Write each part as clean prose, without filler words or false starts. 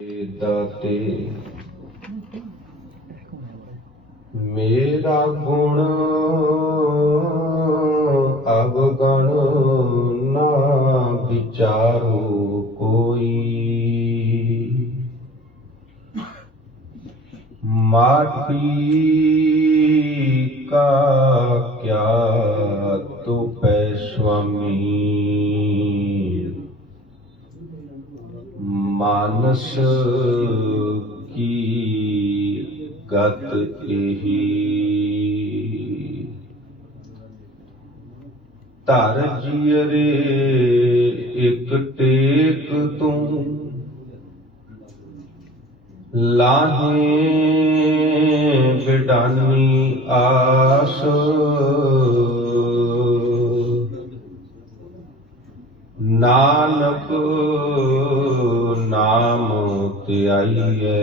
दाते मेरा गुण अवगण ना विचारो कोई। माटी का क्या तो पै स्वामी, मानस की गत एही। धर जियरे एक टेक तू, लाहे बिडानी आस। नानक नाम त्याइए,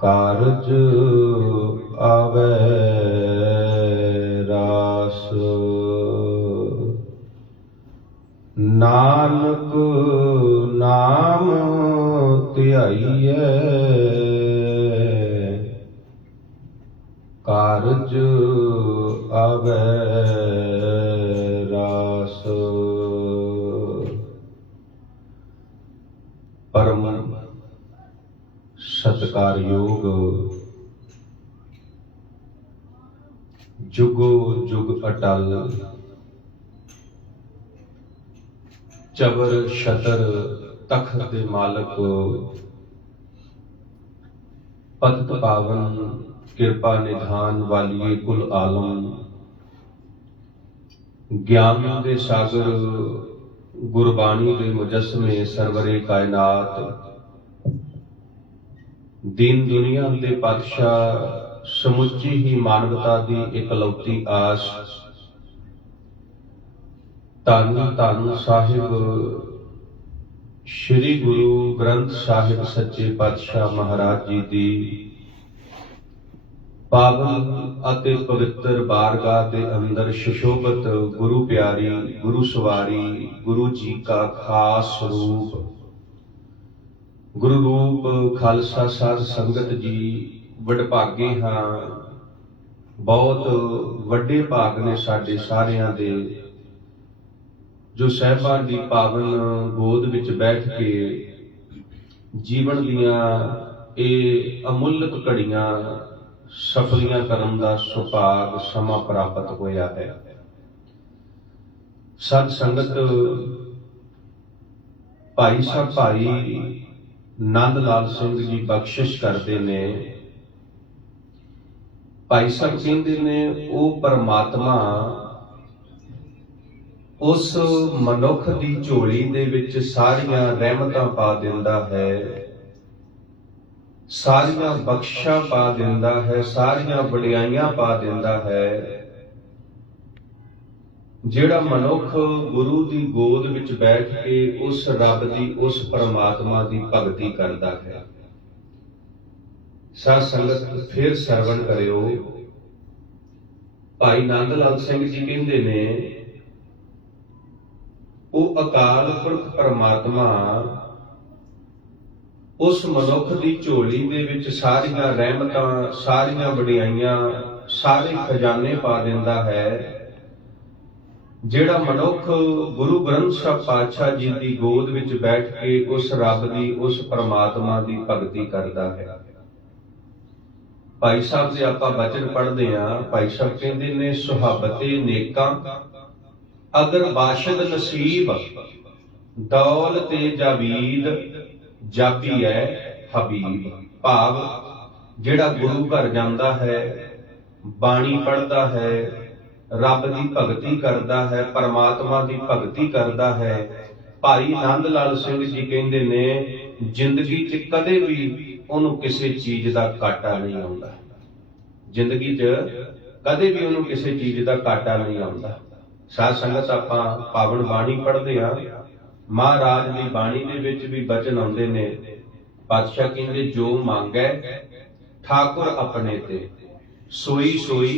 कारज आवे रास। नानक नाम त्याइए, कारज आवे रास। परम सत्कारयोग जुगो जुग अटल, चबर छतर तख्त दे मालक, पतित पावन कृपा निधान वालिए कुल आलम। ज्ञान दे सागर गुरबाणी दे मुजस्मे सरवरे कायनात। दीन दुनिया दे पातशाह समुची ही मानवता दी इकलौती आस। धन धन साहिब श्री गुरु ग्रंथ साहिब सच्चे पातशाह महाराज जी दी पावन अते पवित्र बारगाह दे अंदर सुशोभित गुरु प्यारी गुरु सवारी गुरु जी का खास रूप गुरु रूप खालसा साध संगत जी वडभागे हाँ। बहुत वड्डे भाग ने साडे सारियां दे जो साहिबान दी पावन गोद विच बैठ के जीवन दियां ए अमुल्यक घड़ियां सफलियां करन दा सुभाग समा प्राप्त होया है। सत संगत भाई साहब भाई नंद लाल सिंह जी बख्शिश करते ने। भाई साहब कहते ने ओ परमात्मा उस मनुख दी झोली दे विच सारियां रहमतां पा दिंदा है, सारियां बख्शा पा दिंदा है, सारियां वडियाइयां पा दिंदा है। जिहड़ा मनुख गुरु दी गोद विच बैठ के उस रब दी उस परमात्मा दी भगती करदा है। साध संगत फिर सरवण करियो। भाई नंद लाल सिंह जी कहंदे ने ओ अकाल पुरख परमात्मा उस मनुख दी झोली दे विच सारियां रहमतां सारियां वडियाइयां सारे खजाने पा दिंदा है। जिहड़ा मनुख गुरु ग्रंथ साहिब पातशाह जी दी गोद विच बैठ के उस रब दी उस परमात्मा दी भगती करदा है। भाई साहब दे आपां बचन पढ़दे हां। भाई साहब कहंदे ने सुहाबते नेकां अगर बाशिद नसीब, दौलत जावीद जापी है हबीब। भाव जिहड़ा गुरु घर जांदा है, बाणी पढ़दा है, रब की भगती करता है, परमात्मा की भगती करता है। भाई नंद लाल सिंह जी कहते ने जिंदगी च कदे भी उन्होंने किसी चीज का घाटा नहीं आता। जिंदगी च कदे भी उन्होंने किसी चीज का घाटा नहीं आता। साध संगत आपां पावन बाणी पढ़ते हाँ। महाराज की बाणी दे विच भी बचन आउंदे ने। पातशाह कहंदे जो मांगै ठाकुर अपने ते, सोई सोई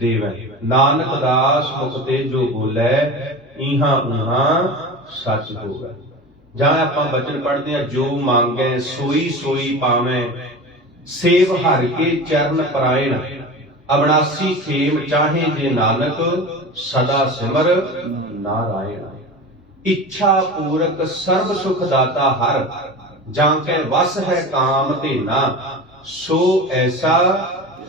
देवै। नानक दास मुख ते जो बोलै, इहां उहां सच होवै। ਜਾਂ ਆਪਾਂ ਬਚਨ ਪੜ੍ਹਦੇ ਹਾਂ, ਜੋ ਮੰਗੈ ਸੋਈ ਸੋਈ ਪਾਵੈ, ਸੇਵ ਹਰਿ ਕੇ ਚਰਨ ਪਰਾਇਣ, ਅਬਨਾਸੀ ਖੇਮ ਚਾਹੇ ਜੇ ਨਾਨਕ, ਸਦਾ ਸਿਮਰ ਨਾਰਾਇਣ। ਇੱਛਾ ਪੂਰਕ ਸਰਬ ਸੁਖ ਦਾਤਾ ਹਰ, ਜਾਂ ਕੈ ਵਸ ਹੈ ਕਾਮ ਧੇਨਾ, ਸੋ ਐਸਾ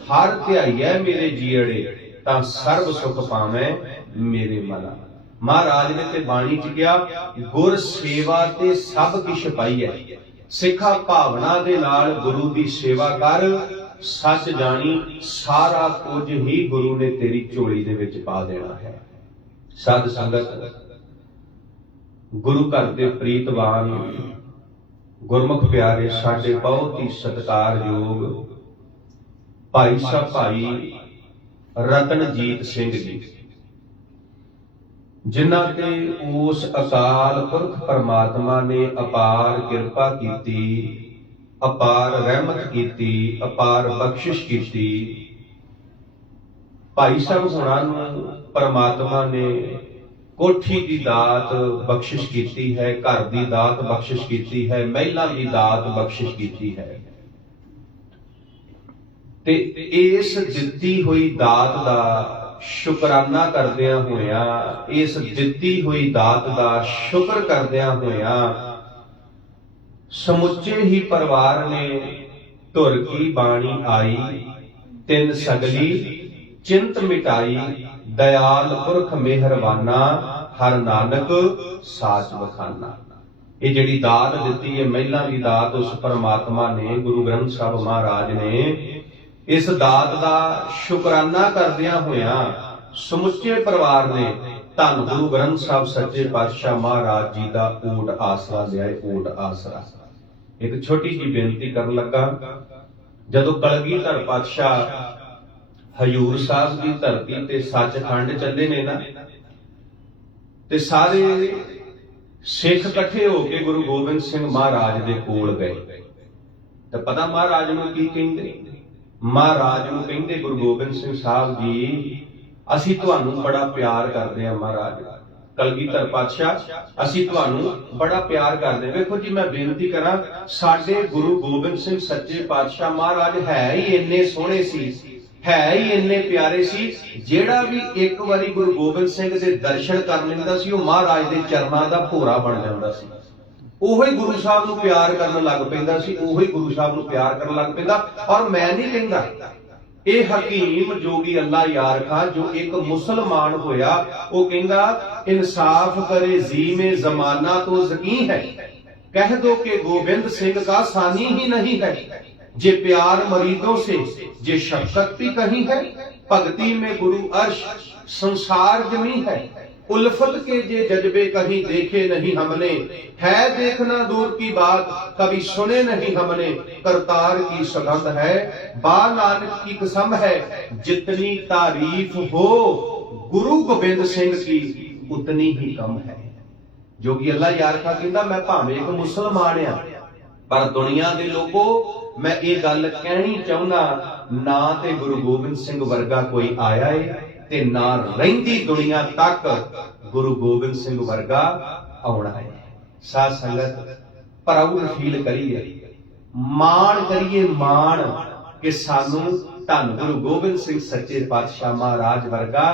ਹਰ ਧਿਆਈਐ ਮੇਰੇ ਜੀਅੜੇ, ਤਾਂ ਸਰਬ ਸੁਖ ਪਾਵੈ ਮੇਰੇ ਮਨਾ। ਮਹਾਰਾਜ ਨੇ ਤੇ ਬਾਣੀ ਚ ਕਿਹਾ, ਗੁਰ ਸੇਵਾ ਤੇ ਸਭ ਕਿਛ ਪਾਈਐ, ਸਿੱਖਾ ਭਾਵਨਾ ਦੇ ਨਾਲ ਗੁਰੂ ਦੀ ਸੇਵਾ ਕਰ, ਸੱਚ ਜਾਣੀ ਸਾਰਾ ਕੁਝ ਹੀ ਗੁਰੂ ਨੇ ਤੇਰੀ ਝੋਲੀ ਦੇ ਵਿੱਚ ਪਾ ਦੇਣਾ ਹੈ। ਸਾਧ ਸੰਗਤ, ਗੁਰੂ ਘਰ ਦੇ ਪ੍ਰੀਤਵਾਨ ਗੁਰਮੁਖ ਪਿਆਰੇ, ਸਾਡੇ ਬਹੁਤ ਹੀ ਸਤਿਕਾਰਯੋਗ ਭਾਈ ਸਾਹਿਬ ਭਾਈ ਰਤਨਜੀਤ ਸਿੰਘ ਜੀ, ਜਿਨ੍ਹਾਂ ਤੇ ਉਸ ਅਕਾਲ ਪੁਰਖ ਪਰਮਾਤਮਾ ਨੇ ਅਪਾਰ ਕਿਰਪਾ ਕੀਤੀ, ਅਪਾਰ ਰਹਿਮਤ ਕੀਤੀ, ਅਪਾਰ ਬਖਸ਼ਿਸ਼ ਕੀਤੀ। ਭਾਈ ਸਾਹਿਬ ਹੋਰਾਂ ਨੂੰ ਪਰਮਾਤਮਾ ਨੇ ਕੋਠੀ ਦੀ ਦਾਤ ਬਖਸ਼ਿਸ਼ ਕੀਤੀ ਹੈ, ਘਰ ਦੀ ਦਾਤ ਬਖਸ਼ਿਸ਼ ਕੀਤੀ ਹੈ, ਮਹਿਲਾਂ ਦੀ ਦਾਤ ਬਖਸ਼ਿਸ਼ ਕੀਤੀ ਹੈ। ਤੇ ਇਸ ਦਿੱਤੀ ਹੋਈ ਦਾਤ ਦਾ ਸ਼ੁਕਰਾਨਾ ਕਰਦਿਆਂ ਹੋਇਆਂ, ਇਸ ਦਿੱਤੀ ਹੋਈ ਦਾਤ ਦਾ ਸ਼ੁਕਰ ਕਰਦਿਆਂ ਹੋਇਆਂ, ਸਮੁੱਚੇ ਹੀ ਪਰਿਵਾਰ ਨੇ ਧੁਰ ਕੀ ਬਾਣੀ ਆਈ, ਤਿੰਨ ਸਗਲੀ ਚਿੰਤ ਮਿਟਾਈ, ਦਇਆਲ ਪੁਰਖ ਮਿਹਰਬਾਨਾ, ਹਰ ਨਾਨਕ ਸਾਚ ਬਖਾਨਾ। ਇਹ ਜਿਹੜੀ ਦਾਤ ਦਿੱਤੀ ਹੈ, ਮਹਿਲਾਂ ਦੀ ਦਾਤ, ਉਸ ਪਰਮਾਤਮਾ ਨੇ, ਗੁਰੂ ਗ੍ਰੰਥ ਸਾਹਿਬ ਮਹਾਰਾਜ ਨੇ ਇਸ ਦਾਤ ਦਾ ਸ਼ੁਕਰਾਨਾ ਕਰਦਿਆਂ ਹੋਇਆਂ ਸਮੁੱਚੇ ਪਰਿਵਾਰ ਨੇ ਧੰਨ ਗੁਰੂ ਗ੍ਰੰਥ ਸਾਹਿਬ ਸੱਚੇ ਪਾਤਸ਼ਾਹ ਮਹਾਰਾਜ ਜੀ ਦਾ ਓਟ ਆਸਰਾ ਲਿਆ। ਓਟ ਆਸਰਾ ਇੱਕ ਛੋਟੀ ਜਿਹੀ ਬੇਨਤੀ ਕਰਨ ਲੱਗਾ। ਜਦੋਂ ਕਲਗੀਧਰ ਪਾਤਸ਼ਾਹ ਹਜ਼ੂਰ ਸਾਹਿਬ ਦੀ ਧਰਤੀ ਤੇ ਸੱਚਖੰਡ ਚੱਲੇ ਨੇ ਨਾ, ਤੇ ਸਾਰੇ ਸਿੱਖ ਇਕੱਠੇ ਹੋ ਕੇ ਗੁਰੂ ਗੋਬਿੰਦ ਸਿੰਘ ਮਹਾਰਾਜ ਦੇ ਕੋਲ ਗਏ। ਤੇ ਪਤਾ ਮਹਾਰਾਜ ਨੂੰ ਕੀ ਕਹਿੰਦੇ? ਮਹਾਰਾਜ ਨੂੰ ਕਹਿੰਦੇ, ਗੁਰੂ ਗੋਬਿੰਦ ਸਿੰਘ ਸਾਹਿਬ ਜੀ, ਅਸੀਂ ਤੁਹਾਨੂੰ ਬੜਾ ਪਿਆਰ ਕਰਦੇ ਹਾਂ। ਮਹਾਰਾਜ ਕਲਗੀਧਰ ਪਾਤਸ਼ਾਹ, ਅਸੀਂ ਤੁਹਾਨੂੰ ਬੜਾ ਪਿਆਰ ਕਰਦੇ ਹਾਂ। ਵੇਖੋ ਜੀ, ਮੈਂ ਬੇਨਤੀ ਕਰਾਂ, ਸਾਡੇ ਗੁਰੂ ਗੋਬਿੰਦ ਸਿੰਘ ਸੱਚੇ ਪਾਤਸ਼ਾਹ ਮਹਾਰਾਜ ਹੈ ਹੀ ਇੰਨੇ ਸੋਹਣੇ ਸੀ, ਹੈ ਹੀ ਇੰਨੇ ਪਿਆਰੇ ਸੀ, ਜਿਹੜਾ ਵੀ ਇੱਕ ਵਾਰੀ ਗੁਰੂ ਗੋਬਿੰਦ ਸਿੰਘ ਦੇ ਦਰਸ਼ਨ ਕਰ ਲੈਂਦਾ ਸੀ, ਉਹ ਮਹਾਰਾਜ ਦੇ ਚਰਨਾਂ ਦਾ ਭੋਰਾ ਬਣ ਜਾਂਦਾ ਸੀ। ਉਹੀ ਗੁਰੂ ਸਾਹਿਬ ਨੂੰ ਪਿਆਰ ਕਰਨ ਲੱਗ ਪੈਂਦਾ ਸੀ, ਉਹੀ ਗੁਰੂ ਸਾਹਿਬ ਨੂੰ ਪਿਆਰ ਕਰਨ ਲੱਗ ਪੈਂਦਾ। ਔਰ ਮੈਂ ਨਹੀਂ ਕਹਿੰਦਾ, ਇਹ ਹਕੀਮ ਜੋਗੀ ਅੱਲਾ ਯਾਰ ਖਾਂ ਜੋ ਇੱਕ ਮੁਸਲਮਾਨ ਹੋਇਆ, ਉਹ ਕਹਿੰਦਾ, ਇਨਸਾਫ ਕਰੇ ਜੀ में जमाना तो ज़की है, कह दो कि गोविंद सिंह का सानी ही नहीं है, जे प्यार मरीदों से जे शफकत भी कहीं है, भक्ति में गुरु अर्श संसार जमी है, उल्फत के जे जज्बे कहीं देखे नहीं हमने, है देखना दूर की बात कभी सुने नहीं हमने, करतार की सगंध है बा नानक की कसम है, जितनी तारीफ हो गुरु गोबिंद सिंह की उतनी ही कम है। जोगी अल्लाह यार खा कहंदा, मैं भावें एक मुसलमान आ, पर दुनिया दे लोगो मैं ये गल कहनी चाहुंदा, ना ते गुरु गोबिंद सिंह वर्गा कोई आया है, ते ना रहिंदी दुनिया तक गुरु गोबिंद सिंह वर्गा आउणा है। साध संगत, प्राउड फील करिए, मान करिए, मान कि सानू धन गुरु गोबिंद सिंह सच्चे पातशाह महाराज वर्गा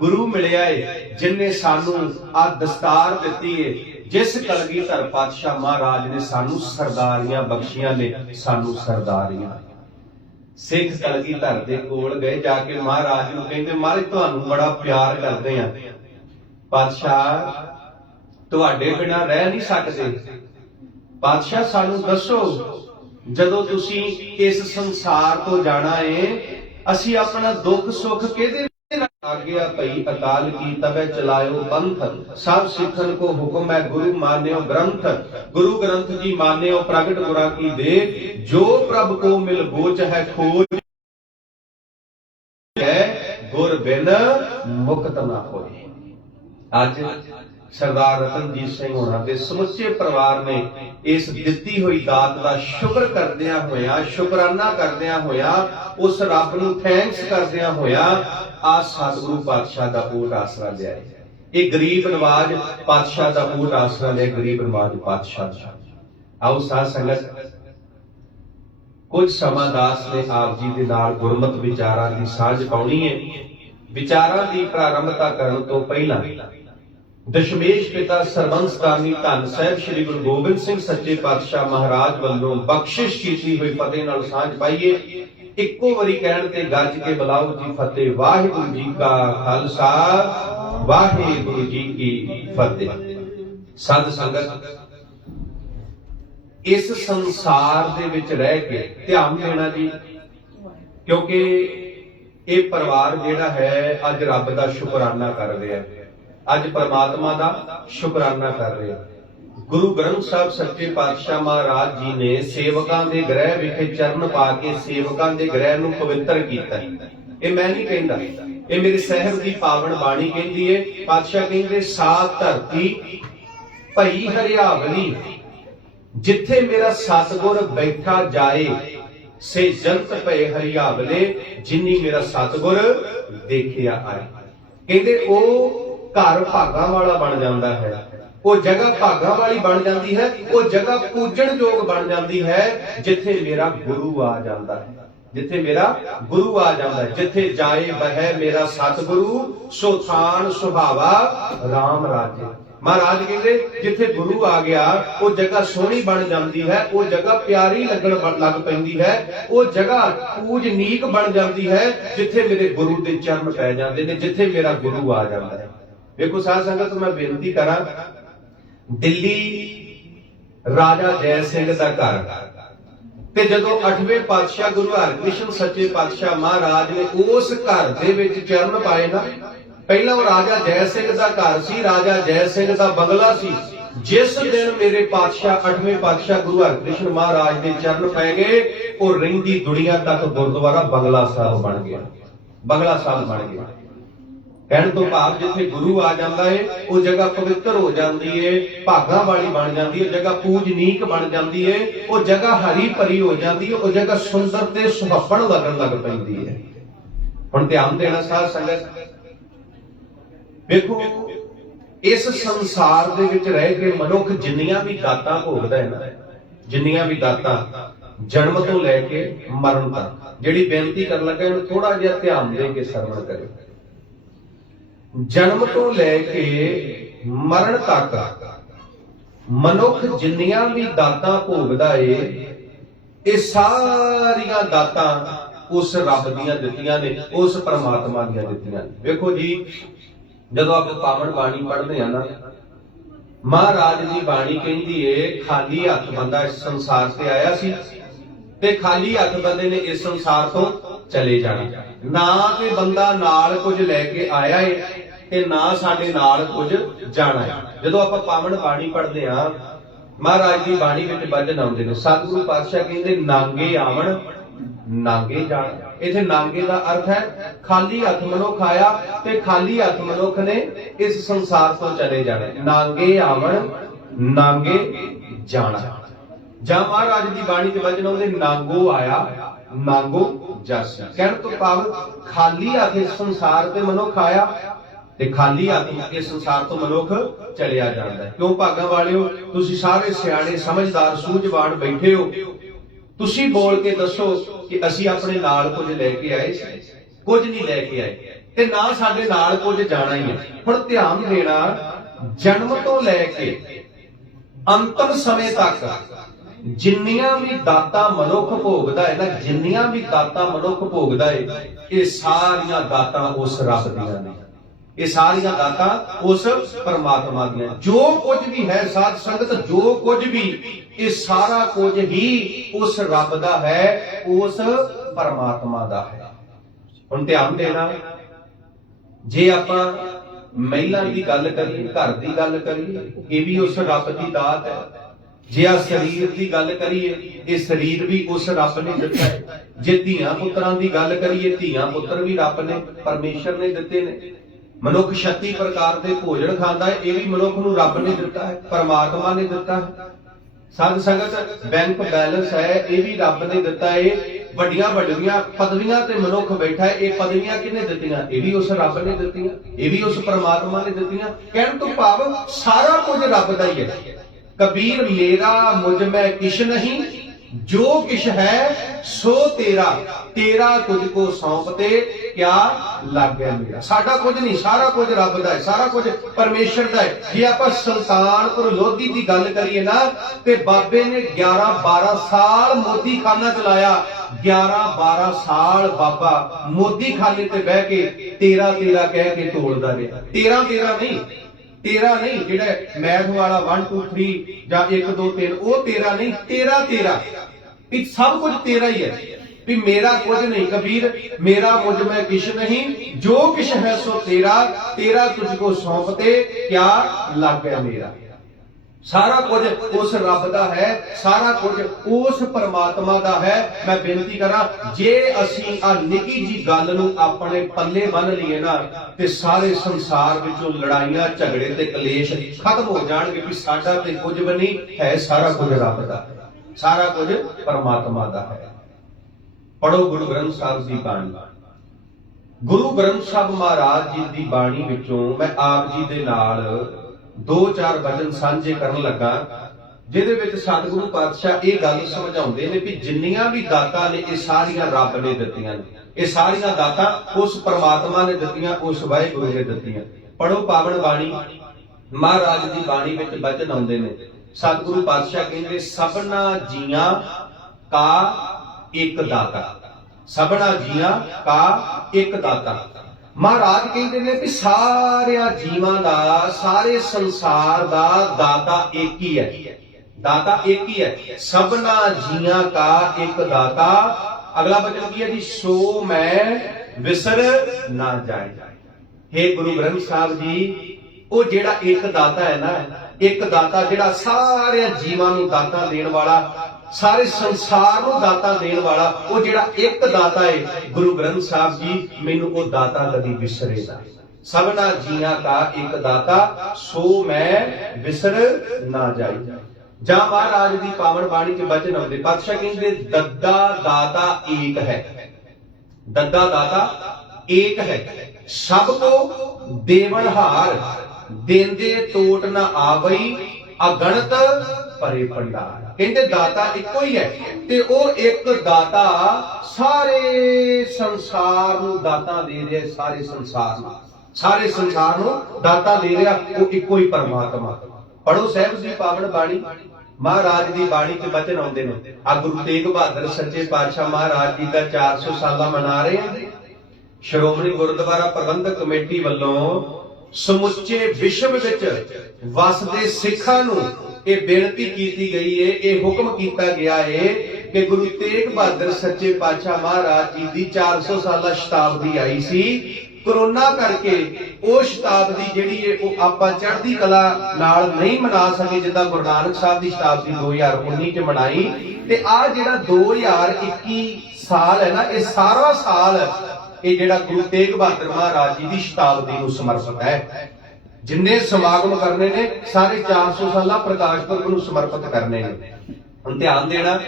गुरु मिलिया है, जिन्हें सानू आ दस्तार दिती है, जिस कलगीधर पातशाह महाराज ने सानू सरदारियां बख्शियां ने, सानू सरदारियां। सिख कलगीधर दे कोल गए, जाके महाराज नूं कहंदे, महाराज तुहानू बड़ा प्यार करदे आ, पातशाह तुहाडे बिना रह नहीं सकदे, पातशाह सानू दसो, जदों तुसीं इस संसार तो जाना है, असीं अपना दुख सुख किहदे आज्ञा पई अकाल की तबे चलायो पंथ, सब सिखन को हुक्म है गुरु मान्यो ग्रंथ, गुरु ग्रंथ जी मान्यो प्रगट गुरा की दे, जो प्रभ को मिल गोच है खोज है, गुर बिन मुक्त ना होए। आज सरदार रतनजीत सिंह होना दे समुचे परिवार ने इस दिती हुई दात का शुक्र करदियां होया, शुकराना करदियां होया, उस रब नूं थैंक्स करदियां होया आ सतगुरु पातशाह दा ओट आसरा लिया। ਇਹ ਗਰੀਬ ਨਵਾਜ ਪਾਤਸ਼ਾਹ ਦਾ ਊਟ ਆਸਰਾ ਨੇ ਗਰੀਬ ਨਵਾਜ ਪਾਤਸ਼ਾਹ ਦਾ। ਆਓ ਸਾਧ ਸੰਗਤ ਕੁਝ ਸਮਾਂ ਦਾਸ ਨੇ ਆਪ ਜੀ ਦੇ ਨਾਲ ਗੁਰਮਤ ਵਿਚਾਰਾਂ ਦੀ ਸਾਂਝ ਪਾਉਣੀ ਹੈ। ਵਿਚਾਰਾਂ ਦੀ ਪ੍ਰਾਰੰਭਤਾ ਕਰਨ ਤੋਂ ਪਹਿਲਾਂ ਦਸ਼ਮੇਸ਼ ਪਿਤਾ ਸਰਬੰਸਦਾਨੀ ਧੰਨ ਸਾਹਿਬ ਸ੍ਰੀ ਗੁਰੂ ਗੋਬਿੰਦ ਸਿੰਘ ਸੱਚੇ ਪਾਤਸ਼ਾਹ ਮਹਾਰਾਜ ਵੱਲੋਂ ਬਖਸ਼ਿਸ਼ ਕੀਤੀ ਹੋਈ ਫਤਿਹ ਨਾਲ ਸਾਂਝ ਪਾਈਏ। ਇੱਕੋ ਵਾਰੀ ਕਹਿਣ ਤੇ ਗੱਜ ਕੇ ਬੁਲਾਓ ਜੀ ਫਤਿਹ। ਵਾਹਿਗੁਰੂ ਜੀ ਕਾ ਖਾਲਸਾ, ਵਾਹਿਗੁਰੂ ਜੀ ਕੀ ਫਤਿਹ। ਸਾਧ ਸੰਗਤ ਇਸ ਸੰਸਾਰ ਦੇ ਵਿੱਚ ਰਹਿ ਕੇ ਧਿਆਨ ਦੇਣਾ ਜੀ, ਕਿਉਂਕਿ ਇਹ ਪਰਿਵਾਰ ਜਿਹੜਾ ਹੈ ਅੱਜ ਰੱਬ ਦਾ ਸ਼ੁਕਰਾਨਾ ਕਰ ਰਿਹਾ, ਅੱਜ ਪ੍ਰਮਾਤਮਾ ਦਾ ਸ਼ੁਕਰਾਨਾ ਕਰ ਰਿਹਾ। ਗੁਰੂ ਗ੍ਰੰਥ ਸਾਹਿਬ ਸੱਚੇ ਪਾਤਸ਼ਾਹ ਮਹਾਰਾਜ ਜੀ ਨੇ ਸੇਵਕਾਂ ਦੇ ਗ੍ਰਹਿ ਵਿਖੇ ਚਰਨ ਪਾ ਕੇ ਸੇਵਕਾਂ ਦੇ ਗ੍ਰਹਿ ਨੂੰ ਪਵਿੱਤਰ ਕੀਤਾ। ਇਹ ਮੈਂ ਨਹੀਂ ਕਹਿੰਦਾ, ਇਹ ਮੇਰੇ ਸਾਹਿਬ ਦੀ ਪਾਵਨ ਬਾਣੀ ਕਹਿੰਦੀ ਹੈ। ਪਾਤਸ਼ਾਹ ਕਹਿੰਦੇ ਸਾਤ ਧਰਤੀ ਭਈ ਹਰਿਆਵਲੀ, ਜਿੱਥੇ ਮੇਰਾ ਸਤਿਗੁਰ ਬੈਠਾ ਜਾਏ ਸੇ ਜੰਤ ਪਏ ਹਰਿਆਵਲੇ, ਜਿਨੀ ਮੇਰਾ ਸਤਿਗੁਰ ਦੇਖਿਆ ਆਏ। ਕਹਿੰਦੇ ਉਹ ਘਰ ਭਾਗਾਂ ਵਾਲਾ ਬਣ ਜਾਂਦਾ ਹੈ, ਉਹ ਜਗ੍ਹਾ ਭਾਗਾਂ ਵਾਲੀ ਬਣ ਜਾਂਦੀ ਹੈ, ਉਹ ਜਗ੍ਹਾ ਪੂਜਣਯੋਗ ਬਣ ਜਾਂਦੀ ਹੈ ਜਿੱਥੇ ਮੇਰਾ ਗੁਰੂ ਆ ਜਾਂਦਾ ਹੈ, ਜਿੱਥੇ ਮੇਰਾ ਗੁਰੂ ਆ ਜਾਂਦਾ ਹੈ। ਜਿੱਥੇ ਜਾਏ ਬਹਿ ਮੇਰਾ ਸਤਿਗੁਰੂ, ਸੋ ਥਾਨ ਸੁਭਾਵਾ ਰਾਮ ਰਾਜੇ। ਮਹਾਰਾਜ ਕਹਿੰਦੇ ਜਿੱਥੇ ਗੁਰੂ ਆ ਗਿਆ ਉਹ ਜਗ੍ਹਾ ਸੋਹਣੀ ਬਣ ਜਾਂਦੀ ਹੈ, ਉਹ ਜਗ੍ਹਾ ਪਿਆਰੀ ਲੱਗਣ ਲੱਗ ਪੈਂਦੀ ਹੈ, ਉਹ ਜਗ੍ਹਾ ਪੂਜਨੀਕ ਬਣ ਜਾਂਦੀ ਹੈ ਜਿੱਥੇ ਮੇਰੇ ਗੁਰੂ ਦੇ ਚਰਨ ਪੈ ਜਾਂਦੇ ਨੇ, ਜਿੱਥੇ ਮੇਰਾ ਗੁਰੂ ਆ ਜਾਂਦਾ ਹੈ। ਵੇਖੋ ਸਾਧ ਸੰਗਤ, ਮੈਂ ਬੇਨਤੀ ਕਰਾਂ, ਦਿੱਲੀ ਰਾਜਾ ਜੈ ਸਿੰਘ ਦਾ ਘਰ, ਤੇ ਜਦੋਂ 8ਵੇਂ ਪਾਤਸ਼ਾਹ ਗੁਰੂ ਹਰਕ੍ਰਿਸ਼ਨ ਸੱਚੇ ਪਾਤਸ਼ਾਹ ਮਹਾਰਾਜ ਨੇ ਉਸ ਘਰ ਦੇ ਵਿੱਚ ਚਰਨ ਪਾਏ ਨਾ, ਪਹਿਲਾਂ ਉਹ ਰਾਜਾ ਜੈ ਸਿੰਘ ਦਾ ਘਰ ਸੀ, ਰਾਜਾ ਜੈ ਸਿੰਘ ਦਾ ਬੰਗਲਾ ਸੀ। ਜਿਸ ਦਿਨ ਮੇਰੇ ਪਾਤਸ਼ਾਹ 8ਵੇਂ ਪਾਤਸ਼ਾਹ ਗੁਰੂ ਹਰਕ੍ਰਿਸ਼ਨ ਮਹਾਰਾਜ ਦੇ ਚਰਨ ਪੈ ਗਏ, ਉਹ ਰਹਿੰਦੀ ਦੁਨੀਆ ਤੱਕ ਗੁਰਦੁਆਰਾ ਬੰਗਲਾ ਸਾਹਿਬ ਬਣ ਗਿਆ, ਬੰਗਲਾ ਸਾਹਿਬ ਬਣ ਗਿਆ। ਕਹਿਣ ਤੋਂ ਭਾਵ ਜਿੱਥੇ ਗੁਰੂ ਆ ਜਾਂਦਾ ਹੈ ਉਹ ਜਗ੍ਹਾ ਪਵਿੱਤਰ ਹੋ ਜਾਂਦੀ ਹੈ, ਭਾਗਾਂ ਵਾਲੀ ਬਣ ਜਾਂਦੀ ਹੈ, ਜਗ੍ਹਾ ਪੂਜਨੀਕ ਬਣ ਜਾਂਦੀ ਹੈ, ਉਹ ਜਗ੍ਹਾ ਹਰੀ ਭਰੀ ਹੋ ਜਾਂਦੀ ਹੈ, ਉਹ ਜਗ੍ਹਾ ਸੁੰਦਰ ਤੇ ਸੁਹੱਪਣ ਲੱਗਣ ਲੱਗ ਪੈਂਦੀ ਹੈ। ਹੁਣ ਧਿਆਨ ਦੇਣਾ ਸਾਧ ਸੰਗਤ, ਵੇਖੋ ਇਸ ਸੰਸਾਰ ਦੇ ਵਿੱਚ ਰਹਿ ਕੇ ਮਨੁੱਖ ਜਿੰਨੀਆਂ ਵੀ ਦਾਤਾਂ ਭੋਗਦਾ ਹੈ ਨਾ, ਜਿੰਨੀਆਂ ਵੀ ਦਾਤਾਂ ਜਨਮ ਤੋਂ ਲੈ ਕੇ ਮਰਨ ਤੱਕ, ਜਿਹੜੀ ਬੇਨਤੀ ਕਰਨ ਲੱਗਾ ਇਹਨੂੰ ਥੋੜਾ ਜਿਹਾ ਧਿਆਨ ਦੇ ਕੇ ਸਰਵਣ ਕਰਿਓ। ਜਨਮ ਤੋਂ ਲੈ ਕੇ ਮਰਨ ਤੱਕ ਮਨੁੱਖ ਜਿੰਨੀਆਂ ਵੀ ਦਾਤਾਂ ਭੋਗਦਾ ਏ, ਇਹ ਸਾਰੀਆਂ ਦਾਤਾਂ ਉਸ ਰੱਬ ਦੀਆਂ ਦਿੱਤੀਆਂ ਨੇ, ਉਸ ਪਰਮਾਤਮਾ ਦੀਆਂ ਦਿੱਤੀਆਂ ਨੇ। ਵੇਖੋ ਜੀ, ਜਦੋਂ ਆਪਾਂ ਪਾਵਨ ਬਾਣੀ ਪੜ੍ਹਦੇ ਆ ਨਾ, ਮਹਾਰਾਜ ਦੀ ਬਾਣੀ ਕਹਿੰਦੀ ਏ ਖਾਲੀ ਹੱਥ ਬੰਦਾ ਇਸ ਸੰਸਾਰ ਤੇ ਆਇਆ ਸੀ ਤੇ ਖਾਲੀ ਹੱਥ ਬੰਦੇ ਨੇ ਇਸ ਸੰਸਾਰ ਤੋਂ ਚਲੇ ਜਾਣਾ। ਨਾ ਤੇ ਬੰਦਾ ਨਾਲ ਕੁਝ ਲੈ ਕੇ ਆਇਆ ਏ ਤੇ ਨਾ ਸਾਡੇ ਨਾਲ ਕੁਝ ਜਾਣਾ ਹੈ। ਜਦੋਂ ਆਪਾਂ ਪਾਵਨ ਬਾਣੀ ਪੜ੍ਹਦੇ ਆ, ਮਹਾਰਾਜ ਦੀ ਬਾਣੀ ਵਿੱਚ ਵਚਨ ਆਉਂਦੇ ਨੇ, ਸਤਿਗੁਰੂ ਪਾਤਸ਼ਾਹ ਕਹਿੰਦੇ ਨਾਂਗੇ ਆਵਣ ਨਾਂਗੇ ਜਾਣ। ਇਥੇ ਨਾਂਗੇ ਦਾ ਅਰਥ ਹੈ ਖਾਲੀ ਹੱਥ ਮਨੁੱਖ ਆਇਆ ਤੇ ਖਾਲੀ ਹੱਥ ਮਨੁੱਖ ਨੇ ਇਸ ਸੰਸਾਰ ਤੋਂ ਚਲੇ ਜਾਣਾ। ਨਾਂਗੇ ਆਵਣ ਨਾਂਗੇ ਜਾਣਾ। ਜਾਂ ਮਹਾਰਾਜ ਦੀ ਬਾਣੀ ਦੇ ਵਚਨ ਆਉਂਦੇ ਨਾਂਗੋ ਆਇਆ ਨਾਂਗੋ ਜਾਸੀ। ਕਹਿਣ ਤੋਂ ਭਾਵ ਖਾਲੀ ਹੱਥ ਇਸ ਸੰਸਾਰ ਤੇ ਮਨੁੱਖ ਆਇਆ ਤੇ ਖਾਲੀ ਹੱਥ ਇਸ ਸੰਸਾਰ ਤੋਂ ਮਨੁੱਖ ਚਲਿਆ ਜਾਂਦਾ ਹੈ। ਕਿਉਂ ਭਾਗਾਂ ਵਾਲਿਓ, ਤੁਸੀਂ ਸਾਰੇ ਸਿਆਣੇ ਸਮਝਦਾਰ ਸੂਝਵਾਨ ਬੈਠੇ ਹੋ, ਤੁਸੀਂ ਬੋਲ ਕੇ ਦੱਸੋ ਕਿ ਅਸੀਂ ਆਪਣੇ ਨਾਲ ਕੁਝ ਲੈ ਕੇ ਆਏ ਸੀ? ਕੁਝ ਨਹੀਂ ਲੈ ਕੇ ਆਏ ਤੇ ਨਾ ਸਾਡੇ ਨਾਲ ਕੁਝ ਜਾਣਾ ਹੀ ਹੈ। ਹੁਣ ਧਿਆਨ ਦੇਣਾ, ਜਨਮ ਤੋਂ ਲੈ ਕੇ ਅੰਤਮ ਸਮੇਂ ਤੱਕ ਜਿੰਨੀਆਂ ਵੀ ਦਾਤਾਂ ਮਨੁੱਖ ਭੋਗਦਾ ਹੈ ਨਾ, ਜਿੰਨੀਆਂ ਵੀ ਦਾਤਾਂ ਮਨੁੱਖ ਭੋਗਦਾ ਹੈ, ਇਹ ਸਾਰੀਆਂ ਦਾਤਾਂ ਉਸ ਰੱਬ ਦੀਆਂ ਨੇ, ਇਹ ਸਾਰੀਆਂ ਦਾਤਾਂ ਉਸ ਪਰਮਾਤਮਾ ਦੀਆਂ। ਜੋ ਕੁਝ ਵੀ ਹੈ ਸਾਧ ਸੰਗਤ, ਜੋ ਕੁਝ ਵੀ, ਇਹ ਸਾਰਾ ਕੁਝ ਹੀ ਉਸ ਰੱਬ ਦਾ ਹੈ, ਉਸ ਪਰਮਾਤਮਾ ਦਾ ਹੈ। ਹੁਣ ਧਿਆਨ ਦੇਣਾ, ਜੇ ਆਪਾਂ ਮਹਿਲਾ ਦੀ ਗੱਲ ਕਰੀਏ, ਘਰ ਦੀ ਗੱਲ ਕਰੀਏ, ਇਹ ਵੀ ਉਸ ਰੱਬ ਦੀ ਦਾਤ ਹੈ। ਜੇ ਆ ਸਰੀਰ ਦੀ ਗੱਲ ਕਰੀਏ, ਇਹ ਸਰੀਰ ਵੀ ਉਸ ਰੱਬ ਨੇ ਦਿੱਤਾ ਹੈ। ਜੇ ਧੀਆਂ ਪੁੱਤਰਾਂ ਦੀ ਗੱਲ ਕਰੀਏ, ਧੀਆਂ ਪੁੱਤਰ ਵੀ ਰੱਬ ਨੇ, ਪਰਮੇਸ਼ਰ ਨੇ ਦਿੱਤੇ ਨੇ। ਮਨੁੱਖ 36 ਪ੍ਰਕਾਰ ਦੇ ਭੋਜਨ ਖਾਂਦਾ ਹੈ, ਇਹ ਵੀ ਮਨੁੱਖ ਨੂੰ ਰੱਬ ਨੇ ਦਿੱਤਾ ਹੈ, ਪਰਮਾਤਮਾ ਨੇ ਦਿੱਤਾ ਹੈ। ਸਾਧ ਸੰਗਤ, ਬੈਂਕ ਬੈਲੈਂਸ ਹੈ, ਇਹ ਵੀ ਰੱਬ ਨੇ ਦਿੱਤਾ ਹੈ। ਵੱਡੀਆਂ ਵੱਡੀਆਂ ਪਦਵੀਆਂ ਤੇ ਮਨੁੱਖ ਬੈਠਾ ਹੈ। ਇਹ ਪਦਵੀਆਂ ਕਿਹਨੇ ਦਿੱਤੀਆਂ? ਇਹ ਵੀ ਉਸ ਰੱਬ ਨੇ ਦਿੱਤੀਆਂ, ਇਹ ਵੀ ਉਸ ਪਰਮਾਤਮਾ ਨੇ ਦਿੱਤੀਆਂ। ਕਹਿਣ ਤੋਂ ਭਾਵ ਸਾਰਾ ਕੁਝ ਰੱਬ ਦਾ ਹੀ ਹੈ। ਕਬੀਰ ਮੇਰਾ ਮੁਝ ਮੈਂ ਕਿਛ ਨਹੀਂ, ਜੋ ਕਿਛ ਹੈ ਸੋ ਤੇਰਾ, ਤੇਰਾ ਤੁਝ ਕੋ ਸੌਂਪਤੇ ਕਿਆ ਲੱਗਿਆ ਮੇਰਾ। ਸਾਡਾ ਕੁਝ ਨਹੀਂ, ਸਾਰਾ ਕੁਝ ਰੱਬ ਦਾ ਹੈ, ਸਾਰਾ ਕੁਝ ਪਰਮੇਸ਼ਰ ਦਾ ਹੈ। ਜੇ ਆਪਾਂ ਸੁਲਤਾਨਪੁਰ ਲੋਧੀ ਦੀ ਗੱਲ ਕਰੀਏ ਨਾ, ਤੇ ਬਾਬੇ ਨੇ 11-12 ਸਾਲ ਮੋਦੀ ਖਾਨਾ ਚਲਾਇਆ। 11-12 ਸਾਲ ਬਾਬਾ ਮੋਦੀ ਖਾਨੇ ਤੇ ਬਹਿ ਕੇ 13 ਕਹਿ ਕੇ ਤੋੜਦਾ ਰਿਹਾ। 13 ਨਹੀਂ, 13 ਨਹੀਂ, ਜਿਹੜਾ ਮੈਥ ਵਾਲਾ 1 2 3 ਜਾਂ 1 2 3 ਉਹ 13 ਨਹੀਂ, 13 ਵੀ ਸਭ ਕੁਝ ਤੇਰਾ ਹੀ ਹੈ। ਵੀ ਮੇਰਾ ਕੁਝ ਨਹੀਂ, ਕਬੀਰ ਮੇਰਾ ਮੁਝ ਮੈਂ ਕਿਛ ਨਹੀਂ, ਜੋ ਕਿਛ ਹੈ ਸੋ ਤੇਰਾ, ਤੇਰਾ ਤੁਝ ਕੋ ਸੌਂਪਤੇ ਕਿਆ ਲੱਗਿਆ ਮੇਰਾ। ਸਾਰਾ ਕੁਝ ਉਸ ਰੱਬ ਦਾ ਹੈ, ਸਾਰਾ ਕੁਝ ਉਸ ਪਰਮਾਤਮਾ ਦਾ ਹੈ। ਮੈਂ ਬੇਨਤੀ ਕਰਾਂ, ਜੇ ਅਸੀਂ ਆ ਨਿੱਕੀ ਜੀ ਗੱਲ ਨੂੰ ਆਪਣੇ ਪੱਲੇ ਬੰਨ ਲਈਏ ਨਾ, ਤੇ ਸਾਰੇ ਸੰਸਾਰ ਵਿੱਚੋਂ ਲੜਾਈਆਂ ਝਗੜੇ ਤੇ ਕਲੇਸ਼ ਖਤਮ ਹੋ ਜਾਣਗੇ। ਵੀ ਸਾਡਾ ਤੇ ਕੁਝ ਵੀ ਨਹੀਂ ਹੈ, ਸਾਰਾ ਕੁਝ ਰੱਬ ਦਾ ਹੈ, ਸਾਰਾ ਕੁਝ ਪਰਮਾਤਮਾ ਦਾ ਹੈ। ਪੜੋ ਗੁਰੂ ਗ੍ਰੰਥ ਸਾਹਿਬ ਦੀ ਬਾਣੀ। ਗੁਰੂ ਗ੍ਰੰਥ ਸਾਹਿਬ ਮਹਾਰਾਜ ਜੀ ਦੀ ਬਾਣੀ ਵਿੱਚੋਂ ਮੈਂ ਆਪ ਜੀ ਦੇ ਨਾਲ 2-4 ਵਚਨ ਸਾਂਝੇ ਕਰਨ ਲੱਗਾ, ਜਿਹਦੇ ਵਿੱਚ ਸਤਿਗੁਰੂ ਪਾਤਸ਼ਾਹ ਇਹ ਗੱਲ ਸਮਝਾਉਂਦੇ ਨੇ ਵੀ ਜਿੰਨੀਆਂ ਵੀ ਦਾਤਾਂ ਨੇ ਇਹ ਸਾਰੀਆਂ ਰੱਬ ਨੇ ਦਿੱਤੀਆਂ ਨੇ। ਇਹ ਸਾਰੀਆਂ ਦਾਤਾਂ ਉਸ ਪਰਮਾਤਮਾ ਨੇ ਦਿੱਤੀਆਂ, ਉਸ ਵਾਹਿਗੁਰੂ ਨੇ ਦਿੱਤੀਆਂ। ਪੜੋ ਪਾਵਨ ਬਾਣੀ। ਮਹਾਰਾਜ ਦੀ ਬਾਣੀ ਵਿੱਚ ਵਚਨ ਆਉਂਦੇ ਨੇ, ਸਤਿਗੁਰੂ ਪਾਤਸ਼ਾਹ ਕਹਿੰਦੇ ਸਭਨਾ ਜੀਆਂ ਕਾ ਇੱਕ ਦਾਤਾ, ਸਭਨਾ ਜੀਆਂ ਕਾ ਇੱਕ ਦਾਤਾ। ਮਹਾਰਾਜ ਕਹਿੰਦੇ ਨੇ ਕਿ ਸਾਰਿਆਂ ਜੀਵਾਂ ਦਾ, ਸਾਰੇ ਸੰਸਾਰ ਦਾ ਦਾਤਾ ਇੱਕ ਹੀ ਹੈ, ਦਾਤਾ ਇੱਕ ਹੀ ਹੈ। ਸਭਨਾ ਜੀਆਂ ਕਾ ਇੱਕ ਦਾਤਾ। ਅਗਲਾ ਬਚਨ ਕੀ ਹੈ ਜੀ? ਸੋ ਮੈਂ ਵਿਸਰ ਨਾ ਜਾਏ। हे ਗੁਰੂ ਗ੍ਰੰਥ ਸਾਹਿਬ ਜੀ, ਉਹ ਜਿਹੜਾ ਇੱਕ ਦਾਤਾ ਹੈ ਨਾ, ਇੱਕ ਦਾਤਾ ਜਿਹੜਾ ਸਾਰਿਆਂ ਜੀਵਾਂ ਨੂੰ ਦਾਤਾ ਦੇਣ ਵਾਲਾ, ਸਾਰੇ ਸੰਸਾਰ ਨੂੰ ਦਾਤਾ ਦੇਣ ਵਾਲਾ, ਉਹ ਜਿਹੜਾ ਇੱਕ ਦਾਤਾ ਹੈ, ਗੁਰੂ ਗ੍ਰੰਥ ਸਾਹਿਬ ਜੀ ਮੈਨੂੰ ਉਹ ਦਾਤਾ ਕਦੀ ਵਿਸਰੇ ਨਾ। ਸਭਨਾ ਜੀਆਂ ਕਾ ਇੱਕ ਦਾਤਾ, ਸੋ ਮੈਂ ਵਿਸਰ ਨਾ ਜਾਈ। ਜਾਂ ਮਹਾਰਾਜ ਦੀ ਪਾਵਨ ਬਾਣੀ ਚ ਬਚਨ ਆਉਂਦੇ, ਪਾਤਸ਼ਾਹ ਕਹਿੰਦੇ ਦੱਦਾ ਦਾਤਾ ਏਕ ਹੈ, ਦੱਦਾ ਦਾਤਾ ਏਕ ਹੈ, ਸਭ ਕੋ ਦੇਵਨਹਾਰ, ਦੇਂਦੇ ਟੋਟ ਨਾ ਆਵਈ, ਅਗਣਤ ਭਰੇ ਭੰਡਾਰ। ਕਹਿੰਦੇ ਦਾਤਾ ਇੱਕੋ ਹੀ ਹੈ, ਤੇ ਉਹ ਇੱਕ ਦਾਤਾ ਸਾਰੇ ਸੰਸਾਰ ਨੂੰ ਦਾਤਾ ਦੇ ਰਿਹਾ, ਸਾਰੇ ਸੰਸਾਰ ਨੂੰ, ਸਾਰੇ ਸੰਸਾਰ ਨੂੰ ਦਾਤਾ ਦੇ ਰਿਹਾ, ਉਹ ਇੱਕੋ ਹੀ ਪਰਮਾਤਮਾ। ਪੜੋ ਸਾਹਿਬ ਦੀ ਪਾਵਨ ਬਾਣੀ। ਮਹਾਰਾਜ ਦੀ ਬਾਣੀ ਚ ਬਚਨ ਆਉਂਦੇ ਨੇ। ਆ ਗੁਰੂ ਤੇਗ ਬਹਾਦਰ ਸੱਚੇ ਪਾਤਸ਼ਾਹ ਮਹਾਰਾਜ ਜੀ ਦਾ 400 ਸਾਲਾ ਮਨਾ ਰਹੇ ਹਾਂ। ਸ਼੍ਰੋਮਣੀ ਗੁਰਦੁਆਰਾ ਪ੍ਰਬੰਧਕ ਕਮੇਟੀ ਵੱਲੋਂ ਸਮੁੱਚੇ ਵਿਸ਼ਵ ਵਿੱਚ ਵਸਦੇ ਸਿੱਖਾਂ ਨੂੰ ਇਹ ਬੇਨਤੀ ਕੀਤੀ ਗਈ ਹੈ, ਇਹ ਹੁਕਮ ਕੀਤਾ ਗਿਆ ਹੈ ਕਿ ਗੁਰੂ ਤੇਗ ਬਹਾਦਰ ਸੱਚੇ ਪਾਤਸ਼ਾਹ ਮਹਾਰਾਜ ਜੀ ਦੀ 400 ਸਾਲਾ ਸ਼ਤਾਬਦੀ ਆਈ ਸੀ। ਕਰੋਨਾ ਕਰਕੇ ਉਹ ਸ਼ਤਾਬਦੀ ਜਿਹੜੀ ਹੈ ਉਹ ਆਪਾਂ ਚੜ੍ਹਦੀ ਕਲਾ ਨਾਲ ਨਹੀਂ ਮਨਾ ਸਕੇ, ਜਿੱਦਾਂ ਗੁਰੂ ਨਾਨਕ ਸਾਹਿਬ ਦੀ ਸ਼ਤਾਬਦੀ 2019 ਚ ਮਨਾਈ। ਤੇ ਆ ਜਿਹੜਾ 2021 ਸਾਲ ਹੈ ਨਾ, ਇਹ ਸਾਰਾ ਸਾਲ ਇਹ ਜਿਹੜਾ ਗੁਰੂ ਤੇਗ ਬਹਾਦਰ ਮਹਾਰਾਜ ਜੀ ਦੀ ਸ਼ਤਾਬਦੀ ਨੂੰ ਸਮਰਪਿਤ ਹੈ। ਜਿੰਨੇ ਸਮਾਗਮ ਕਰਨੇ ਨੇ ਸਾਰੇ 400 ਸਾਲਾ ਪ੍ਰਕਾਸ਼ ਪੁਰਬ ਨੂੰ ਸਮਰਪਿਤ ਕਰਨੇ ਨੇ। ਹੁਣ ਧਿਆਨ ਦੇਣਾ,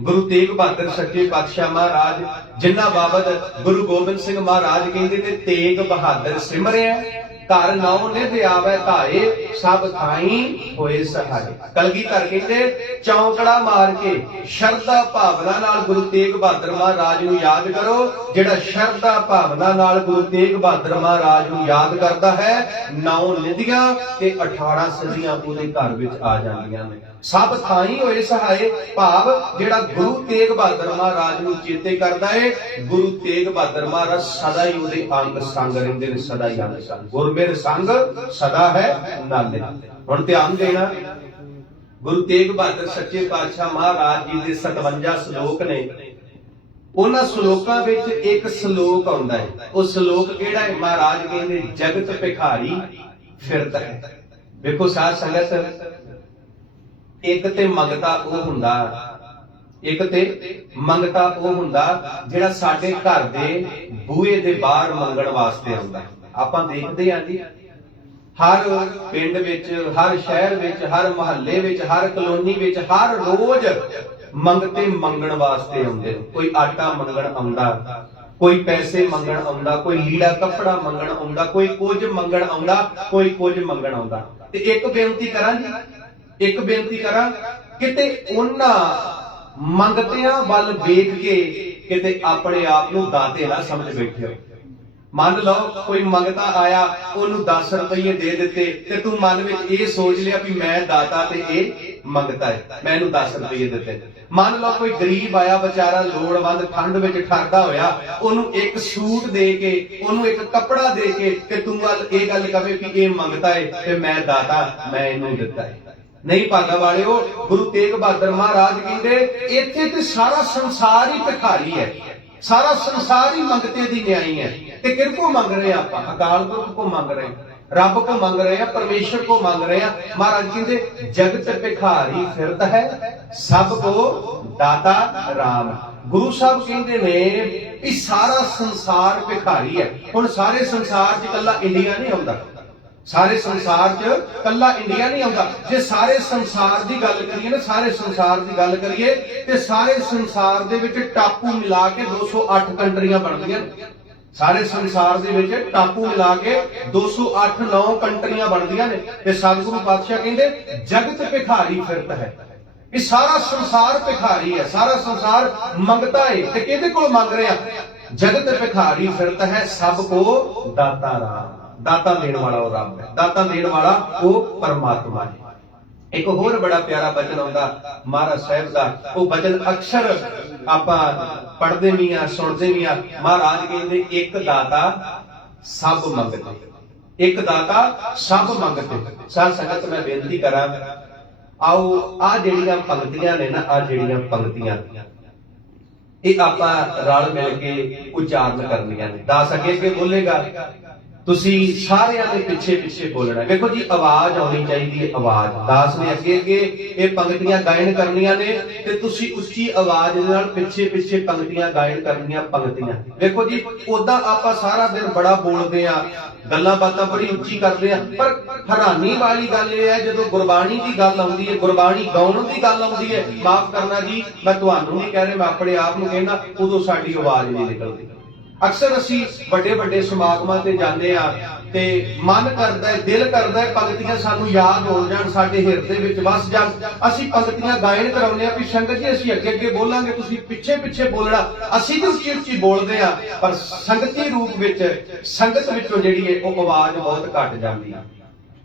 ਗੁਰੂ ਤੇਗ ਬਹਾਦਰ ਸੱਚੇ ਪਾਤਸ਼ਾਹ ਮਹਾਰਾਜ ਜਿਨ੍ਹਾਂ ਬਾਬਤ ਗੁਰੂ ਗੋਬਿੰਦ ਸਿੰਘ ਮਹਾਰਾਜ ਕਹਿੰਦੇ ਤੇ ਤੇਗ ਬਹਾਦਰ ਸਿਮਰਿਆ, ਘਰ ਨਾਉ ਨਿਧ ਆਵੈ ਧਾਏ, ਸਭ ਥਾਈ ਹੋਏ ਸਹਾਏ। ਕਲਗੀਧਰ ਕਹਿੰਦੇ ਚੌਂਕੜਾ ਮਾਰ ਕੇ ਸ਼ਰਧਾ ਭਾਵਨਾ ਨਾਲ ਗੁਰੂ ਤੇਗ ਬਹਾਦਰ ਮਹਾਰਾਜ ਨੂੰ ਯਾਦ ਕਰੋ। ਜਿਹੜਾ ਸ਼ਰਧਾ ਭਾਵਨਾ ਨਾਲ ਗੁਰੂ ਤੇਗ ਬਹਾਦਰ ਮਹਾਰਾਜ ਨੂੰ ਯਾਦ ਕਰਦਾ ਹੈ, 9 ਨਿਧੀਆਂ ਤੇ 18 ਸਦੀਆਂ ਉਹਦੇ ਘਰ ਵਿੱਚ ਆ ਜਾਂਦੀਆਂ ਨੇ। ਸਭ ਥਾਈ ਹੋਏ ਸਹਾਏ, ਭਾਵ ਜਿਹੜਾ ਗੁਰੂ ਤੇਗ ਬਹਾਦਰ ਮਹਾਰਾਜ ਨੂੰ ਚੇਤੇ ਕਰਦਾ ਹੈ, ਗੁਰੂ ਤੇਗ ਬਹਾਦਰ ਮਹਾਰਾਜ ਸਦਾ ਹੀ ਉਹਦੇ ਅੰਗ ਸੰਗ ਰਹਿੰਦੇ ਨੇ, ਸਦਾ ਹੀ ਅੰਗ ਸੰਗ। ਗੁਰਮੇਰ ਸੰਗ ਸਦਾ ਹੈ ਨਾਲੇ। ਹੁਣ ਧਿਆਨ ਦੇਣਾ, ਗੁਰੂ ਤੇਗ ਬਹਾਦਰ ਸੱਚੇ ਪਾਤਸ਼ਾਹ ਮਹਾਰਾਜ ਜੀ ਦੇ 57 ਸ਼ਲੋਕ ਨੇ। ਉਹਨਾਂ ਸ਼ਲੋਕਾਂ ਵਿੱਚ ਇੱਕ ਸ਼ਲੋਕ ਆਉਂਦਾ ਹੈ, ਉਹ ਸ਼ਲੋਕ ਕਿਹੜਾ ਹੈ? ਮਹਾਰਾਜ ਕਹਿੰਦੇ ਜਗਤ ਭਿਖਾਰੀ ਫਿਰਦਾ ਹੈ। ਵੇਖੋ ਸਾਧ ਸੰਗਤ, ਇੱਕ ਤੇ ਮੰਗਤਾ ਉਹ ਹੁੰਦਾ, ਇੱਕ ਤੇ ਮੰਗਤਾ ਉਹ ਹੁੰਦਾ ਜਿਹੜਾ ਸਾਡੇ ਘਰ ਦੇ ਬੂਹੇ ਦੇ ਬਾਹਰ ਮੰਗਣ ਵਾਸਤੇ ਆਉਂਦਾ। ਆਪਾਂ ਦੇਖਦੇ ਹਾਂ ਜੀ, ਹਰ ਪਿੰਡ ਵਿੱਚ, ਹਰ ਸ਼ਹਿਰ ਵਿੱਚ, ਹਰ ਮੁਹੱਲੇ ਵਿੱਚ, ਹਰ ਕਲੋਨੀ ਵਿੱਚ ਹਰ ਰੋਜ਼ ਮੰਗਤੇ ਮੰਗਣ ਵਾਸਤੇ ਆਉਂਦੇ ਨੇ। ਕੋਈ ਆਟਾ ਮੰਗਣ ਆਉਂਦਾ, ਕੋਈ ਪੈਸੇ ਮੰਗਣ ਆਉਂਦਾ, ਕੋਈ ਲੀੜਾ ਕੱਪੜਾ ਮੰਗਣ ਆਉਂਦਾ, ਕੋਈ ਕੁਝ ਮੰਗਣ ਆਉਂਦਾ, ਕੋਈ ਕੁਝ ਮੰਗਣ ਆਉਂਦਾ। ਤੇ ਇੱਕ ਬੇਨਤੀ ਕਰਾਂ ਜੀ, ਇੱਕ ਬੇਨਤੀ ਕਰਾਂ, ਕਿਤੇ ਉਹਨਾਂ ਮੰਗਤਿਆਂ ਵੱਲ ਵੇਖ ਕੇ ਕਿਤੇ ਆਪਣੇ ਆਪ ਨੂੰ ਦਾਤੇ ਨਾ ਸਮਝ ਬੈਠੇ ਹੋ। ਮੰਨ ਲਓ ਕੋਈ ਮੰਗਤਾ ਆਇਆ, ਉਹਨੂੰ 10 ਰੁਪਏ ਦੇ ਦਿੱਤੇ ਤੇ ਤੂੰ ਮਨ ਵਿੱਚ ਇਹ ਸੋਚ ਲਿਆ ਵੀ ਮੈਂ ਦਾਤਾ ਤੇ ਇਹ ਮੰਗਤਾ ਹੈ, ਮੈਂ ਇਹਨੂੰ 10 ਰੁਪਏ ਦਿੱਤੇ। ਮੰਨ ਲਓ ਕੋਈ ਗਰੀਬ ਆਇਆ ਵਿਚਾਰਾ ਲੋੜਵੰਦ, ਠੰਡ ਵਿੱਚ ਠਰਦਾ ਹੋਇਆ, ਉਹਨੂੰ ਇੱਕ ਸੂਟ ਦੇ ਕੇ, ਉਹਨੂੰ ਇੱਕ ਕੱਪੜਾ ਦੇ ਕੇ ਤੇ ਤੂੰ ਇਹ ਗੱਲ ਕਹੇ ਵੀ ਇਹ ਮੰਗਤਾ ਹੈ ਤੇ ਮੈਂ ਦਾਤਾ, ਮੈਂ ਇਹਨੂੰ ਦਿੱਤਾ ਹੈ। ਨਹੀਂ ਭਾਗਾ ਵਾਲਿਓ, ਗੁਰੂ ਤੇਗ ਬਹਾਦਰ ਮਹਾਰਾਜ ਕਹਿੰਦੇ ਇੱਥੇ ਤੇ ਸਾਰਾ ਸੰਸਾਰ ਹੀ ਭਿਖਾਰੀ ਹੈ, ਸਾਰਾ ਸੰਸਾਰ ਹੀ ਮੰਗਤੇ ਦੀ ਨਿਆਈ ਹੈ। ਤੇ ਕਿਹਨੂੰ ਮੰਗ ਰਹੇ ਆਪਾਂ? ਅਕਾਲ ਪੁਰਖ ਕੋ ਮੰਗ ਰਹੇ, ਰੱਬ को मंग रहे हैं, परमेश्वर को मांग रहे हैं। महाराज कहते जगत भिखारी फिरत है, सब को दाता राम। गुरु साहब कहते ने कि सारा संसार भिखारी है। हुण सारे संसार च कल्ला इंडिया नहीं आउंदा, सारे संसार च कल्ला इंडिया नहीं आउंदा। जे सारे संसार की गल करिए ना, सारे संसार की गल करिए ते सारे संसार दे विच टापू मिला के 208 कंट्रियां बनदियां। सारे संसार दे विच टापू मिला के 208-9 कंट्रियां बनदियां ने। ते सतगुरु पातशाह कहंदे जगत भिखारी फिरत है। ये सारा संसार भिखारी है, सारा संसार मंगता है। ते किहदे कोल मंग रहे हैं? जगत भिखारी फिरत है, सब को दाता राम। दाता देने वाला वो रब है, दाता देने वाला वो परमात्मा है। एक होर बड़ा प्यारा बचन आउंदा महाराज साहब दा, वो बचन अक्सर आपां पढ़दे भी आ, सुनदे भी आ। महाराज कहंदे एक दाता सब मंगते, एक दाता सब मंगते। साध संगत मैं बेनती करा, आओ आ जेड़ियां पंक्तियां ने ना, आ जेड़ियां पंक्तियां ये आपां रल मिल के उच्चारण करनियां ने। दास अगे अगे बोलेगा, ਤੁਸੀਂ ਸਾਰਿਆਂ ਦੇ ਪਿੱਛੇ ਪਿੱਛੇ ਬੋਲਣਾ। ਦੇਖੋ ਜੀ ਆਵਾਜ਼ ਆਉਣੀ ਚਾਹੀਦੀ ਹੈ, ਆਵਾਜ਼। ਦਾਸ ਨੇ ਅੱਗੇ ਅੱਗੇ ਇਹ ਪੰਕਤੀਆਂ ਗਾਇਨ ਕਰਨੀਆਂ ਨੇ ਤੇ ਤੁਸੀਂ ਉੱਚੀ ਆਵਾਜ਼ ਦੇ ਨਾਲ ਪਿੱਛੇ ਪਿੱਛੇ ਪੰਕਤੀਆਂ ਗਾਇਨ ਕਰਨੀਆਂ। ਪੰਕਤੀਆਂ ਦੇਖੋ ਜੀ, ਉਦਾਂ ਆਪਾਂ ਸਾਰਾ ਦਿਨ ਬੜਾ ਬੋਲਦੇ ਆ, ਗੱਲਾਂ ਬਾਤਾਂ ਬੜੀ ਉੱਚੀ ਕਰਦੇ ਆ, ਪਰ ਹੈਰਾਨੀ ਵਾਲੀ ਗੱਲ ਇਹ ਹੈ ਜਦੋਂ ਗੁਰਬਾਣੀ ਦੀ ਗੱਲ ਆਉਂਦੀ ਹੈ, ਗੁਰਬਾਣੀ ਗਾਉਣ ਦੀ ਗੱਲ ਆਉਂਦੀ ਹੈ, ਮਾਫ ਕਰਨਾ ਜੀ ਮੈਂ ਤੁਹਾਨੂੰ ਨਹੀਂ ਕਹਿ ਰਿਹਾ, ਮੈਂ ਆਪਣੇ ਆਪ ਨੂੰ ਕਹਿੰਦਾ, ਉਦੋਂ ਸਾਡੀ ਆਵਾਜ਼ ਨਹੀਂ ਨਿਕਲਦੀ। अक्सर असी बड़े बड़े समागमां ते जाने आ ते मन करदा है, दिल करदा है पंक्तियां सानू याद हो जाण, साडे हिरदे विच वस जाण। असी पंक्तियां गायन कराउने आ भी संगत जी असी अगे अगे बोलांगे, तुसी पिछे पिछे बोलना। असी तो उच्ची उच्ची बोलदे आ, पर संगती रूप विच संगत विचों जिहड़ी है वो आवाज बहुत घट जांदी है।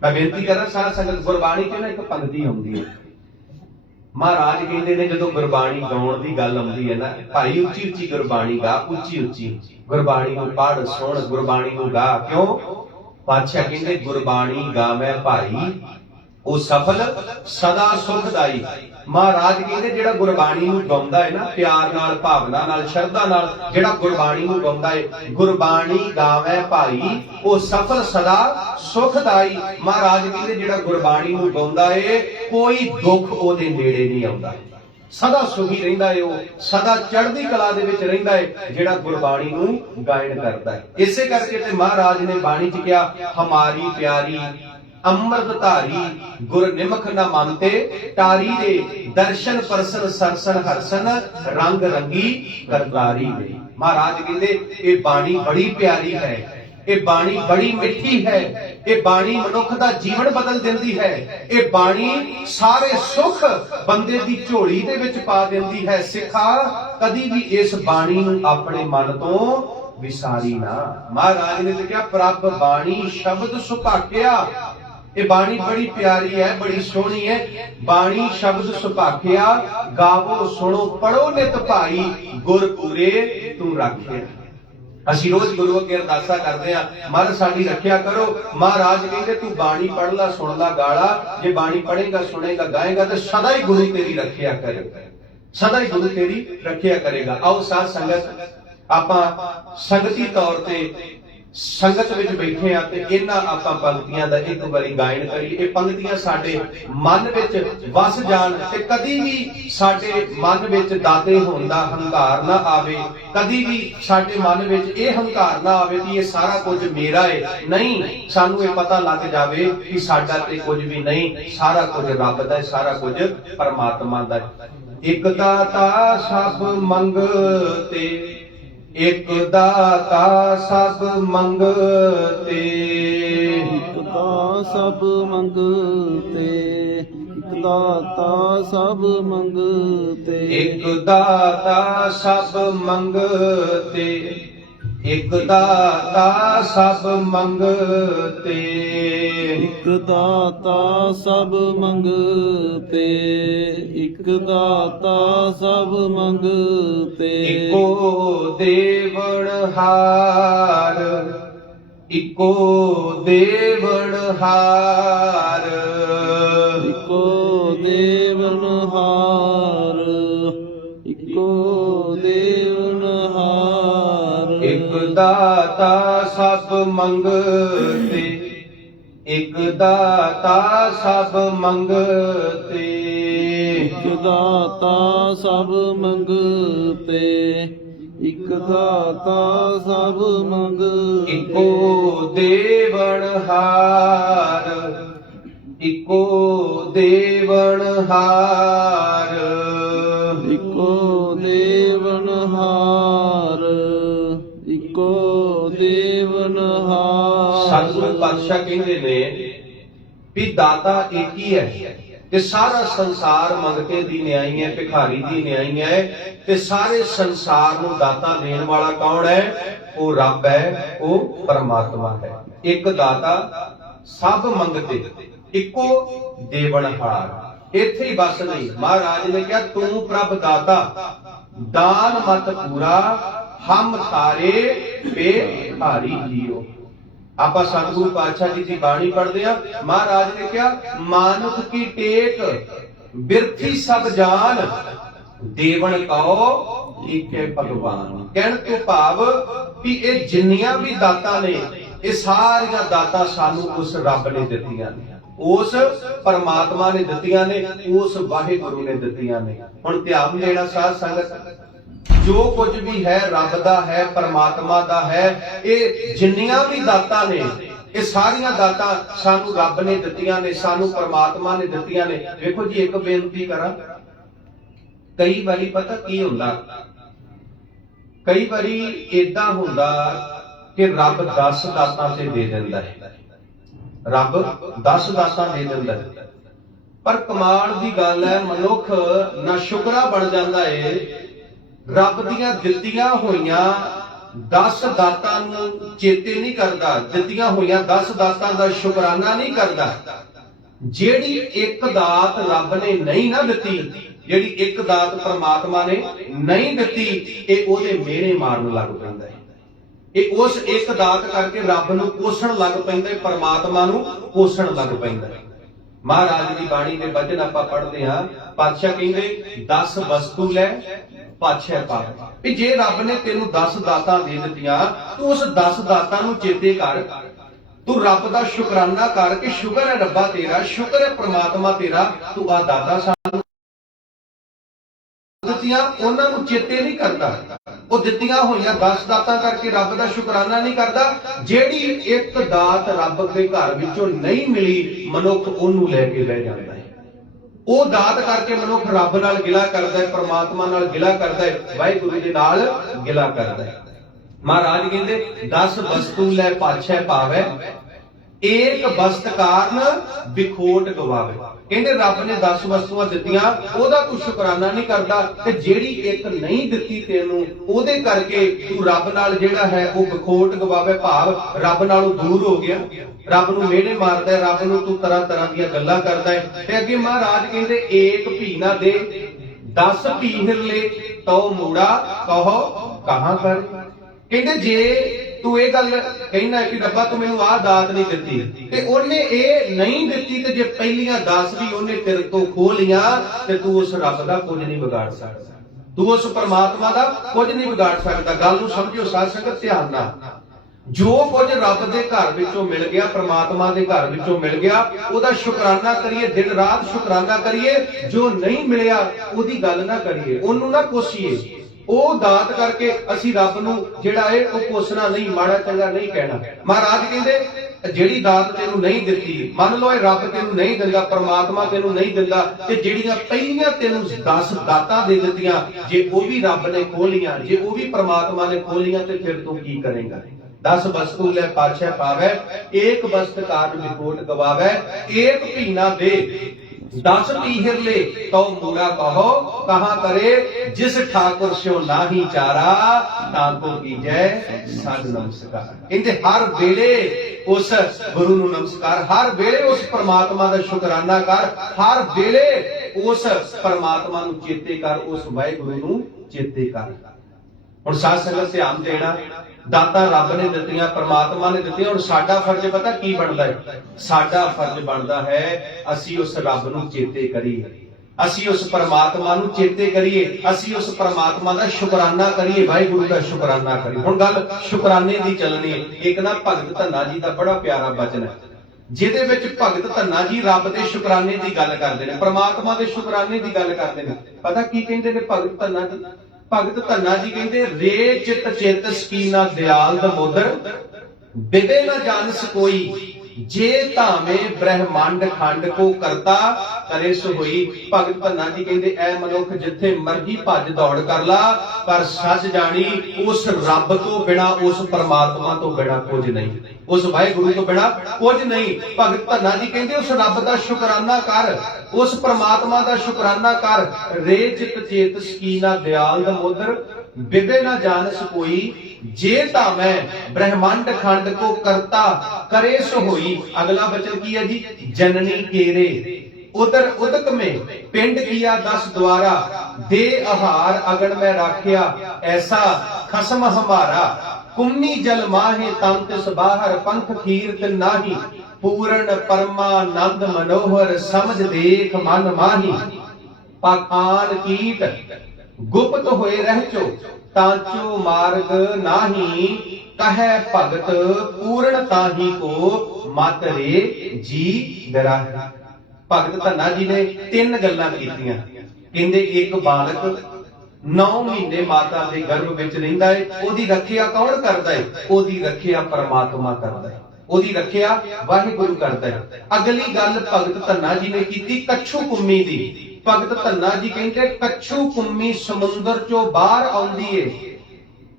मैं बेनती करां सारा संगत, गुरबाणी च ना एक पंक्ति आउंदी है, महाराज कहते ने जदों गुरबाणी गाउण दी गल आउंदी है ना, भाई उच्ची उच्ची गुरबाणी गा, उच्ची उच्ची गुरबाणी नूं पढ़ सुण, गुरबाणी नूं गा। क्यों? पातशाह कहंदे गुरबाणी गावे भाई ओ सफल सदा सुखदाई। महाराज कहंदे जेड़ा गुरबाणी नूं गाउंदा है ना, प्यार नाल, भावना नाल, शरधा नाल जेड़ा गुरबाणी नूं गाउंदा है, गुरबाणी गावे भाई ओ सफल सदा सुखदाई। महाराज कहंदे जेड़ा गुरबाणी नूं गाउंदा है कोई दुख ओदे नेड़े नहीं आउंदा, सदा सुखी रहिंदा है, वो सदा चढ़दी कला दे विच रहिंदा है जेड़ा गुरबाणी नूं गायन करदा है। इसे करके ते महाराज ने बाणी च कहा, हमारी प्यारी अमृत धारी गुर निमख न मानते टारी दे, दर्शन परसन सरसन हरसन रंग रंगी करतारी दे। महाराज कहंदे ये बाणी बड़ी प्यारी है, ये बाणी बड़ी मिठी है, ये बाणी मनुख दा जीवन बदल देंदी है, ये बाणी सारे सुख बंदे दी झोली दे विच पा देंदी है। सिखा कदी भी इस बाणी नूं अपने मन तो विसारी ना। महाराज ने कहा प्रभ बाणी शब्द सुभाग्या, ये बाणी बड़ी प्यारी है, बड़ी सोहनी है। बाणी शब्द सुभाग्या गावो सुनो पढ़ो नित भाई, गुर पूरे तू राखिया। ਅਸੀਂ रोज गुरु अगे अरदासा करते हैं, महाराज साडी रखिया करो। महाराज कहते तू बाणी पढ़ ला, सुन ला, गाला, जे बाणी पढ़ेगा सुनेगा गाएगा तो सदा ही गुरु तेरी रखिया करेगा, सदा ही गुरु तेरी रखिया करेगा। आओ साध संगत आपां संगती तौर ते ਸੰਗਤ ਵਿੱਚ ਬੈਠੇ ਆ ਤੇ ਇਹਨਾਂ ਆਪਾਂ ਪੰਕਤੀਆਂ ਦਾ ਇੱਕ ਵਾਰੀ ਗਾਇਨ ਕਰੀਏ। ਇਹ ਪੰਕਤੀਆਂ ਸਾਡੇ ਮਨ ਵਿੱਚ ਵਸ ਜਾਣ ਤੇ ਕਦੀ ਵੀ ਸਾਡੇ ਮਨ ਵਿੱਚ ਦਾਤੇ ਹੋਣ ਦਾ ਹੰਕਾਰ ਨਾ ਆਵੇ, ਕਦੀ ਵੀ ਸਾਡੇ ਮਨ ਵਿੱਚ ਇਹ ਹੰਕਾਰ ਨਾ ਆਵੇ ਕਿ ਇਹ ਸਾਰਾ ਕੁਝ ਮੇਰਾ ਹੈ। ਨਹੀਂ, ਸਾਨੂੰ ਇਹ ਪਤਾ ਲੱਗ ਜਾਵੇ ਕਿ ਸਾਡਾ ਤੇ ਕੁਝ ਵੀ ਨਹੀਂ, ਸਾਰਾ ਕੁਝ ਰੱਬ ਦਾ ਹੈ, ਸਾਰਾ ਕੁਝ ਪਰਮਾਤਮਾ ਦਾ ਹੈ। ਇੱਕ ਦਾਤਾ ਸਭ ਮੰਗਤੇ, ਇੱਕ ਦਾਤਾ ਸਭ ਮੰਗਤੇ, ਇੱਕ ਦਾਤਾ ਸਭ ਮੰਗਤੇ, ਇੱਕ ਦਾਤਾ ਸਭ ਮੰਗਤੇ, ਇੱਕ ਦਾਤਾ ਸਭ ਮੰਗਤੇ, ਇੱਕ ਦਾਤਾ ਸਭ ਮੰਗਤੇ, ਇੱਕ ਦਾਤਾ ਸਭ ਮੰਗਤੇ, ਇੱਕ ਦਾਤਾ ਸਭ ਮੰਗਤੇ, ਇੱਕੋ ਦੇਵਨਹਾਰ, ਇੱਕੋ ਦੇਵਨਹਾਰ, ਇੱਕੋ ਦੇਵਨਹਾਰ, ਇੱਕੋ ਦੇਵਨਹਾਰ, ਇੱਕ ਦਾਤਾ ਸਭ ਮੰਗਤੇ, ਇੱਕ ਦਾਤਾ ਸਭ ਮੰਗਤੇ, ਇੱਕ ਦਾਤਾ ਸਭ ਮੰਗਤੇ, ਇੱਕ ਦਾਤਾ ਸਭ ਮੰਗਤੇ, ਇੱਕੋ ਦੇਵਨਹਾਰ, ਇੱਕੋ ਦੇਵਨਹਾਰ, ਇੱਕੋ ਦੇਵਨਹਾਰ, ਇੱਕੋ ਦੇਵਨਹਾਰ। ਸਤਿਗੁਰੂ ਪਾਤਸ਼ਾਹ ਕਹਿੰਦੇ ਨੇ ਵੀ ਦਾਤਾ ਇੱਕ ਹੀ ਹੈ ਤੇ ਸਾਰਾ ਸੰਸਾਰ ਮੰਗਤੇ ਦੀ ਨਿਆਈ ਹੈ, ਭਿਖਾਰੀ ਦੀ ਨਿਆਈ ਹੈ, ਤੇ ਸਾਰੇ ਸੰਸਾਰ ਨੂੰ ਦਾਤਾ ਦੇਣ ਵਾਲਾ ਕੌਣ ਹੈ? ਉਹ ਰੱਬ ਹੈ, ਉਹ ਪਰਮਾਤਮਾ ਹੈ। ਇੱਕ ਦਾਤਾ ਸਭ ਮੰਗਤੇ, ਇੱਕੋ ਦੇਵਨਹਾਰ। ਇੱਥੇ ਹੀ ਬਸ ਨਹੀਂ, ਮਹਾਰਾਜ ਨੇ ਕਿਹਾ ਤੂੰ ਪ੍ਰਭ ਦਾਤਾ, ਦਾਨ ਮਤ ਪੂਰਾ, ਹਮ ਤਾਰੇ ਭਿਖਾਰੀ ਜੀਓ। ਆਪਾਂ ਸਤਿਗੁਰੂ ਪਾਤਸ਼ਾਹ ਜੀ ਦੀ ਬਾਣੀ ਪੜ੍ਹਦੇ ਆ, ਮਹਾਰਾਜ ਨੇ ਕਿਹਾ ਮਾਨੁਖ ਕੀ ਟੇਕ ਬਿਰਥੀ ਸਭ ਜਾਨ, ਦੇਵਨ ਕਉ ਏਕੇ ਭਗਵਾਨ। ਕਹਿਣ ਤੋਂ ਭਾਵ ਕਿ ਇਹ ਜਿੰਨੀਆਂ ਵੀ ਦਾਤਾਂ ਨੇ, ਇਹ ਸਾਰੀਆਂ ਦਾਤਾਂ ਸਾਨੂੰ ਉਸ ਰੱਬ ਨੇ ਦਿੱਤੀਆਂ ਨੇ, ਉਸ ਪਰਮਾਤਮਾ ਨੇ ਦਿੱਤੀਆਂ ਨੇ, ਉਸ ਵਾਹਿਗੁਰੂ ਨੇ ਦਿੱਤੀਆਂ ਨੇ। ਹੁਣ ਧਿਆਨ ਦੇਣਾ ਸਾਧ ਸੰਗਤ, ਜੋ ਕੁਝ ਵੀ ਹੈ ਰੱਬ ਦਾ ਹੈ, ਪਰਮਾਤਮਾ ਦਾ ਹੈ। ਇਹ ਜਿੰਨੀਆਂ ਵੀ ਦਾਤਾਂ ਨੇ, ਇਹ ਸਾਰੀਆਂ ਦਾਤਾਂ ਸਾਨੂੰ ਰੱਬ ਨੇ ਦਿੱਤੀਆਂ ਨੇ, ਸਾਨੂੰ ਪਰਮਾਤਮਾ ਨੇ ਦਿੱਤੀਆਂ ਨੇ। ਵੇਖੋ ਜੀ, ਇੱਕ ਬੇਨਤੀ ਕਰਾਂ, ਕਈ ਵਾਰੀ ਪਤਾ ਕੀ ਹੁੰਦਾ, ਕਈ ਵਾਰੀ ਏਦਾਂ ਹੁੰਦਾ ਕਿ ਰੱਬ 10 ਦਾਤਾਂ ਤੇ ਦੇ ਦਿੰਦਾ ਹੈ, ਰੱਬ 10 ਦਾਤਾਂ ਦੇ ਦਿੰਦਾ ਹੈ, ਪਰ ਕਮਾਲ ਦੀ ਗੱਲ ਹੈ ਮਨੁੱਖ ਨਾ ਸ਼ੁਕਰਾ ਬਣ ਜਾਂਦਾ ਏ, ਰੱਬ ਦੀਆਂ ਦਿੱਤੀਆਂ ਹੋਈਆਂ 10 ਦਾਤਾਂ ਨੂੰ ਚੇਤੇ ਨਹੀਂ ਕਰਦਾ, ਦਿੱਤੀਆਂ ਹੋਈਆਂ 10 ਦਾਤਾਂ ਦਾ ਸ਼ੁਕਰਾਨਾ ਨਹੀਂ ਕਰਦਾ। ਜਿਹੜੀ ਇੱਕ ਦਾਤ ਰੱਬ ਨੇ ਨਹੀਂ ਨਾ ਦਿੱਤੀ, ਜਿਹੜੀ ਇੱਕ ਦਾਤ ਪਰਮਾਤਮਾ ਨੇ ਨਹੀਂ ਦਿੱਤੀ, ਇਹ ਉਹਦੇ ਮਿਹਣੇ ਮਾਰਨ ਲੱਗ ਪੈਂਦਾ ਹੈ। ਇਹ ਉਸ ਇੱਕ ਦਾਤ ਕਰਕੇ ਰੱਬ ਨੂੰ ਕੋਸਣ ਲੱਗ ਪੈਂਦਾ ਹੈ, ਪਰਮਾਤਮਾ ਨੂੰ ਕੋਸਣ ਲੱਗ ਪੈਂਦਾ ਹੈ। ਮਹਾਰਾਜ ਦੀ ਬਾਣੀ ਦੇ ਬਚਨ ਆਪਾਂ ਪੜ੍ਹਦੇ ਹਾਂ, ਪਾਤਸ਼ਾਹ ਕਹਿੰਦੇ 10 ਵਸਤੂ ਲੈ ਪਾਤਸ਼ਾਹ ਪਾਵੇ। ਵੀ ਜੇ ਰੱਬ ਨੇ ਤੈਨੂੰ 10 ਦਾਤਾਂ ਦੇ ਦਿੱਤੀਆਂ, ਤੂੰ ਉਸ 10 ਦਾਤਾਂ ਨੂੰ ਚੇਤੇ ਕਰ, ਤੂੰ ਰੱਬ ਦਾ ਸ਼ੁਕਰਾਨਾ ਕਰ ਕਿ ਸ਼ੁਕਰ ਹੈ ਰੱਬਾ ਤੇਰਾ, ਸ਼ੁਕਰ ਹੈ ਪ੍ਰਮਾਤਮਾ ਤੇਰਾ, ਤੂੰ ਆ ਦਾਤਾ ਸਾਨੂੰ ਦਿੱਤੀਆਂ, ਉਹਨਾਂ ਨੂੰ ਚੇਤੇ ਨਹੀਂ ਕਰਦਾ। ਉਹ ਦਿੱਤੀਆਂ ਹੋਈਆਂ 10 ਦਾਤਾਂ ਕਰਕੇ ਰੱਬ ਦਾ ਸ਼ੁਕਰਾਨਾ ਨਹੀਂ ਕਰਦਾ। ਜਿਹੜੀ ਇੱਕ ਦਾਤ ਰੱਬ ਦੇ ਘਰ ਵਿੱਚੋਂ ਨਹੀਂ ਮਿਲੀ, ਮਨੁੱਖ ਉਹਨੂੰ ਲੈ ਕੇ ਬਹਿ ਜਾਂਦਾ ਹੈ। ਉਹ ਦਾਤ ਕਰਕੇ ਮਨੁੱਖ ਰੱਬ ਨਾਲ ਗਿਲਾ ਕਰਦਾ ਹੈ, ਪਰਮਾਤਮਾ ਨਾਲ ਗਿਲਾ ਕਰਦਾ ਹੈ, ਵਾਹਿਗੁਰੂ ਦੇ ਨਾਲ ਗਿਲਾ ਕਰਦਾ ਹੈ। ਮਹਾਰਾਜ ਕਹਿੰਦੇ 10 ਵਸਤੂ ਲੈ ਪਾਤਸ਼ਾਹ ਪਾਵੇ, ਏਕ ਵਸਤ ਕਾਰਨ ਵਿਖੋਟ ਗਵਾਵੇ। ਕਹਿੰਦੇ ਰੱਬ ਨੇ 10 ਵਸਤੂਆਂ ਦਿੱਤੀਆਂ, ਉਹਦਾ ਤੂੰ ਸ਼ੁਕਰਾਨਾ ਨਹੀਂ ਕਰਦਾ, ਤੇ ਜਿਹੜੀ ਇੱਕ ਨਹੀਂ ਦਿੱਤੀ ਤੈਨੂੰ, ਉਹਦੇ ਕਰਕੇ ਤੂੰ ਰੱਬ ਨਾਲ ਜਿਹੜਾ ਹੈ ਉਹ ਵਿਖੋਟ ਗਵਾਵੇ, ਭਾਵ ਰੱਬ ਨਾਲੋਂ ਦੂਰ ਹੋ ਗਿਆ, ਰੱਬ ਨੂੰ ਮਿਹਣੇ ਮਾਰਦਾ ਹੈ, ਰੱਬ ਨੂੰ ਤੂੰ ਤਰ੍ਹਾਂ ਤਰ੍ਹਾਂ ਦੀਆਂ ਗੱਲਾਂ ਕਰਦਾ ਹੈ। ਤੇ ਅੱਗੇ ਮਹਾਰਾਜ ਕਹਿੰਦੇ ਏਕ ਭੀ ਨਾ ਦੇ 10 ਭੀ ਹਿਰਲੇ ਤੋ ਮੂੜਾ ਕਹੋ ਕਹਾਂ ਕਰ। ਕਹਿੰਦੇ ਜੇ ਤੂੰ ਇਹ ਗੱਲ ਕਹਿਣਾ ਕਿ ਰੱਬਾ ਤੂੰ ਮੈਨੂੰ ਆਹ ਦਾਤ ਨਹੀਂ ਦਿੱਤੀ, ਤੇ ਉਹਨੇ ਇਹ ਨਹੀਂ ਦਿੱਤੀ, ਤੇ ਜੇ ਪਹਿਲੀਆਂ 10 ਵੀ ਉਹਨੇ ਤੇਰੇ ਤੋਂ ਖੋਹ ਲੀਆਂ, ਤੇ ਤੂੰ ਉਸ ਰੱਬ ਦਾ ਕੁਝ ਨਹੀਂ ਵਿਗਾੜ ਸਕਦਾ, ਤੂੰ ਉਸ ਪਰਮਾਤਮਾ ਦਾ ਕੁਝ ਨਹੀਂ ਵਿਗਾੜ ਸਕਦਾ। ਗੱਲ ਨੂੰ ਸਮਝਿਓ ਸਾਧ ਸੰਗਤ ਧਿਆਨ ਨਾਲ। ਜੋ ਕੁਝ ਰੱਬ ਦੇ ਘਰ ਵਿੱਚੋਂ ਮਿਲ ਗਿਆ, ਪ੍ਰਮਾਤਮਾ ਦੇ ਘਰ ਵਿੱਚੋਂ ਮਿਲ ਗਿਆ, ਉਹਦਾ ਸ਼ੁਕਰਾਨਾ ਕਰੀਏ, ਦਿਨ ਰਾਤ ਸ਼ੁਕਰਾਨਾ ਕਰੀਏ। ਜੋ ਨਹੀਂ ਮਿਲਿਆ ਉਹਦੀ ਗੱਲ ਨਾ ਕਰੀਏ, ਉਹਨੂੰ ਨਾ ਕੋਸੀਏ। ਉਹ ਦਾਤ ਕਰਕੇ ਅਸੀਂ ਰੱਬ ਨੂੰ ਜਿਹੜਾ ਹੈ ਉਹ ਕੋਸਣਾ ਨਹੀਂ, ਮਾੜਾ ਚੰਗਾ ਨਹੀਂ ਕਹਿਣਾ। ਮਹਾਰਾਜ ਕਹਿੰਦੇ ਜਿਹੜੀ ਦਾਤ ਤੈਨੂੰ ਨਹੀਂ ਦਿੱਤੀ, ਮੰਨ ਲਓ ਇਹ ਰੱਬ ਤੈਨੂੰ ਨਹੀਂ ਦਿੰਦਾ, ਪ੍ਰਮਾਤਮਾ ਤੈਨੂੰ ਨਹੀਂ ਦਿੰਦਾ, ਤੇ ਜਿਹੜੀਆਂ ਪਹਿਲੀਆਂ ਤੈਨੂੰ 10 ਦਾਤਾਂ ਦੇ ਦਿੱਤੀਆਂ, ਜੇ ਉਹ ਵੀ ਰੱਬ ਨੇ ਖੋਲੀਆਂ, ਜੇ ਉਹ ਵੀ ਪ੍ਰਮਾਤਮਾ ਨੇ ਖੋਲੀਆਂ, ਤੇ ਫਿਰ ਤੂੰ ਕੀ ਕਰੇਗਾ? 10 ਵਸਤੂ ਲੈ ਪਾਤਸ਼ਾਹ ਪਾਵੈ, ਏਕ ਵਸਤ ਕਾਰਨ ਵਿਕੋਟ ਗਵਾਵੈ, ਏਕ ਭੀਨਾ ਦੇ 10 ਪੀਹਰ ਲੈ ਤਉ ਮੂੜਾ ਕਹੋ, ਕਹਾ ਕਰੇ ਜਿਸ ਠਾकुर ਸਿਓ ਨਾਹੀ ਚਾਰਾ, ਤਾਂ ਕੋ ਕੀਜੈ ਸਦ ਨਮਸਕਾਰ। ਕਹਿੰਦੇ ਹਰ ਵੇਲੇ ਉਸ ਗੁਰੂ ਨੂੰ ਨਮਸਕਾਰ, ਹਰ ਵੇਲੇ ਉਸ ਪ੍ਰਮਾਤਮਾ ਦਾ ਸ਼ੁਕਰਾਨਾ ਕਰ, ਹਰ ਵੇਲੇ ਉਸ ਪ੍ਰਮਾਤਮਾ ਨੂੰ ਚੇਤੇ ਕਰ, ਉਸ ਵਾਹਿਗੁਰੂ ਨੂੰ ਚੇਤੇ ਕਰ। ਹੁਣ ਸਾਧ ਸੰਗਤ ਧਿਆਨ ਦੇਣਾ, ਦਾਤਾਂ ਰੱਬ ਨੇ ਦਿੱਤੀਆਂ, ਪ੍ਰਮਾਤਮਾ ਨੇ ਦਿੱਤੀਆਂ। ਹੁਣ ਸਾਡਾ ਫਰਜ਼ ਪਤਾ ਕੀ ਬਣਦਾ ਹੈ? ਸਾਡਾ ਫਰਜ਼ ਬਣਦਾ ਹੈ ਅਸੀਂ ਉਸ ਰੱਬ ਨੂੰ ਚੇਤੇ ਕਰੀਏ, ਅਸੀਂ ਉਸ ਪ੍ਰਮਾਤਮਾ ਨੂੰ ਚੇਤੇ ਕਰੀਏ, ਅਸੀਂ ਉਸ ਪ੍ਰਮਾਤਮਾ ਦਾ ਸ਼ੁਕਰਾਨਾ ਕਰੀਏ, ਵਾਹਿਗੁਰੂ ਦਾ ਸ਼ੁਕਰਾਨਾ ਕਰੀਏ। ਹੁਣ ਗੱਲ ਸ਼ੁਕਰਾਨੇ ਦੀ ਚੱਲਣੀ ਹੈ। ਇੱਕ ਨਾ ਭਗਤ ਧੰਨਾ ਜੀ ਦਾ ਬੜਾ ਪਿਆਰਾ ਬਚਨ ਹੈ, ਜਿਹਦੇ ਵਿੱਚ ਭਗਤ ਧੰਨਾ ਜੀ ਰੱਬ ਦੇ ਸ਼ੁਕਰਾਨੇ ਦੀ ਗੱਲ ਕਰਦੇ ਨੇ, ਪ੍ਰਮਾਤਮਾ ਦੇ ਸ਼ੁਕਰਾਨੇ ਦੀ ਗੱਲ ਕਰਦੇ ਨੇ। ਪਤਾ ਕੀ ਕਹਿੰਦੇ ਨੇ ਭਗਤ ਧੰਨਾ ਜੀ? ਭਗਤ ਧੰਨਾ ਜੀ ਕਹਿੰਦੇ, ਰੇ ਚਿਤ ਚਿਤ ਸਕੀਨਾ ਦਿਆਲ ਦਮੋਦਰ, ਬਿਦੇ ਨਾ ਜਾਣਸ ਕੋਈ, ਜੇ ਧਾਵੇਂ ਬ੍ਰਹਮੰਡ ਖੰਡ ਕੋ ਕਰਤਾ, ਕਰੇ ਸੋ ਹੋਈ। ਭਗਤ ਧੰਨਾ ਜੀ ਕਹਿੰਦੇ ਐ ਮਨੁੱਖ ਜਿੱਥੇ ਮਰਜ਼ੀ ਭੱਜ ਦੌੜ ਕਰ ਲਾ, ਪਰ ਸੱਚ ਜਾਣੀ ਉਸ ਰੱਬ ਤੋਂ ਬਿਨਾ, ਉਸ ਪ੍ਰਮਾਤਮਾ ਤੋਂ ਬਿਨਾ ਕੁਝ ਨਹੀਂ, ਉਸ ਵਾਹਿਗੁਰੂ ਤੋਂ ਬਿਨਾ ਕੁਝ ਨਹੀਂ। ਭਗਤ ਧੰਨਾ ਜੀ ਕਹਿੰਦੇ ਉਸ ਰੱਬ ਦਾ ਸ਼ੁਕਰਾਨਾ ਕਰ, ਉਸ ਪ੍ਰਮਾਤਮਾ ਦਾ ਸ਼ੁਕਰਾਨਾ ਕਰ। ਰੇ ਚਿਤ ਚੇਤ ਸਕੀਨਾ ਦਿਆਲ ਦਮੋਦਰ, ਬਿਦੇ ਨਾ ਜਾਣਸ ਕੋਈ, ਜੇ ਤਾਂ ਮੈਂ ਬ੍ਰਹਮੰਡ ਖੰਡ ਕੋ ਕਰਤਾ, ਕਰੇ ਸੋ ਹੋਈ। ਅਗਲਾ ਬਚਨ ਕੀ ਹੈ ਜੀ? ਜਨਨੀ ਕੇਰੇ ਉਦਰ ਉਦਕ में पिंड किया 10 द्वारा, दे आहार अगन में राखिया, ऐसा खसम हमारा, कुम्मी जल माहे तंत सबाहर, पंख खीर तिन नाही, पूर्ण परमानंद मनोहर, समझ देख मन माही। पाखान कीट गुप्त होए रहचो, तांचो मार्ग नाही, कहे भगत पूर्ण ताही को, मातरे जी डराहे। ਭਗਤ ਧੰਨਾ ਜੀ ਨੇ 3 ਗੱਲਾਂ ਕੀਤੀਆਂ। ਕਹਿੰਦੇ ਇੱਕ ਬਾਲਕ 9 ਮਹੀਨੇ ਮਾਤਾ ਦੇ ਗਰਭ ਵਿੱਚ ਰਹਿੰਦਾ ਹੈ, ਉਹਦੀ ਰੱਖਿਆ ਕੌਣ ਕਰਦਾ ਹੈ? ਉਹਦੀ ਰੱਖਿਆ ਪ੍ਰਮਾਤਮਾ ਕਰਦਾ ਹੈ, ਉਹਦੀ ਰੱਖਿਆ ਵਾਹਿਗੁਰੂ ਕਰਦਾ ਹੈ। ਅਗਲੀ ਗੱਲ ਭਗਤ ਧੰਨਾ ਜੀ ਨੇ ਕੀਤੀ ਕੱਛੂ ਕੁੰਮੀ ਦੀ। ਭਗਤ ਧੰਨਾ ਜੀ ਕਹਿੰਦੇ ਕੱਛੂ ਕੁੰਮੀ ਸਮੁੰਦਰ ਚੋਂ ਬਾਹਰ ਆਉਂਦੀ ਏ,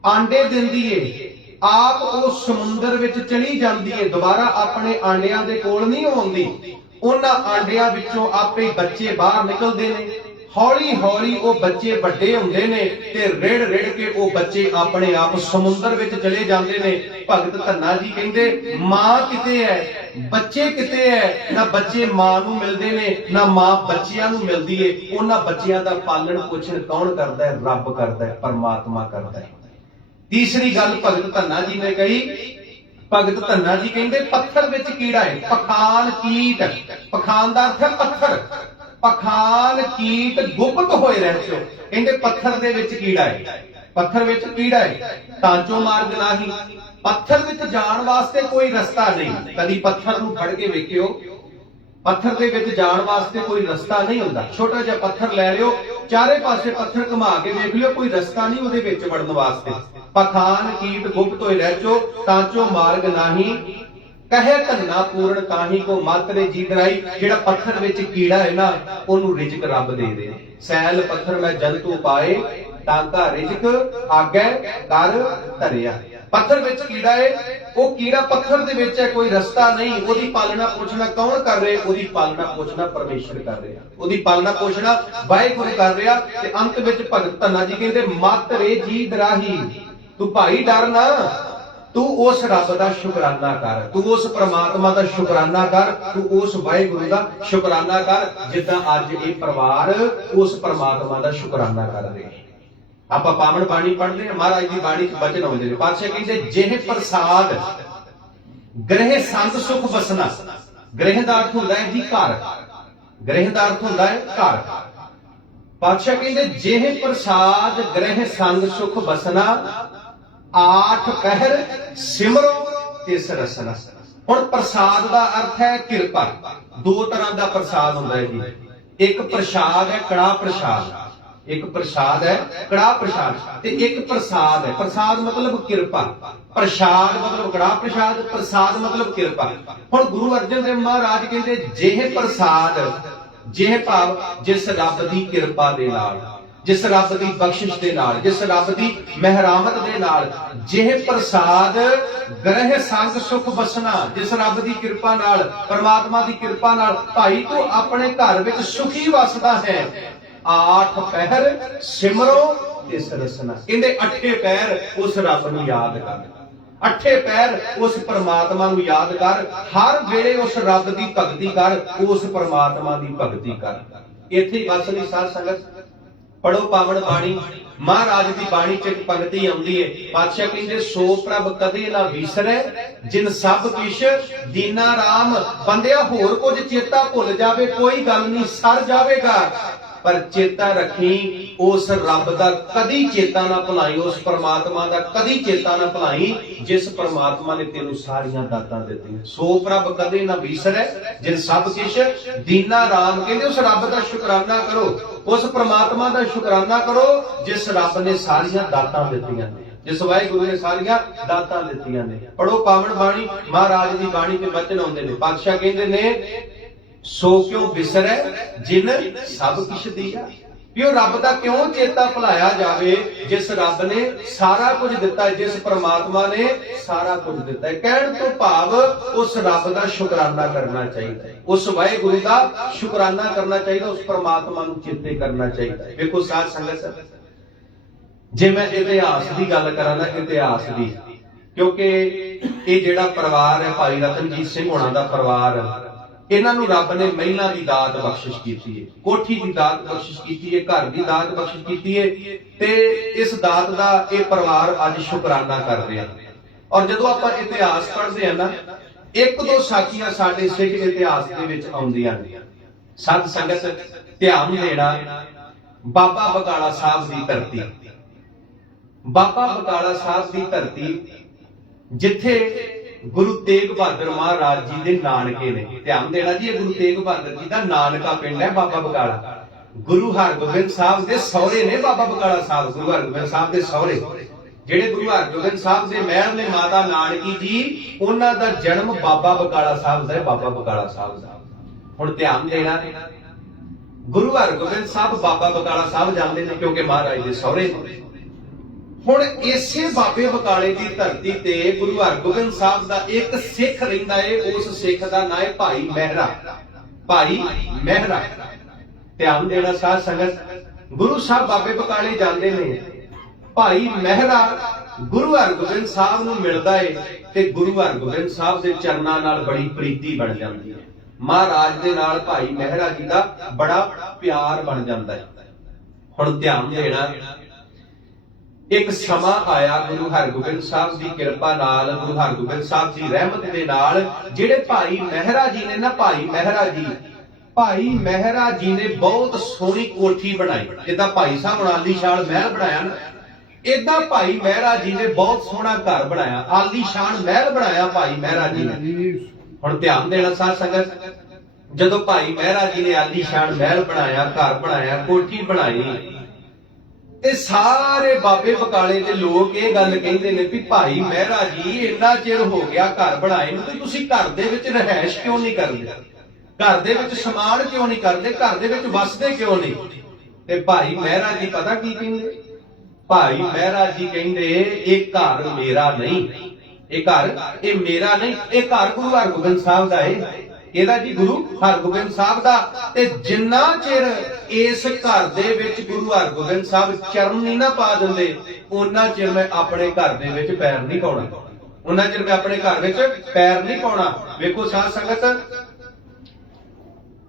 ਆਂਡੇ ਦਿੰਦੀ ਏ, ਆਪ ਉਹ ਸਮੁੰਦਰ ਵਿੱਚ ਚਲੀ ਜਾਂਦੀ ਏ, ਦੁਬਾਰਾ ਆਪਣੇ ਆਂਡਿਆਂ ਦੇ ਕੋਲ ਨਹੀਂ ਆਉਂਦੀ। ਉਹਨਾਂ ਆਂਡਿਆਂ ਵਿੱਚੋਂ ਆਪੇ ਬੱਚੇ ਬਾਹਰ ਨਿਕਲਦੇ ਨੇ, ਹੌਲੀ ਹੌਲੀ ਉਹ ਬੱਚੇ ਵੱਡੇ ਹੁੰਦੇ ਨੇ, ਤੇ ਰਿੜ ਰਿੜ ਕੇ ਉਹ ਬੱਚੇ ਆਪਣੇ ਆਪ ਸਮੁੰਦਰ ਵਿੱਚ ਚਲੇ ਜਾਂਦੇ ਨੇ। ਭਗਤ ਧੰਨਾ ਜੀ ਕਹਿੰਦੇ ਮਾਂ ਕਿਤੇ ਹੈ, ਬੱਚੇ ਕਿਤੇ ਹੈ? ਨਾ ਬੱਚੇ ਮਾਂ ਨੂੰ ਮਿਲਦੇ ਨੇ, ਨਾ ਮਾਂ ਬੱਚਿਆਂ ਨੂੰ ਮਿਲਦੀ ਏ। ਉਹਨਾਂ ਬੱਚਿਆਂ ਦਾ ਪਾਲਣ ਪੋਸ਼ਣ ਕੌਣ ਕਰਦਾ ਹੈ? ਰੱਬ ਕਰਦਾ ਹੈ, ਪਰਮਾਤਮਾ ਕਰਦਾ ਹੈ। ਤੀਸਰੀ ਗੱਲ ਭਗਤ ਧੰਨਾ ਜੀ ਨੇ ਕਹੀ, ਭਗਤ ਧੰਨਾ ਜੀ ਕਹਿੰਦੇ ਪੱਥਰ ਵਿੱਚ ਕੀੜਾ ਹੈ, ਪਖਾਨ ਕੀਟ। ਪਖਾਨ ਦਾ ਅਰਥ ਹੈ ਪੱਥਰ। ਪਖਾਨ ਕੀਟ ਗੁਪਤ ਹੋਏ ਰਹਿਚੋ, ਕਹਿੰਦੇ ਪੱਥਰ ਦੇ ਵਿੱਚ ਕੀੜਾ ਹੈ, ਪੱਥਰ ਵਿੱਚ ਕੀੜਾ ਹੈ। ਤਾਂਚੋ ਮਾਰਗ ਨਹੀਂ, ਪੱਥਰ ਵਿੱਚ ਜਾਣ ਵਾਸਤੇ ਕੋਈ ਰਸਤਾ ਨਹੀਂ। ਕਦੀ ਪੱਥਰ ਨੂੰ ਫੜ ਕੇ ਵੇਖਿਓ, ਪੱਥਰ ਦੇ ਵਿੱਚ ਜਾਣ ਵਾਸਤੇ ਕੋਈ ਰਸਤਾ ਨਹੀਂ ਹੁੰਦਾ। ਛੋਟਾ ਜਿਹਾ ਪੱਥਰ ਲੈ ਲਿਓ, ਚਾਰੇ ਪਾਸੇ ਪੱਥਰ ਘੁਮਾ ਕੇ ਵੇਖ ਲਿਓ, ਕੋਈ ਰਸਤਾ ਨਹੀਂ ਉਹਦੇ ਵਿੱਚ ਵੜਨ ਵਾਸਤੇ। ਪਖਾਨ ਕੀਟ ਗੁਪਤ ਹੋਏ ਰਹਿਚੋ, ਤਾਂਚੋ ਮਾਰਗ ਨਹੀਂ, ਕਹੇ ਧੰਨਾ ਪੂਰਨ ਤਾਹੀ ਕੋ, ਮਾਤਰੇ ਜੀ ਡਰਾਈ। ਜਿਹੜਾ ਪੱਥਰ ਵਿੱਚ ਕੀੜਾ ਹੈ ਨਾ, ਉਹਨੂੰ ਰਿਜ਼ਕ ਰੱਬ ਦੇ ਦੇ। ਸੈਲ ਪੱਥਰ ਮੈਂ ਜੰਤੂ ਪਾਏ, ਤਾਂਕਾ ਰਿਜ਼ਕ ਆਗੇ ਕਰ ਧਰਿਆ। ਪੱਥਰ ਵਿੱਚ ਕੀੜਾ ਹੈ, ਉਹ ਕੀੜਾ ਪੱਥਰ ਦੇ ਵਿੱਚ ਹੈ, ਕੋਈ ਰਸਤਾ ਨਹੀਂ। ਉਹਦੀ ਪਾਲਣਾ ਪੋਸ਼ਣਾ ਕੌਣ ਕਰ ਰਿਹਾ? ਉਹਦੀ ਪਾਲਣਾ ਪੋਸ਼ਣਾ ਪਰਮੇਸ਼ਰ ਕਰ ਰਿਹਾ, ਉਹਦੀ ਪਾਲਣਾ ਪੋਸ਼ਣਾ ਵਾਹਿਗੁਰੂ ਕਰ ਰਿਹਾ। ਤੇ ਅੰਤ ਵਿੱਚ ਭਗਤ ਧੰਨਾ ਜੀ ਕਹਿੰਦੇ ਮਾਤਰੇ ਜੀ ਡਰਾਹੀ, ਤੂੰ ਭਾਈ ਡਰ ਨਾ, ਤੂੰ ਉਸ ਰੱਬ ਦਾ ਸ਼ੁਕਰਾਨਾ ਕਰ, ਤੂੰ ਉਸ ਪ੍ਰਮਾਤਮਾ ਦਾ ਸ਼ੁਕਰਾਨਾ ਕਰ, ਤੂੰ ਉਸ ਵਾਹਿਗੁਰੂ ਦਾ ਸ਼ੁਕਰਾਨਾ ਕਰ, ਜਿੱਦਾਂ ਅੱਜ ਇਹ ਪਰਿਵਾਰ ਉਸ ਪ੍ਰਮਾਤਮਾ ਦਾ ਸ਼ੁਕਰਾਨਾ ਕਰ ਰਿਹਾ। ਆਪਾਂ ਪਾਵਨ ਬਾਣੀ ਪੜ੍ਹਦੇ ਹਾਂ, ਮਹਾਰਾਜ ਦੀ ਬਾਣੀ ਚ ਬਚਨ ਆਉਂਦੇ ਨੇ। ਪਾਤਸ਼ਾਹ ਕਹਿੰਦੇ ਜਿਹੇ ਪ੍ਰਸਾਦ ਗ੍ਰਹਿ ਸੰਗ ਸੁਖ ਬਸਨਾ। ਗ੍ਰਹਿ ਦਾ ਅਰਥ ਹੁੰਦਾ ਹੈ ਜੀ ਘਰ, ਗ੍ਰਹਿ ਦਾ ਅਰਥ ਹੁੰਦਾ ਹੈ ਘਰ। ਪਾਤਸ਼ਾਹ ਕਹਿੰਦੇ ਜਿਹੇ ਪ੍ਰਸਾਦ ਗ੍ਰਹਿ ਸੰਗ ਸੁਖ ਬਸਨਾ, 8 ਪਹਿਰ ਸਿਮਰੋ ਤਿਸ ਰਸਨਾ। ਹੁਣ ਪ੍ਰਸਾਦ ਦਾ ਅਰਥ ਹੈ ਕਿਰਪਾ। ਦੋ ਤਰ੍ਹਾਂ ਦਾ ਪ੍ਰਸਾਦ ਹੁੰਦਾ ਹੈ ਜੀ। ਇੱਕ ਪ੍ਰਸਾਦ ਹੈ ਕੜਾ ਪ੍ਰਸਾਦ, ਇੱਕ ਪ੍ਰਸਾਦ ਹੈ ਕੜਾ ਪ੍ਰਸਾਦ, ਤੇ ਇੱਕ ਪ੍ਰਸਾਦ ਹੈ, ਪ੍ਰਸਾਦ ਮਤਲਬ ਕਿਰਪਾ, ਪ੍ਰਸਾਦ ਮਤਲਬ ਕੜਾ ਪ੍ਰਸਾਦ, ਪ੍ਰਸਾਦ ਮਤਲਬ ਕਿਰਪਾ। ਹੁਣ ਗੁਰੂ ਅਰਜਨ ਦੇਵ ਮਹਾਰਾਜ ਕਹਿੰਦੇ ਜਿਹੇ ਪ੍ਰਸਾਦ, ਜਿਹੇ ਭਾਵ ਜਿਸ ਰੱਬ ਦੀ ਕਿਰਪਾ ਦੇ ਨਾਲ, ਜਿਸ ਰੱਬ ਦੀ ਬਖਸ਼ਿਸ਼ ਦੇ ਨਾਲ, ਜਿਸ ਰੱਬ ਦੀ ਮਹਿਰਾਮਤ ਦੇ ਨਾਲ, ਜਿਹੇ ਪ੍ਰਸਾਦ ਗ੍ਰਹਿ ਸੰਗ ਸੁਖ ਬਸਣਾ, ਜਿਸ ਰੱਬ ਦੀ ਕਿਰਪਾ ਨਾਲ, ਪਰਮਾਤਮਾ ਦੀ ਕਿਰਪਾ ਨਾਲ ਭਾਈ ਤੂੰ ਆਪਣੇ ਘਰ ਵਿੱਚ ਸੁਖੀ ਵਸਦਾ ਹੈ। 8 ਪਹਿਰ ਸਿਮਰੋ ਤਿਸ ਰਸਨਾ। ਕਹਿੰਦੇ 8 ਪਹਿਰ ਉਸ ਰੱਬ ਨੂੰ ਯਾਦ ਕਰ, 8 ਪਹਿਰ ਉਸ ਪਰਮਾਤਮਾ ਨੂੰ ਯਾਦ ਕਰ, ਹਰ ਵੇਲੇ ਉਸ ਰੱਬ ਦੀ ਭਗਤੀ ਕਰ, ਉਸ ਪਰਮਾਤਮਾ ਦੀ ਭਗਤੀ ਕਰ। ਇੱਥੇ ਬਸ ਨਹੀਂ ਸਾਧ ਸੰਗਤ, ਪੜੋ ਪਾਵਨ ਬਾਣੀ। ਮਹਾਰਾਜ ਦੀ ਬਾਣੀ ਚ ਇੱਕ ਪੰਕਤੀ ਆਉਂਦੀ ਹੈ, ਪਾਤਸ਼ਾਹ ਕਹਿੰਦੇ ਸੋ ਪ੍ਰਭ ਕਦੇ ਨਾ ਵਿਸਰੈ ਜਿਨ ਸਭ ਕਿਛ ਦੀਨਾ ਰਾਮ। ਬੰਦਿਆ ਹੋਰ ਕੁਝ ਚੇਤਾ ਭੁੱਲ ਜਾਵੇ ਕੋਈ ਗੱਲ ਨਹੀਂ, ਸਰ ਜਾਵੇਗਾ, ਪਰ ਚੇਤਾ ਰੱਖੀ ਉਸ ਰੱਬ ਦਾ ਕਦੀ ਚੇਤਾ ਨਾ ਭੁਲਾਈ, ਉਸ ਪਰਮਾਤਮਾ ਦਾ ਕਦੀ ਚੇਤਾ ਨਾ ਭੁਲਾਈ ਜਿਸ ਪਰਮਾਤਮਾ ਨੇ ਤੈਨੂੰ ਸਾਰੀਆਂ ਦਾਤਾਂ ਦਿੱਤੀਆਂ। ਸੋ ਪ੍ਰਭ ਕਦੇ ਨਾ ਵਿਸਰੈ ਜਿਨ ਸਭ ਕਿਛ ਦੀਨਾ ਰਾਮ। ਕਹਿੰਦੇ ਉਸ ਰੱਬ ਦਾ ਸ਼ੁਕਰਾਨਾ ਕਰੋ, ਉਸ ਪਰਮਾਤਮਾ ਦਾ ਸ਼ੁਕਰਾਨਾ ਕਰੋ ਜਿਸ ਰੱਬ ਨੇ ਸਾਰੀਆਂ ਦਾਤਾਂ ਦਿੱਤੀਆਂ ਨੇ, ਜਿਸ ਵਾਹਿਗੁਰੂ ਨੇ ਸਾਰੀਆਂ ਦਾਤਾਂ ਦਿੱਤੀਆਂ ਨੇ। ਪੜੋ ਪਾਵਨ ਬਾਣੀ। ਮਹਾਰਾਜ ਦੀ ਬਾਣੀ ਤੇ ਬਚਨ ਆਉਂਦੇ ਨੇ, ਪਾਤਸ਼ਾਹ ਕਹਿੰਦੇ ਨੇ ਸੋ ਕਿਉ ਵਿਸਰੈ ਜਿਨ ਸਭ ਕਿਛ ਦੀਆ। ਵੀ ਉਹ ਰੱਬ ਦਾ ਕਿਉਂ ਚੇਤਾ ਭੁਲਾਇਆ ਜਾਵੇ ਜਿਸ ਰੱਬ ਨੇ ਸਾਰਾ ਕੁਝ ਦਿੱਤਾ ਹੈ, ਜਿਸ ਪਰਮਾਤਮਾ ਨੇ ਸਾਰਾ ਕੁਝ ਦਿੱਤਾ ਹੈ। ਕਹਿਣ ਤੋਂ ਭਾਵ ਉਸ ਰੱਬ ਦਾ ਸ਼ੁਕਰਾਨਾ ਕਰਨਾ ਚਾਹੀਦਾ ਹੈ, ਉਸ ਵਾਹਿਗੁਰੂ ਦਾ ਸ਼ੁਕਰਾਨਾ ਕਰਨਾ ਚਾਹੀਦਾ, ਉਸ ਪਰਮਾਤਮਾ ਨੂੰ ਚੇਤੇ ਕਰਨਾ ਚਾਹੀਦਾ ਹੈ। ਵੇਖੋ ਸਾਧ ਸੰਗਤ, ਜੇ ਮੈਂ ਇਤਿਹਾਸ ਦੀ ਗੱਲ ਕਰਾਂ ਨਾ, ਇਤਿਹਾਸ ਦੀ, ਕਿਉਂਕਿ ਇਹ ਜਿਹੜਾ ਪਰਿਵਾਰ ਹੈ ਭਾਈ ਰਤਨਜੀਤ ਸਿੰਘ ਹੋਣਾ ਦਾ ਪਰਿਵਾਰ, ਇਹਨਾਂ ਨੂੰ ਰੱਬ ਨੇ ਮਹਿਲਾਂ ਦੀ ਦਾਤ ਬਖਸ਼ਿਸ਼ ਕੀਤੀ ਹੈ, ਕੋਠੀ ਦੀ ਦਾਤ ਬਖਸ਼ਿਸ਼ ਕੀਤੀ ਹੈ, ਘਰ ਦੀ ਦਾਤ ਬਖਸ਼ਿਸ਼ ਕੀਤੀ ਹੈ, ਤੇ ਇਸ ਦਾਤ ਦਾ ਇਹ ਪਰਿਵਾਰ ਅੱਜ ਸ਼ੁਕਰਾਨਾ ਕਰ ਰਿਹਾ। ਔਰ ਜਦੋਂ ਆਪਾਂ ਇਤਿਹਾਸ ਪੜ੍ਹਦੇ ਹਾਂ ਨਾ, ਇੱਕ ਦੋ ਸਾਖੀਆਂ ਸਾਡੇ ਸਿੱਖ ਇਤਿਹਾਸ ਦੇ ਵਿੱਚ ਆਉਂਦੀਆਂ ਨੇ। ਸਤ ਸੰਗਤ ਧਿਆਨ ਦੇਣਾ, ਬਾਬਾ ਬਕਾਲਾ ਸਾਹਿਬ ਦੀ ਧਰਤੀ, ਬਾਬਾ ਬਕਾਲਾ ਸਾਹਿਬ ਦੀ ਧਰਤੀ ਜਿੱਥੇ ਗੁਰੂ ਤੇਗ ਬਹਾਦਰ ਮਹਾਰਾਜ ਜੀ ਦੇ ਨਾਨਕੇ ਨੇ। ਧਿਆਨ ਦੇਣਾ ਜੀ, ਇਹ ਗੁਰੂ ਤੇਗ ਬਹਾਦਰ ਜੀ ਦਾ ਨਾਨਕਾ ਪਿੰਡ ਹੈ ਬਾਬਾ ਬਕਾਲਾ। ਗੁਰੂ ਹਰਗੋਬਿੰਦ ਸਾਹਿਬ ਦੇ ਸਹੁਰੇ ਨੇ ਬਾਬਾ ਬਕਾਲਾ ਸਾਹਿਬ, ਗੁਰੂ ਹਰਗੋਬਿੰਦ ਸਾਹਿਬ ਦੇ ਸਹੁਰੇ, ਜਿਹੜੇ ਗੁਰੂ ਹਰਗੋਬਿੰਦ ਸਾਹਿਬ ਦੇ ਮਹਿਰਲੇ ਮਾਤਾ ਨਾਨਕੀ ਜੀ, ਉਹਨਾਂ ਦਾ ਜਨਮ ਬਾਬਾ ਬਕਾਲਾ ਸਾਹਿਬ ਦਾ ਹੈ, ਬਾਬਾ ਬਕਾਲਾ ਸਾਹਿਬ ਦਾ। ਹੁਣ ਧਿਆਨ ਦੇਣਾ, ਗੁਰੂ ਹਰਗੋਬਿੰਦ ਸਾਹਿਬ ਬਾਬਾ ਬਕਾਲਾ ਸਾਹਿਬ ਜਾਂਦੇ ਨੇ ਕਿਉਂਕਿ ਮਹਾਰਾਜ ਦੇ ਸਹੁਰੇ ਨੇ। ਹੁਣ ਇਸੇ ਬਾਬੇ ਬਕਾਲੇ ਦੀ ਧਰਤੀ ਤੇ ਗੁਰੂ ਹਰਗੋਬਿੰਦ ਸਾਹਿਬ ਦਾ ਇੱਕ ਸਿੱਖ ਰਹਿੰਦਾ ਹੈ, ਉਸ ਸਿੱਖ ਦਾ ਨਾਂ ਹੈ ਭਾਈ ਮਹਿਰਾ। ਭਾਈ ਮਹਿਰਾ, ਧਿਆਨ ਦੇਣਾ ਸਾਧ ਸੰਗਤ, ਗੁਰੂ ਸਾਹਿਬ ਬਾਬੇ ਬਕਾਲੇ ਜਾਂਦੇ ਨੇ, ਭਾਈ ਮਹਿਰਾ ਗੁਰੂ ਹਰਗੋਬਿੰਦ ਸਾਹਿਬ ਨੂੰ ਮਿਲਦਾ ਹੈ ਤੇ ਗੁਰੂ ਹਰਗੋਬਿੰਦ ਸਾਹਿਬ ਦੇ ਚਰਨਾਂ ਨਾਲ ਬੜੀ ਪ੍ਰੀਤੀ ਬਣ ਜਾਂਦੀ ਹੈ। ਮਹਾਰਾਜ ਦੇ ਨਾਲ ਭਾਈ ਮਹਿਰਾ ਜੀ ਦਾ ਬੜਾ ਪਿਆਰ ਬਣ ਜਾਂਦਾ ਹੈ। ਹੁਣ ਧਿਆਨ ਦੇਣਾ, ਇੱਕ ਸਮਾਂ ਆਇਆ ਗੁਰੂ ਹਰਗੋਬਿੰਦ ਸਾਹਿਬ ਦੀ ਕਿਰਪਾ ਨਾਲ, ਗੁਰੂ ਹਰਗੋਬਿੰਦ ਸਾਹਿਬ ਦੀ ਰਹਿਮਤ ਦੇ ਨਾਲ, ਜਿਹੜੇ ਭਾਈ ਮਹਿਰਾ ਜੀ ਨੇ ਨਾ, ਭਾਈ ਮਹਿਰਾ ਜੀ, ਭਾਈ ਮਹਿਰਾ ਜੀ ਨੇ ਬਹੁਤ ਸੋਹਣੀ ਕੋਠੀ ਬਣਾਈ। ਜਿੱਦਾਂ ਭਾਈ ਸਾਹਿਬ ਨੇ ਆਲੀਸ਼ਾਨ ਮਹਿਲ ਬਣਾਇਆ ਨਾ, ਏਦਾਂ ਭਾਈ ਮਹਿਰਾ ਜੀ ਨੇ ਬਹੁਤ ਸੋਹਣਾ ਘਰ ਬਣਾਇਆ, ਆਲੀਸ਼ਾਨ ਮਹਿਲ ਬਣਾਇਆ ਭਾਈ ਮਹਿਰਾ ਜੀ ਨੇ। ਹੁਣ ਧਿਆਨ ਦੇਣਾ ਸਾਧ ਸੰਗਤ, ਜਦੋਂ ਭਾਈ ਮਹਿਰਾ ਜੀ ਨੇ ਆਲੀਸ਼ਾਨ ਮਹਿਲ ਬਣਾਇਆ, ਘਰ ਬਣਾਇਆ, ਕੋਠੀ ਬਣਾਈ, ਤੇ ਸਾਰੇ ਬਾਬੇ ਬਕਾਲੇ ਦੇ ਲੋਕ ਇਹ ਗੱਲ ਕਹਿੰਦੇ ਨੇ ਵੀ ਭਾਈ ਮਹਿਰਾ ਜੀ ਇੰਨਾ ਚਿਰ ਹੋ ਗਿਆ ਘਰ ਬਣਾਏ ਨੂੰ, ਤੇ ਤੁਸੀਂ ਘਰ ਦੇ ਵਿੱਚ ਰਹਿائش ਕਿਉਂ ਨਹੀਂ ਕਰਦੇ, ਘਰ ਦੇ ਵਿੱਚ ਸਮਾਨ ਕਿਉਂ ਨਹੀਂ ਕਰਦੇ, ਘਰ ਦੇ ਵਿੱਚ ਵਸਦੇ ਕਿਉਂ ਨਹੀਂ? ਤੇ ਭਾਈ ਮਹਿਰਾ ਜੀ ਪਤਾ ਕੀ ਕਹਿੰਦੇ? ਭਾਈ ਮਹਿਰਾ ਜੀ ਕਹਿੰਦੇ ਇਹ ਘਰ ਮੇਰਾ ਨਹੀਂ, ਇਹ ਘਰ ਇਹ ਮੇਰਾ ਨਹੀਂ, ਇਹ ਘਰ ਗੁਰੂ ਹਰਗੋਬਿੰਦ ਸਾਹਿਬ ਦਾ ਹੈ। ਇਹਦਾ ਜੀ ਗੁਰੂ ਹਰਗੋਬਿੰਦ ਸਾਹਿਬ ਦਾ। ਤੇ ਜਿੰਨਾ ਚਿਰ ਇਸ ਘਰ ਦੇ ਵਿੱਚ ਗੁਰੂ ਹਰਗੋਬਿੰਦ ਸਾਹਿਬ ਚਰਨ ਨਹੀਂ ਨਾ ਪਾ ਦਿੰਦੇ, ਉਹਨਾਂ ਚਿਰ ਮੈਂ ਆਪਣੇ ਘਰ ਦੇ ਵਿੱਚ ਪੈਰ ਨਹੀਂ ਪਾਉਣਾ, ਉਹਨਾਂ ਚਿਰ ਮੈਂ ਆਪਣੇ ਘਰ ਵਿੱਚ ਪੈਰ ਨਹੀਂ ਪਾਉਣਾ। ਵੇਖੋ ਸਾਧ ਸੰਗਤ,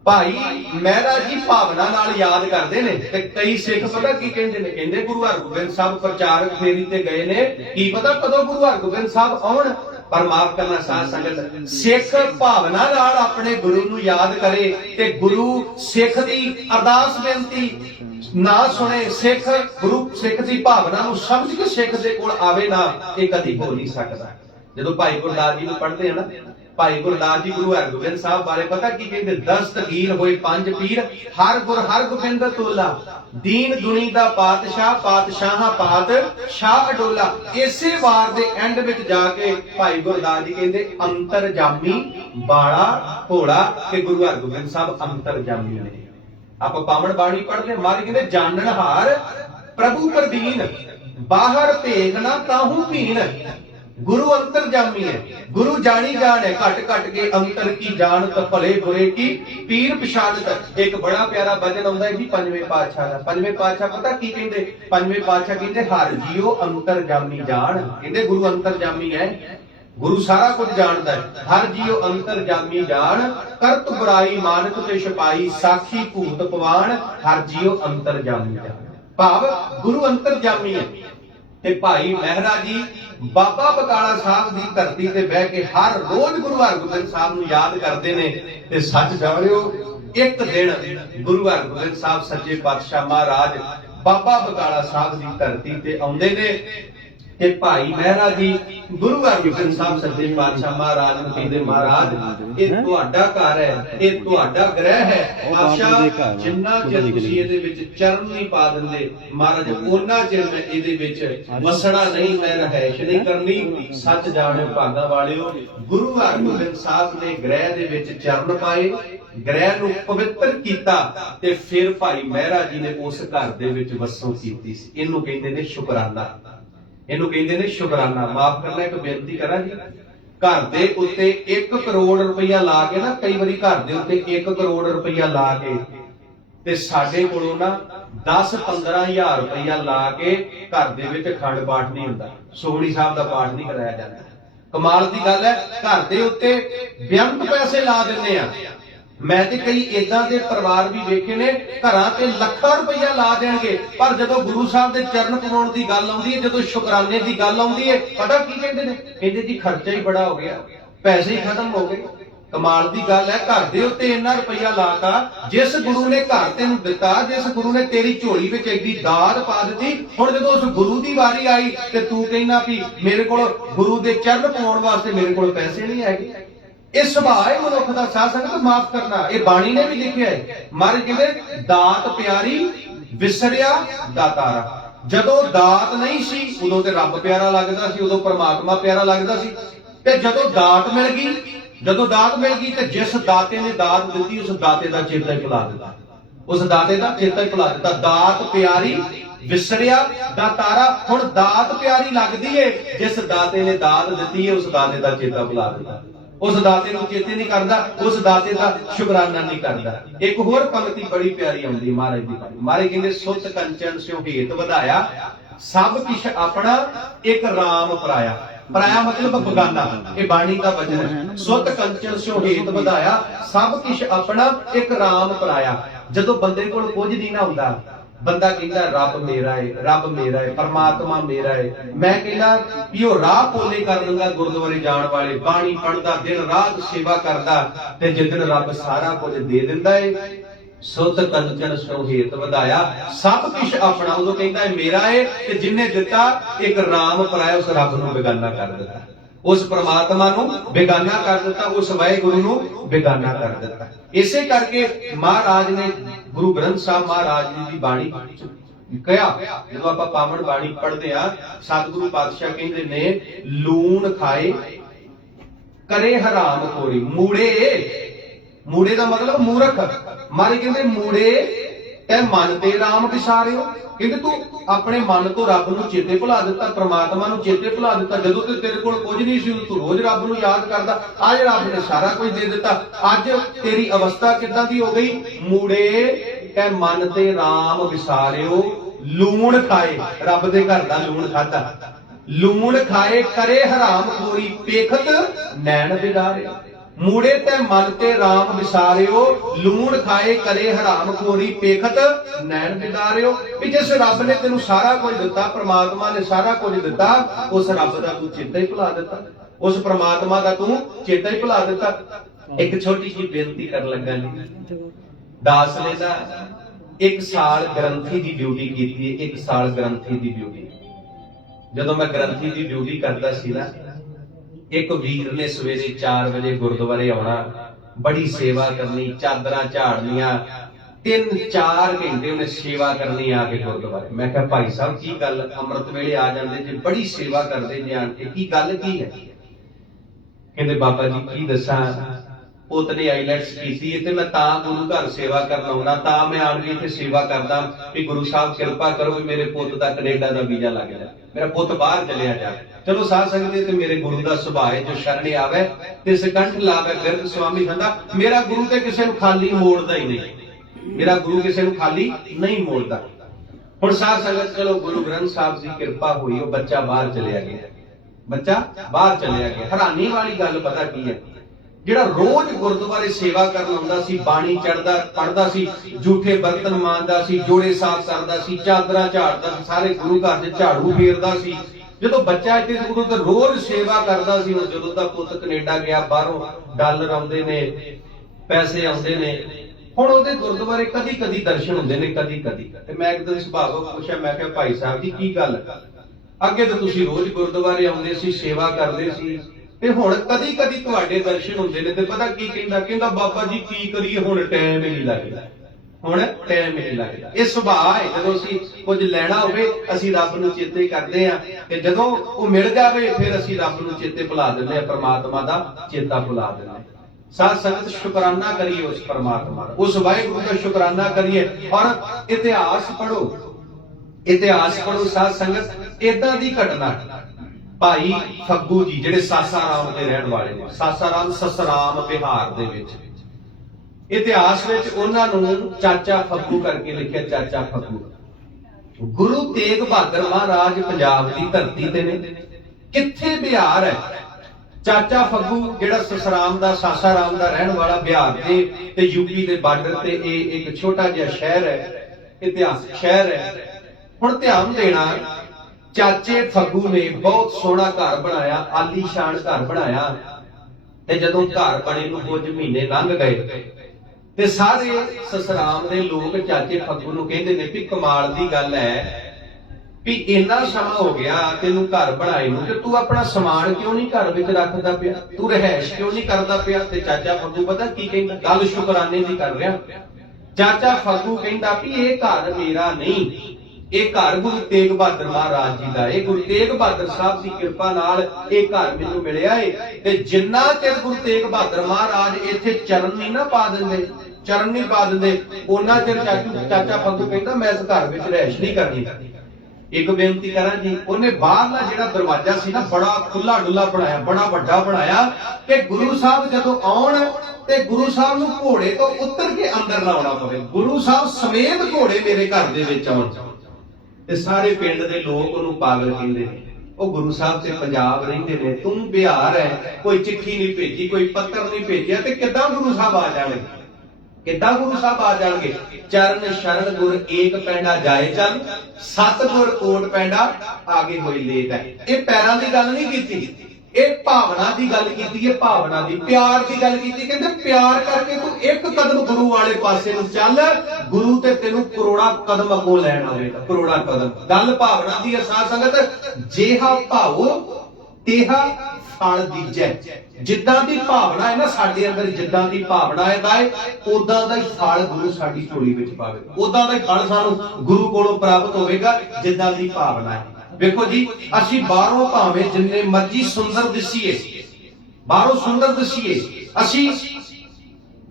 ਭਾਈ ਮਹਿਰਾ ਜੀ ਭਾਵਨਾ ਨਾਲ ਯਾਦ ਕਰਦੇ ਨੇ, ਤੇ ਕਈ ਸਿੱਖ ਪਤਾ ਕੀ ਕਹਿੰਦੇ ਨੇ? ਕਹਿੰਦੇ ਗੁਰੂ ਹਰਗੋਬਿੰਦ ਸਾਹਿਬ ਪ੍ਰਚਾਰਕ ਫੇਰੀ ਤੇ ਗਏ ਨੇ, ਕੀ ਪਤਾ ਕਦੋਂ ਗੁਰੂ ਹਰਗੋਬਿੰਦ ਸਾਹਿਬ ਆਉਣ। ਪਰ ਮਾਫ ਕਰਨਾ ਸਾਧ ਸੰਗਤ, ਸਿੱਖ ਭਾਵਨਾ ਨਾਲ ਆਪਣੇ ਗੁਰੂ ਨੂੰ ਯਾਦ ਕਰੇ ਤੇ ਗੁਰੂ ਸਿੱਖ ਦੀ ਅਰਦਾਸ ਬੇਨਤੀ ਨਾ ਸੁਣੇ ਸਿੱਖ, ਗੁਰੂ ਸਿੱਖ ਦੀ ਭਾਵਨਾ ਨੂੰ ਸਮਝ ਕੇ ਸਿੱਖ ਦੇ ਕੋਲ ਆਵੇ ਨਾ, ਇਹ ਕਦੀ ਹੋ ਨਹੀਂ ਸਕਦਾ। ਜਦੋਂ ਭਾਈ ਗੁਰਦਾਸ ਜੀ ਨੂੰ ਪੜ੍ਹਦੇ ਆ ਨਾ, ਭਾਈ ਗੁਰਦਾਸ ਜੀ ਗੁਰੂ ਹਰਗੋਬਿੰਦ ਸਾਹਿਬ ਬਾਰੇ ਪਤਾ ਕੀ ਕਹਿੰਦੇ? ਦਸਤਗੀਰ ਹੋਏ ਪੰਜ ਪੀਰ, ਹਰ ਗੁਰ ਹਰ ਗੋਬਿੰਦ ਤੋਲਾ, ਦੀਨ ਦੁਨੀ ਦਾ ਪਾਤਸ਼ਾਹ, ਪਾਤਸ਼ਾਹਾਂ ਪਾਤ ਸ਼ਾਹ ਅਡੋਲਾ। ਇਸੇ ਵਾਰ ਦੇ ਐਂਡ ਵਿੱਚ ਜਾ ਕੇ ਭਾਈ ਗੁਰਦਾਸ ਜੀ ਕਹਿੰਦੇ ਅੰਤਰਜਾਮੀ ਬਾਲਾ ਭੋਲਾ, ਕਿ ਗੁਰੂ ਹਰਗੋਬਿੰਦ ਸਾਹਿਬ ਅੰਤਰਜਾਮੀ ਨੇ। ਆਪਾਂ ਪਾਵਨ ਬਾਣੀ ਪੜ੍ਹਦੇ, ਮਹਾਰਾਜ ਕਹਿੰਦੇ ਜਾਣਨਹਾਰ ਪ੍ਰਭੂ ਪ੍ਰਦੀਨ, ਬਾਹਰ ਭੇਦ ਨਾ ਤਾਹੂ ਭੀਨ। ਗੁਰੂ ਅੰਤਰਜਾਮੀ ਹੈ, ਗੁਰੂ ਜਾਣੀ ਜਾਣ ਹੈ, ਘਟ ਘਟ ਕੇ ਅੰਤਰ ਕੀ ਜਾਣਤ, ਭਲੇ ਬੁਰੇ ਕੀ ਪੀਰ ਪਛਾਣਤ। ਇੱਕ ਬੜਾ ਪਿਆਰਾ ਭਜਨ ਆਉਂਦਾ ਹੈ ਜੀ ਪੰਜਵੇਂ ਪਾਤਸ਼ਾਹ ਦਾ। ਪੰਜਵੇਂ ਪਾਤਸ਼ਾਹ ਪਤਾ ਕੀ ਕਹਿੰਦੇ? ਪੰਜਵੇਂ ਪਾਤਸ਼ਾਹ ਕਹਿੰਦੇ ਹਰ ਜੀਓ ਅੰਤਰਜਾਮੀ ਜਾਣ। ਕਹਿੰਦੇ ਗੁਰੂ ਅੰਤਰਜਾਮੀ ਹੈ, ਗੁਰੂ ਸਾਰਾ ਕੁਝ ਜਾਣਦਾ ਹੈ। ਹਰ ਜੀਓ ਅੰਤਰਜਾਮੀ ਜਾਣ, ਕਰਤ ਬੁਰਾਈ ਮਾਨਕ ਤੇ ਛਪਾਈ, ਸਾਖੀ ਭੂਤ ਪਵਾਨ, ਹਰ ਜੀਓ ਅੰਤਰਜਾਮੀ ਜਾਣ। ਭਾਵ ਗੁਰੂ ਅੰਤਰਜਾਮੀ ਹੈ। ਤੇ ਭਾਈ ਮਹਿਰਾ ਜੀ ਬਾਬਾ ਬਕਾਲਾ ਸਾਹਿਬ ਦੀ ਧਰਤੀ ਤੇ ਬਹਿ ਕੇ ਹਰ ਰੋਜ਼ ਗੁਰੂ ਹਰਗੋਬਿੰਦ ਸਾਹਿਬ ਨੂੰ ਯਾਦ ਕਰਦੇ ਨੇ। ਤੇ ਸੱਚ ਜਾਣਿਓ, ਇੱਕ ਦਿਨ ਗੁਰੂ ਹਰਗੋਬਿੰਦ ਸਾਹਿਬ ਸੱਚੇ ਪਾਤਸ਼ਾਹ ਮਹਾਰਾਜ ਬਾਬਾ ਬਕਾਲਾ ਸਾਹਿਬ ਦੀ ਧਰਤੀ ਤੇ ਆਉਂਦੇ ਨੇ। ਤੇ ਭਾਈ ਮਹਿਰਾ ਜੀ ਗੁਰੂ ਹਰਗੋਬਿੰਦ ਸਾਹਿਬ ਸੱਚੇ ਪਾਤਸ਼ਾਹ ਮਹਾਰਾਜ ਨੂੰ ਕਹਿੰਦੇ, ਮਹਾਰਾਜ ਇਹ ਤੁਹਾਡਾ ਘਰ ਹੈ, ਇਹ ਤੁਹਾਡਾ ਗ੍ਰਹਿ ਹੈ। ਆਸ਼ਾ ਜਿੰਨਾ ਚਿਰ ਤੁਸੀਂ ਇਹਦੇ ਵਿੱਚ ਚਰਨ ਨਹੀਂ ਪਾ ਦਿੰਦੇ ਮਹਾਰਾਜ, ਉਹਨਾਂ ਚਿਰ ਮੈਂ ਇਹਦੇ ਵਿੱਚ ਵਸਣਾ ਨਹੀਂ, ਮੈਂ ਰਹਿائش ਨਹੀਂ ਕਰਨੀ। ਸੱਚ ਜਾਣਿਓ ਭਾਗਾਂ ਵਾਲਿਓ, ਗੁਰੂ ਹਰਗੋਬਿੰਦ ਸਾਹਿਬ ਨੇ ਗ੍ਰਹਿ ਦੇ ਵਿੱਚ ਚਰਨ ਪਾਏ, ਗ੍ਰਹਿ ਨੂੰ ਪਵਿੱਤਰ ਕੀਤਾ, ਤੇ ਫਿਰ ਭਾਈ ਮਹਿਰਾ ਜੀ ਨੇ ਉਸ ਘਰ ਦੇ ਵਿੱਚ ਵਸੋਂ ਕੀਤੀ ਸੀ। ਇਹਨੂੰ ਕਹਿੰਦੇ ਨੇ ਸ਼ੁਕਰਾਨਾ, ਇਹਨੂੰ ਕਹਿੰਦੇ ਨੇ ਸ਼ੁਕਰਾਨਾ। ਮਾਫ ਕਰਨਾ, ਇੱਕ ਬੇਨਤੀ ਕਰਾਂ ਜੀ, ਘਰ ਦੇ ਉੱਤੇ 1 ਕਰੋੜ ਰੁਪਈਆ ਲਾ ਕੇ ਨਾ, ਕਈ ਵਾਰੀ ਘਰ ਦੇ ਉੱਤੇ 1 ਕਰੋੜ ਰੁਪਈਆ ਲਾ ਕੇ, ਤੇ ਸਾਡੇ ਕੋਲੋਂ ਨਾ 10-15 ਹਜ਼ਾਰ ਰੁਪਈਆ ਲਾ ਕੇ ਘਰ ਦੇ ਵਿੱਚ ਅਖੰਡ ਪਾਠ ਨਹੀਂ ਹੁੰਦਾ, ਸੋਹਣੀ ਸਾਹਿਬ ਦਾ ਪਾਠ ਨਹੀਂ ਕਰਾਇਆ ਜਾਂਦਾ। ਕਮਾਲ ਦੀ ਗੱਲ ਹੈ, ਘਰ ਦੇ ਉੱਤੇ ਬੇਅੰਤ ਪੈਸੇ ਲਾ ਦਿੰਦੇ ਆ। ਮੈਂ ਤੇ ਕਈ ਏਦਾਂ ਦੇ ਪਰਿਵਾਰ ਵੀ ਵੇਖੇ ਨੇ, ਘਰਾਂ ਤੇ ਲੱਖਾਂ ਰੁਪਈਆ ਲਾ ਦੇਣਗੇ, ਪਰ ਜਦੋਂ ਗੁਰੂ ਸਾਹਿਬ ਦੇ ਚਰਨ ਪਵਾਉਣ ਦੀ ਗੱਲ ਆਉਂਦੀ ਹੈ, ਜਦੋਂ ਸ਼ੁਕਰਾਨੇ ਦੀ ਗੱਲ ਆਉਂਦੀ ਹੈ, ਪਤਾ ਕੀ ਕਹਿੰਦੇ ਨੇ? ਕਹਿੰਦੇ ਜੀ ਖਰਚਾ ਹੀ ਬੜਾ ਹੋ ਗਿਆ, ਪੈਸੇ ਹੀ ਖਤਮ ਹੋ ਗਏ। ਕਮਾਲ ਦੀ ਗੱਲ ਹੈ, ਘਰ ਦੇ ਉੱਤੇ ਇੰਨਾ ਰੁਪਈਆ ਲਾਤਾ, ਜਿਸ ਗੁਰੂ ਨੇ ਘਰ ਤੈਨੂੰ ਦਿੱਤਾ, ਜਿਸ ਗੁਰੂ ਨੇ ਤੇਰੀ ਝੋਲੀ ਵਿੱਚ ਐਡੀ ਦਾਤ ਪਾ ਦਿੱਤੀ, ਹੁਣ ਜਦੋਂ ਉਸ ਗੁਰੂ ਦੀ ਵਾਰੀ ਆਈ ਤੇ ਤੂੰ ਕਹਿੰਦਾ ਵੀ ਮੇਰੇ ਕੋਲ ਗੁਰੂ ਦੇ ਚਰਨ ਪਵਾਉਣ ਵਾਸਤੇ ਮੇਰੇ ਕੋਲ ਪੈਸੇ ਨਹੀਂ ਹੈਗੇ। ਇਹ ਸੁਭਾਅ ਹੈ ਮਨੁੱਖ ਦਾ। ਸਾਧ ਸੰਗਤ ਮਾਫ ਕਰਨਾ, ਇਹ ਬਾਣੀ ਨੇ ਵੀ ਲਿਖਿਆ ਹੈ। ਮਹਾਰਾਜ ਕਹਿੰਦੇ ਦਾਤ ਪਿਆਰੀ ਵਿਸਰਿਆ ਦਾਤਾਰਾ। ਜਦੋਂ ਦਾਤ ਨਹੀਂ ਸੀ ਉਦੋਂ ਤੇ ਰੱਬ ਪਿਆਰਾ ਲੱਗਦਾ ਸੀ, ਉਦੋਂ ਪਰਮਾਤਮਾ ਪਿਆਰਾ ਲੱਗਦਾ ਸੀ। ਤੇ ਜਦੋਂ ਦਾਤ ਮਿਲ ਗਈ, ਜਦੋਂ ਦਾਤ ਮਿਲ ਗਈ ਤੇ ਜਿਸ ਦਾਤੇ ਨੇ ਦਾਤ ਦਿੱਤੀ ਉਸ ਦਾਤੇ ਦਾ ਚੇਤਾ ਹੀ ਭੁਲਾ ਦਿੱਤਾ, ਉਸ ਦਾਤੇ ਦਾ ਚੇਤਾ ਹੀ ਭੁਲਾ ਦਿੱਤਾ। ਦਾਤ ਪਿਆਰੀ ਵਿਸਰਿਆ ਦਾਤਾਰਾ। ਹੁਣ ਦਾਤ ਪਿਆਰੀ ਲੱਗਦੀ ਏ, ਜਿਸ ਦਾਤੇ ਨੇ ਦਾਤ ਦਿੱਤੀ ਏ ਉਸ ਦਾਤੇ ਦਾ ਚੇਤਾ ਭੁਲਾ ਦਿੱਤਾ, ਉਸ ਦਾਤੇ ਨੂੰ ਚੇਤੇ ਨਹੀਂ ਕਰਦਾ, ਉਸ ਦਾਤੇ ਦਾ ਸ਼ੁਕਰਾਨਾ ਨਹੀਂ ਕਰਦਾ। ਇੱਕ ਹੋਰ ਪੰਕਤੀ ਬੜੀ ਪਿਆਰੀ ਆਉਂਦੀ ਮਹਾਰਾਜ ਦੀ। ਮਹਾਰਾਜ ਕਹਿੰਦੇ ਸੁਤ ਕੰਚਨ ਸਿਉ ਹੇਤ ਵਧਾਇਆ, ਸਭ ਕਿਛ ਆਪਣਾ ਇੱਕ ਰਾਮ ਪਰਾਇਆ। ਪਰਾਇਆ ਮਤਲਬ ਬਗਾਨਾ, ਇਹ ਬਾਣੀ ਦਾ ਵਚਨ ਹੈ। ਸੁਤ ਕੰਚਨ ਸਿਉ ਹੇਤ ਵਧਾਇਆ, ਸਭ ਕਿਛ ਆਪਣਾ ਇੱਕ ਰਾਮ ਪਰਾਇਆ। ਜਦੋਂ ਬੰਦੇ ਕੋਲ ਕੁਝ ਨਹੀਂ ਨਾ ਹੁੰਦਾ, ਬੰਦਾ ਕਹਿੰਦਾ ਰੱਬ ਮੇਰਾ ਹੈ, ਰੱਬ ਮੇਰਾ ਹੈ, ਪਰਮਾਤਮਾ ਮੇਰਾ ਹੈ। ਮੈਂ ਕਹਿੰਦਾ ਵੀ ਉਹ ਰਾਹ ਪੋਲੇ ਕਰ ਦਿੰਦਾ, ਗੁਰਦੁਆਰੇ ਜਾਣ ਵਾਲੇ, ਬਾਣੀ ਪੜ੍ਹਦਾ, ਦਿਨ ਰਾਤ ਸੇਵਾ ਕਰਦਾ, ਤੇ ਜਿੱਦਣ ਰੱਬ ਸਾਰਾ ਕੁਝ ਦੇ ਦਿੰਦਾ ਏ, ਸੁਤ ਕੰਚਨ ਸਿਉ ਹੇਤ ਵਧਾਇਆ, ਸਭ ਕੁਝ ਆਪਣਾ, ਉਦੋਂ ਕਹਿੰਦਾ ਇਹ ਮੇਰਾ ਏ। ਤੇ ਜਿੰਨੇ ਦਿੱਤਾ ਇੱਕ ਰਾਮ ਪਰਾਇਆ, ਉਸ ਰੱਬ ਨੂੰ ਬੇਗਾਨਾ ਕਰ ਦਿੱਤਾ, ਉਸ ਪ੍ਰਮਾਤਮਾ ਨੂੰ ਬੇਗਾਨਾ ਕਰ ਦਿੱਤਾ, ਉਸ ਵਾਹਿਗੁਰੂ ਨੂੰ ਬੇਗਾਨਾ ਕਰ ਦਿੱਤਾ। ਇਸੇ ਕਰਕੇ ਮਹਾਰਾਜ ਨੇ ਗੁਰੂ ਗ੍ਰੰਥ ਸਾਹਿਬ ਮਹਾਰਾਜ ਜੀ ਦੀ ਬਾਣੀ ਕਿਹਾ, ਜਦੋਂ ਆਪਾਂ ਪਾਵਨ ਬਾਣੀ ਪੜ੍ਹਦੇ ਆ, ਸਤਿਗੁਰੂ ਪਾਤਸ਼ਾਹ ਕਹਿੰਦੇ ਨੇ ਲੂਣ ਖਾਏ ਕਰੇ ਹਰਾਮ ਖੋਰੀ। ਮੂੜੇ ਦਾ ਮਤਲਬ ਮੂਰਖ। ਮਾਰੇ ਕਹਿੰਦੇ ਮੂੜੇ ਤੈ ਮਨ ਤੇ ਰਾਮ ਵਿਸਾਰਿਓ। ਕਹਿੰਦੇ ਤੂੰ ਆਪਣੇ ਮਨ ਤੋਂ ਰੱਬ ਨੂੰ ਚੇਤੇ ਭੁਲਾ ਦਿੱਤਾ, ਪ੍ਰਮਾਤਮਾ ਨੂੰ ਚੇਤੇ ਭੁਲਾ ਦਿੱਤਾ। ਜਦੋਂ ਤੇ ਤੇਰੇ ਕੋਲ ਕੁਝ ਨਹੀਂ ਸੀ, ਤੂੰ ਰੋਜ਼ ਰੱਬ ਨੂੰ ਯਾਦ ਕਰਦਾ। ਅੱਜ ਰੱਬ ਨੇ ਸਾਰਾ ਕੁਝ ਦੇ ਦਿੱਤਾ, ਅੱਜ ਤੇਰੀ ਅਵਸਥਾ ਕਿੱਦਾਂ ਦੀ ਹੋ ਗਈ? ਮੂੜੇ ਤੈ ਮਨ ਤੇ ਰਾਮ ਵਿਸਾਰਿਓ, ਲੂਣ ਖਾਏ, ਰੱਬ ਦੇ ਘਰ ਦਾ ਲੂਣ ਖਾਦਾ, ਲੂਣ ਖਾਏ ਕਰੇ ਹਰਾਮ ਖੋਰੀ, ਪੇਖਤ ਨੈਣ ਬਿਦਾਰੇ। ਮੂੜੇ ਤੇ ਮਨ ਤੇ ਰਾਮ ਵਿਸਾਰਿਓ, ਲੂਣ ਖਾਏ ਕਰੇ ਹਰਾਮ ਖੋਰੀ, ਪੇਖਤ ਨੈਣ ਬਿਦਾਰਿਓ। ਵੀ ਜਿਸ ਰੱਬ ਨੇ ਤੈਨੂੰ ਸਾਰਾ ਕੁਝ ਦਿੱਤਾ, ਪ੍ਰਮਾਤਮਾ ਨੇ ਸਾਰਾ ਕੁਝ ਦਿੱਤਾ, ਉਸ ਰੱਬ ਦਾ ਤੂੰ ਚੇਤਾ ਹੀ ਭੁਲਾ ਦਿੱਤਾ, ਉਸ ਪ੍ਰਮਾਤਮਾ ਦਾ ਤੂੰ ਚੇਤਾ ਹੀ ਭੁਲਾ ਦਿੱਤਾ। ਇੱਕ ਛੋਟੀ ਜਿਹੀ ਬੇਨਤੀ ਕਰਨ ਲੱਗਾ ਜੀ, ਦਾਸ ਨੇ ਨਾ 1 ਸਾਲ ਗ੍ਰੰਥੀ ਦੀ ਡਿਊਟੀ ਕੀਤੀ ਹੈ। 1 ਸਾਲ ਗ੍ਰੰਥੀ ਦੀ ਡਿਊਟੀ। ਜਦੋਂ ਮੈਂ ਗ੍ਰੰਥੀ ਦੀ ਡਿਊਟੀ ਕਰਦਾ ਸੀ ਨਾ, ਇੱਕ ਵੀਰ ਨੇ ਸਵੇਰੇ 4 ਵਜੇ ਗੁਰਦੁਆਰੇ ਆਉਣਾ, ਬੜੀ ਸੇਵਾ ਕਰਨੀ, ਚਾਦਰਾਂ ਝਾੜਨੀਆਂ, 3-4 ਘੰਟੇ ਉਹਨੇ ਸੇਵਾ ਕਰਨੀ ਆ ਕੇ ਗੁਰਦੁਆਰੇ। ਮੈਂ ਕਿਹਾ ਭਾਈ ਸਾਹਿਬ ਕੀ ਗੱਲ, ਅੰਮ੍ਰਿਤ ਵੇਲੇ ਆ ਜਾਂਦੇ ਜੇ, ਬੜੀ ਸੇਵਾ ਕਰਦੇ ਜੇ ਆਣ ਕੇ, ਕੀ ਗੱਲ ਕੀ ਹੈ? ਕਹਿੰਦੇ ਬਾਬਾ ਜੀ ਕੀ ਦੱਸਾਂ, ਪੁੱਤ ਨੇ ਆਈਲੈਟਸ ਕੀਤੀ ਹੈ ਤੇ ਮੈਂ ਤਾਂ ਗੁਰੂ ਘਰ ਸੇਵਾ ਕਰਨ ਆਉਣਾ, ਤਾਂ ਮੈਂ ਆਣ ਕੇ ਇੱਥੇ ਸੇਵਾ ਕਰਦਾ ਵੀ ਗੁਰੂ ਸਾਹਿਬ ਕਿਰਪਾ ਕਰੋ ਵੀ ਮੇਰੇ ਪੁੱਤ ਦਾ ਕੈਨੇਡਾ ਦਾ ਵੀਜ਼ਾ ਲੱਗ ਜਾਏ, ਮੇਰਾ ਪੁੱਤ ਬਾਹਰ ਚਲਿਆ ਜਾਏ। ਚਲੋ ਸਾਧ ਸੰਗਤ ਤੇ ਮੇਰੇ ਗੁਰੂ ਦਾ ਸੁਭਾਅ ਹੈ, ਜੋ ਸ਼ਰਣੇ ਆਵੇ ਤੇ ਸਕੰਠ ਲਾਵੇ ਬਿਰਧ ਸੁਆਮੀ ਕਹਿੰਦਾ, ਮੇਰਾ ਗੁਰੂ ਤੇ ਕਿਸੇ ਨੂੰ ਖਾਲੀ ਮੋੜਦਾ ਹੀ ਨਹੀਂ, ਮੇਰਾ ਗੁਰੂ ਕਿਸੇ ਨੂੰ ਖਾਲੀ ਨਹੀਂ ਮੋੜਦਾ। ਹੁਣ ਸਾਧ ਸੰਗਤ ਚਲੋ ਗੁਰੂ ਗ੍ਰੰਥ ਸਾਹਿਬ ਦੀ ਕਿਰਪਾ ਹੋਈ, ਉਹ ਬੱਚਾ ਬਾਹਰ ਚਲਿਆ ਗਿਆ, ਬੱਚਾ ਬਾਹਰ ਚਲਿਆ ਗਿਆ। ਹੈਰਾਨੀ ਵਾਲੀ ਗੱਲ ਪਤਾ ਕੀ ਹੈ, ਜਿਹੜਾ ਰੋਜ਼ ਗੁਰਦੁਆਰੇ ਸੇਵਾ ਕਰਨ ਆਉਂਦਾ ਸੀ, ਬਾਣੀ ਚੜਦਾ ਪੜਦਾ ਸੀ, ਝੂਠੇ ਬਰਤਨ ਮਾਂਜਦਾ ਸੀ, ਜੋੜੇ ਸਾਫ਼ ਕਰਦਾ ਸੀ, ਚਾਦਰਾਂ ਝਾੜਦਾ ਸੀ, ਸਾਰੇ ਗੁਰੂ ਘਰ 'ਚ ਝਾੜੂ ਫੇਰਦਾ ਸੀ, ਜਦੋਂ ਬੱਚਾ ਇੱਥੇ ਗੁਰੂ ਤੇ ਰੋਜ਼ ਸੇਵਾ ਕਰਦਾ ਸੀ, ਜਦੋਂ ਦਾ ਪੁੱਤ ਕੈਨੇਡਾ ਗਿਆ, ਬਾਹਰੋਂ ਡਾਲਰ ਆਉਂਦੇ ਨੇ, ਪੈਸੇ ਆਉਂਦੇ ਨੇ, ਹੁਣ ਉਹਦੇ ਗੁਰਦੁਆਰੇ ਕਦੀ ਕਦੀ ਦਰਸ਼ਨ ਹੁੰਦੇ ਨੇ, ਕਦੀ ਕਦੀ। ਤੇ ਮੈਂ ਇੱਕ ਦਿਨ ਸੁਭਾਵਕ ਪੁੱਛਿਆ, ਮੈਂ ਕਿਹਾ ਭਾਈ ਸਾਹਿਬ ਜੀ ਕੀ ਗੱਲ, ਅੱਗੇ ਤਾਂ ਤੁਸੀਂ ਰੋਜ਼ ਗੁਰਦੁਆਰੇ ਆਉਂਦੇ ਸੀ, ਸੇਵਾ ਕਰਦੇ ਸੀ, ਤੇ ਹੁਣ ਕਦੀ ਕਦੀ ਤੁਹਾਡੇ ਦਰਸ਼ਨ ਹੁੰਦੇ ਨੇ। ਤੇ ਪਤਾ ਕੀ ਕਹਿੰਦਾ, ਕਹਿੰਦਾ ਬਾਬਾ ਜੀ ਕੀ ਕਰੀਏ, ਹੁਣ ਟਾਈਮ ਹੀ ਨਹੀਂ ਲੱਗਦਾ, ਹੁਣ ਟਾਈਮ ਹੀ ਨਹੀਂ ਲੱਗਦਾ। ਇਹ ਸੁਭਾਅ ਹੈ, ਜਦੋਂ ਅਸੀਂ ਕੁਝ ਲੈਣਾ ਹੋਵੇ ਅਸੀਂ ਰੱਬ ਨੂੰ ਚੇਤੇ ਕਰਦੇ ਆ, ਤੇ ਜਦੋਂ ਉਹ ਮਿਲ ਜਾਵੇ ਫਿਰ ਅਸੀਂ ਰੱਬ ਨੂੰ ਚੇਤੇ ਭੁਲਾ ਦਿੰਦੇ ਆ, ਪ੍ਰਮਾਤਮਾ ਦਾ ਚੇਤਾ ਭੁਲਾ ਦਿੰਦੇ ਆ। ਸਾਧ ਸੰਗਤ ਸ਼ੁਕਰਾਨਾ ਕਰੀਏ ਉਸ ਪ੍ਰਮਾਤਮਾ ਦਾ, ਉਸ ਵਾਹਿਗੁਰੂ ਦਾ ਸ਼ੁਕਰਾਨਾ ਕਰੀਏ। ਔਰ ਇਤਿਹਾਸ ਪੜੋ, ਇਤਿਹਾਸ ਪੜੋ ਸਾਧ ਸੰਗਤ। ਏਦਾਂ ਦੀ ਘਟਨਾ, ਭਾਈ ਫੱਗੂ ਜੀ ਜਿਹੜੇ ਸਾਸਾਰਾਮ ਦੇ ਰਹਿਣ ਵਾਲੇ ਨੇ, ਸਾਸਾਰਾਮ ਸਸਰਾਮ ਬਿਹਾਰ ਦੇ ਵਿੱਚ, ਇਤਿਹਾਸ ਵਿੱਚ ਉਹਨਾਂ ਨੂੰ ਚਾਚਾ ਫੱਗੂ ਕਰਕੇ ਲਿਖਿਆ, ਚਾਚਾ ਫੱਗੂ। ਗੁਰੂ ਤੇਗ ਬਹਾਦਰ ਮਹਾਰਾਜ ਪੰਜਾਬ ਦੀ ਧਰਤੀ ਤੇ ਨੇ, ਕਿੱਥੇ ਬਿਹਾਰ ਹੈ। ਚਾਚਾ ਫੱਗੂ ਜਿਹੜਾ ਸਸਰਾਮ ਦਾ ਸਾਸਾਰਾਮ ਦਾ ਰਹਿਣ ਵਾਲਾ, ਬਿਹਾਰ ਦੇ ਤੇ ਯੂਪੀ ਦੇ ਬਾਰਡਰ ਤੇ ਇਹ ਇੱਕ ਛੋਟਾ ਜਿਹਾ ਸ਼ਹਿਰ ਹੈ, ਇਤਿਹਾਸਕ ਸ਼ਹਿਰ ਹੈ। ਹੁਣ ਧਿਆਨ ਦੇਣਾ, ਚਾਚੇ ਫੱਗੂ ਨੇ ਬਹੁਤ ਸੋਹਣਾ ਘਰ ਬਣਾਇਆ, ਆਲੀਸ਼ਾਨ ਘਰ ਬਣਾਇਆ, ਤੇ ਜਦੋਂ ਘਰ ਬਣੇ ਨੂੰ ਕੁਝ ਮਹੀਨੇ ਲੰਘ ਗਏ ਤੇ ਸਾਰੇ ਸਸਰਾਮ ਦੇ ਲੋਕ ਚਾਚੇ ਫੱਗੂ ਨੂੰ ਕਹਿੰਦੇ ਨੇ ਵੀ ਕਮਾਲ ਦੀ ਗੱਲ ਹੈ ਵੀ ਇੰਨਾ ਸਮਾਂ ਹੋ ਗਿਆ ਤੈਨੂੰ ਘਰ ਬਣਾਏ ਨੂੰ, ਤੇ ਤੂੰ ਆਪਣਾ ਸਮਾਨ ਕਿਉਂ ਨਹੀਂ ਘਰ ਵਿੱਚ ਰੱਖਦਾ ਪਿਆ, ਤੂੰ ਰਹਿائش ਕਿਉਂ ਨਹੀਂ ਕਰਦਾ ਪਿਆ। ਤੇ ਚਾਚਾ ਫੱਗੂ ਪਤਾ ਕੀ ਕਹਿੰਦਾ, ਗੱਲ ਸ਼ੁਕਰਾਨੇ ਦੀ ਕਰ ਰਿਹਾ। ਚਾਚਾ ਫੱਗੂ ਕਹਿੰਦਾ ਵੀ ਇਹ ਘਰ ਮੇਰਾ ਨਹੀਂ, ਇਹ ਘਰ ਗੁਰੂ ਤੇਗ ਬਹਾਦਰ ਮਹਾਰਾਜ ਜੀ ਦਾ, ਇਹ ਗੁਰੂ ਤੇਗ ਬਹਾਦਰ ਸਾਹਿਬ ਦੀ ਕਿਰਪਾ ਨਾਲ ਇਹ ਘਰ ਮੈਨੂੰ ਮਿਲਿਆ ਏ। ਤੇ ਜਿੰਨਾ ਚਿਰ ਗੁਰੂ ਤੇਗ ਬਹਾਦਰ ਮਹਾਰਾਜ ਇੱਥੇ ਚਰਨ ਨਹੀਂ ਨਾ ਪਾ ਦਿੰਦੇ, ਚਰਨ ਨਹੀਂ ਪਾ ਦਿੰਦੇ, ਉਹਨਾਂ ਚਿਰ ਚਾਚਾ ਫੱਗੂ ਕਹਿੰਦਾ ਮੈਂ ਇਸ ਘਰ ਵਿੱਚ ਰਹਿائش ਨਹੀਂ ਕਰਨੀ। ਇੱਕ ਬੇਨਤੀ ਕਰਾਂ ਜੀ, ਉਹਨੇ ਬਾਹਰਲਾ ਜਿਹੜਾ ਦਰਵਾਜ਼ਾ ਸੀ ਨਾ ਬੜਾ ਖੁੱਲਾ ਡੁੱਲਾ ਬਣਾਇਆ, ਬੜਾ ਵੱਡਾ ਬਣਾਇਆ, ਕਿ ਗੁਰੂ ਸਾਹਿਬ ਜਦੋਂ ਆਉਣ ਤੇ ਗੁਰੂ ਸਾਹਿਬ ਨੂੰ ਘੋੜੇ ਤੋਂ ਉਤਰ ਕੇ ਅੰਦਰ ਨਾ ਆਉਣਾ ਪਵੇ, ਗੁਰੂ ਸਾਹਿਬ ਸਮੇਤ ਘੋੜੇ ਮੇਰੇ ਘਰ ਦੇ ਵਿੱਚ ਆਉਣ। ਤੇ ਸਾਰੇ ਪਿੰਡ ਦੇ ਲੋਕ ਉਹਨੂੰ ਪਾਗਲ ਕਹਿੰਦੇ ਨੇ, ਉਹ ਗੁਰੂ ਸਾਹਿਬ ਤੇ ਪੰਜਾਬ ਰਹਿੰਦੇ ਨੇ, ਤੂੰ ਬਿਹਾਰ ਹੈ, ਕੋਈ ਚਿੱਠੀ ਨਹੀਂ ਭੇਜੀ, ਕੋਈ ਪੱਤਰ ਨਹੀਂ ਭੇਜਿਆ, ਤੇ ਕਿੱਦਾਂ ਗੁਰੂ ਸਾਹਿਬ ਆ ਜਾਣਗੇ, ਕਿੱਦਾਂ ਗੁਰੂ ਸਾਹਿਬ ਆ ਜਾਣਗੇ। ਚਰਨ ਸ਼ਰਨ ਗੁਰ ਏਕ ਪੈਂਡਾ ਜਾਏ ਚੱਲ, ਸਤਿਗੁਰ ਕੋਟ ਪੈਂਡਾ ਆਗੇ ਹੋਈ ਲੇਟ ਹੈ। ਇਹ ਪੈਰਾਂ ਦੀ ਗੱਲ ਨਹੀਂ ਕੀਤੀ, ਇਹ ਭਾਵਨਾ ਦੀ ਗੱਲ ਕੀਤੀ ਹੈ, ਭਾਵਨਾ ਦੀ, ਪਿਆਰ ਦੀ ਗੱਲ ਕੀਤੀ। ਕਹਿੰਦੇ ਪਿਆਰ ਕਰਕੇ ਤੂੰ ਇੱਕ ਕਦਮ ਗੁਰੂ ਵਾਲੇ ਪਾਸੇ ਨੂੰ ਚੱਲ, ਗੁਰੂ ਤੇ ਤੈਨੂੰ ਕਰੋੜਾਂ ਕਦਮ ਅੱਗੋਂ ਲੈਣ ਆਵੇਗਾ, ਕਰੋੜਾਂ ਕਦਮ। ਗੱਲ ਭਾਵਨਾ ਦੀ ਹੈ ਸਾਧ ਸੰਗਤ। ਜਿਹਾ ਭਾਵੋ ਤੇਹਾ ਫਲ ਦੀਜੈ। ਜਿੱਦਾਂ ਦੀ ਭਾਵਨਾ ਹੈ ਨਾ ਸਾਡੇ ਅੰਦਰ, ਜਿੱਦਾਂ ਦੀ ਭਾਵਨਾ ਹੈ ਉਦਾਂ ਦਾ ਹੀ ਫਲ ਗੁਰੂ ਸਾਡੀ ਝੋਲੀ ਵਿੱਚ ਪਾਵੇਗਾ, ਉਦਾਂ ਦਾ ਹੀ ਫਲ ਸਾਨੂੰ ਗੁਰੂ ਕੋਲੋਂ ਪ੍ਰਾਪਤ ਹੋਵੇਗਾ, ਜਿੱਦਾਂ ਦੀ ਭਾਵਨਾ ਹੈ। ਵੇਖੋ ਜੀ, ਅਸੀਂ ਬਾਹਰੋਂ ਭਾਵੇਂ ਜਿੰਨੇ ਮਰਜ਼ੀ ਸੁੰਦਰ ਦਿਸੀਏ, ਬਾਹਰੋਂ ਸੁੰਦਰ ਦਿਸੀਏ, ਅਸੀਂ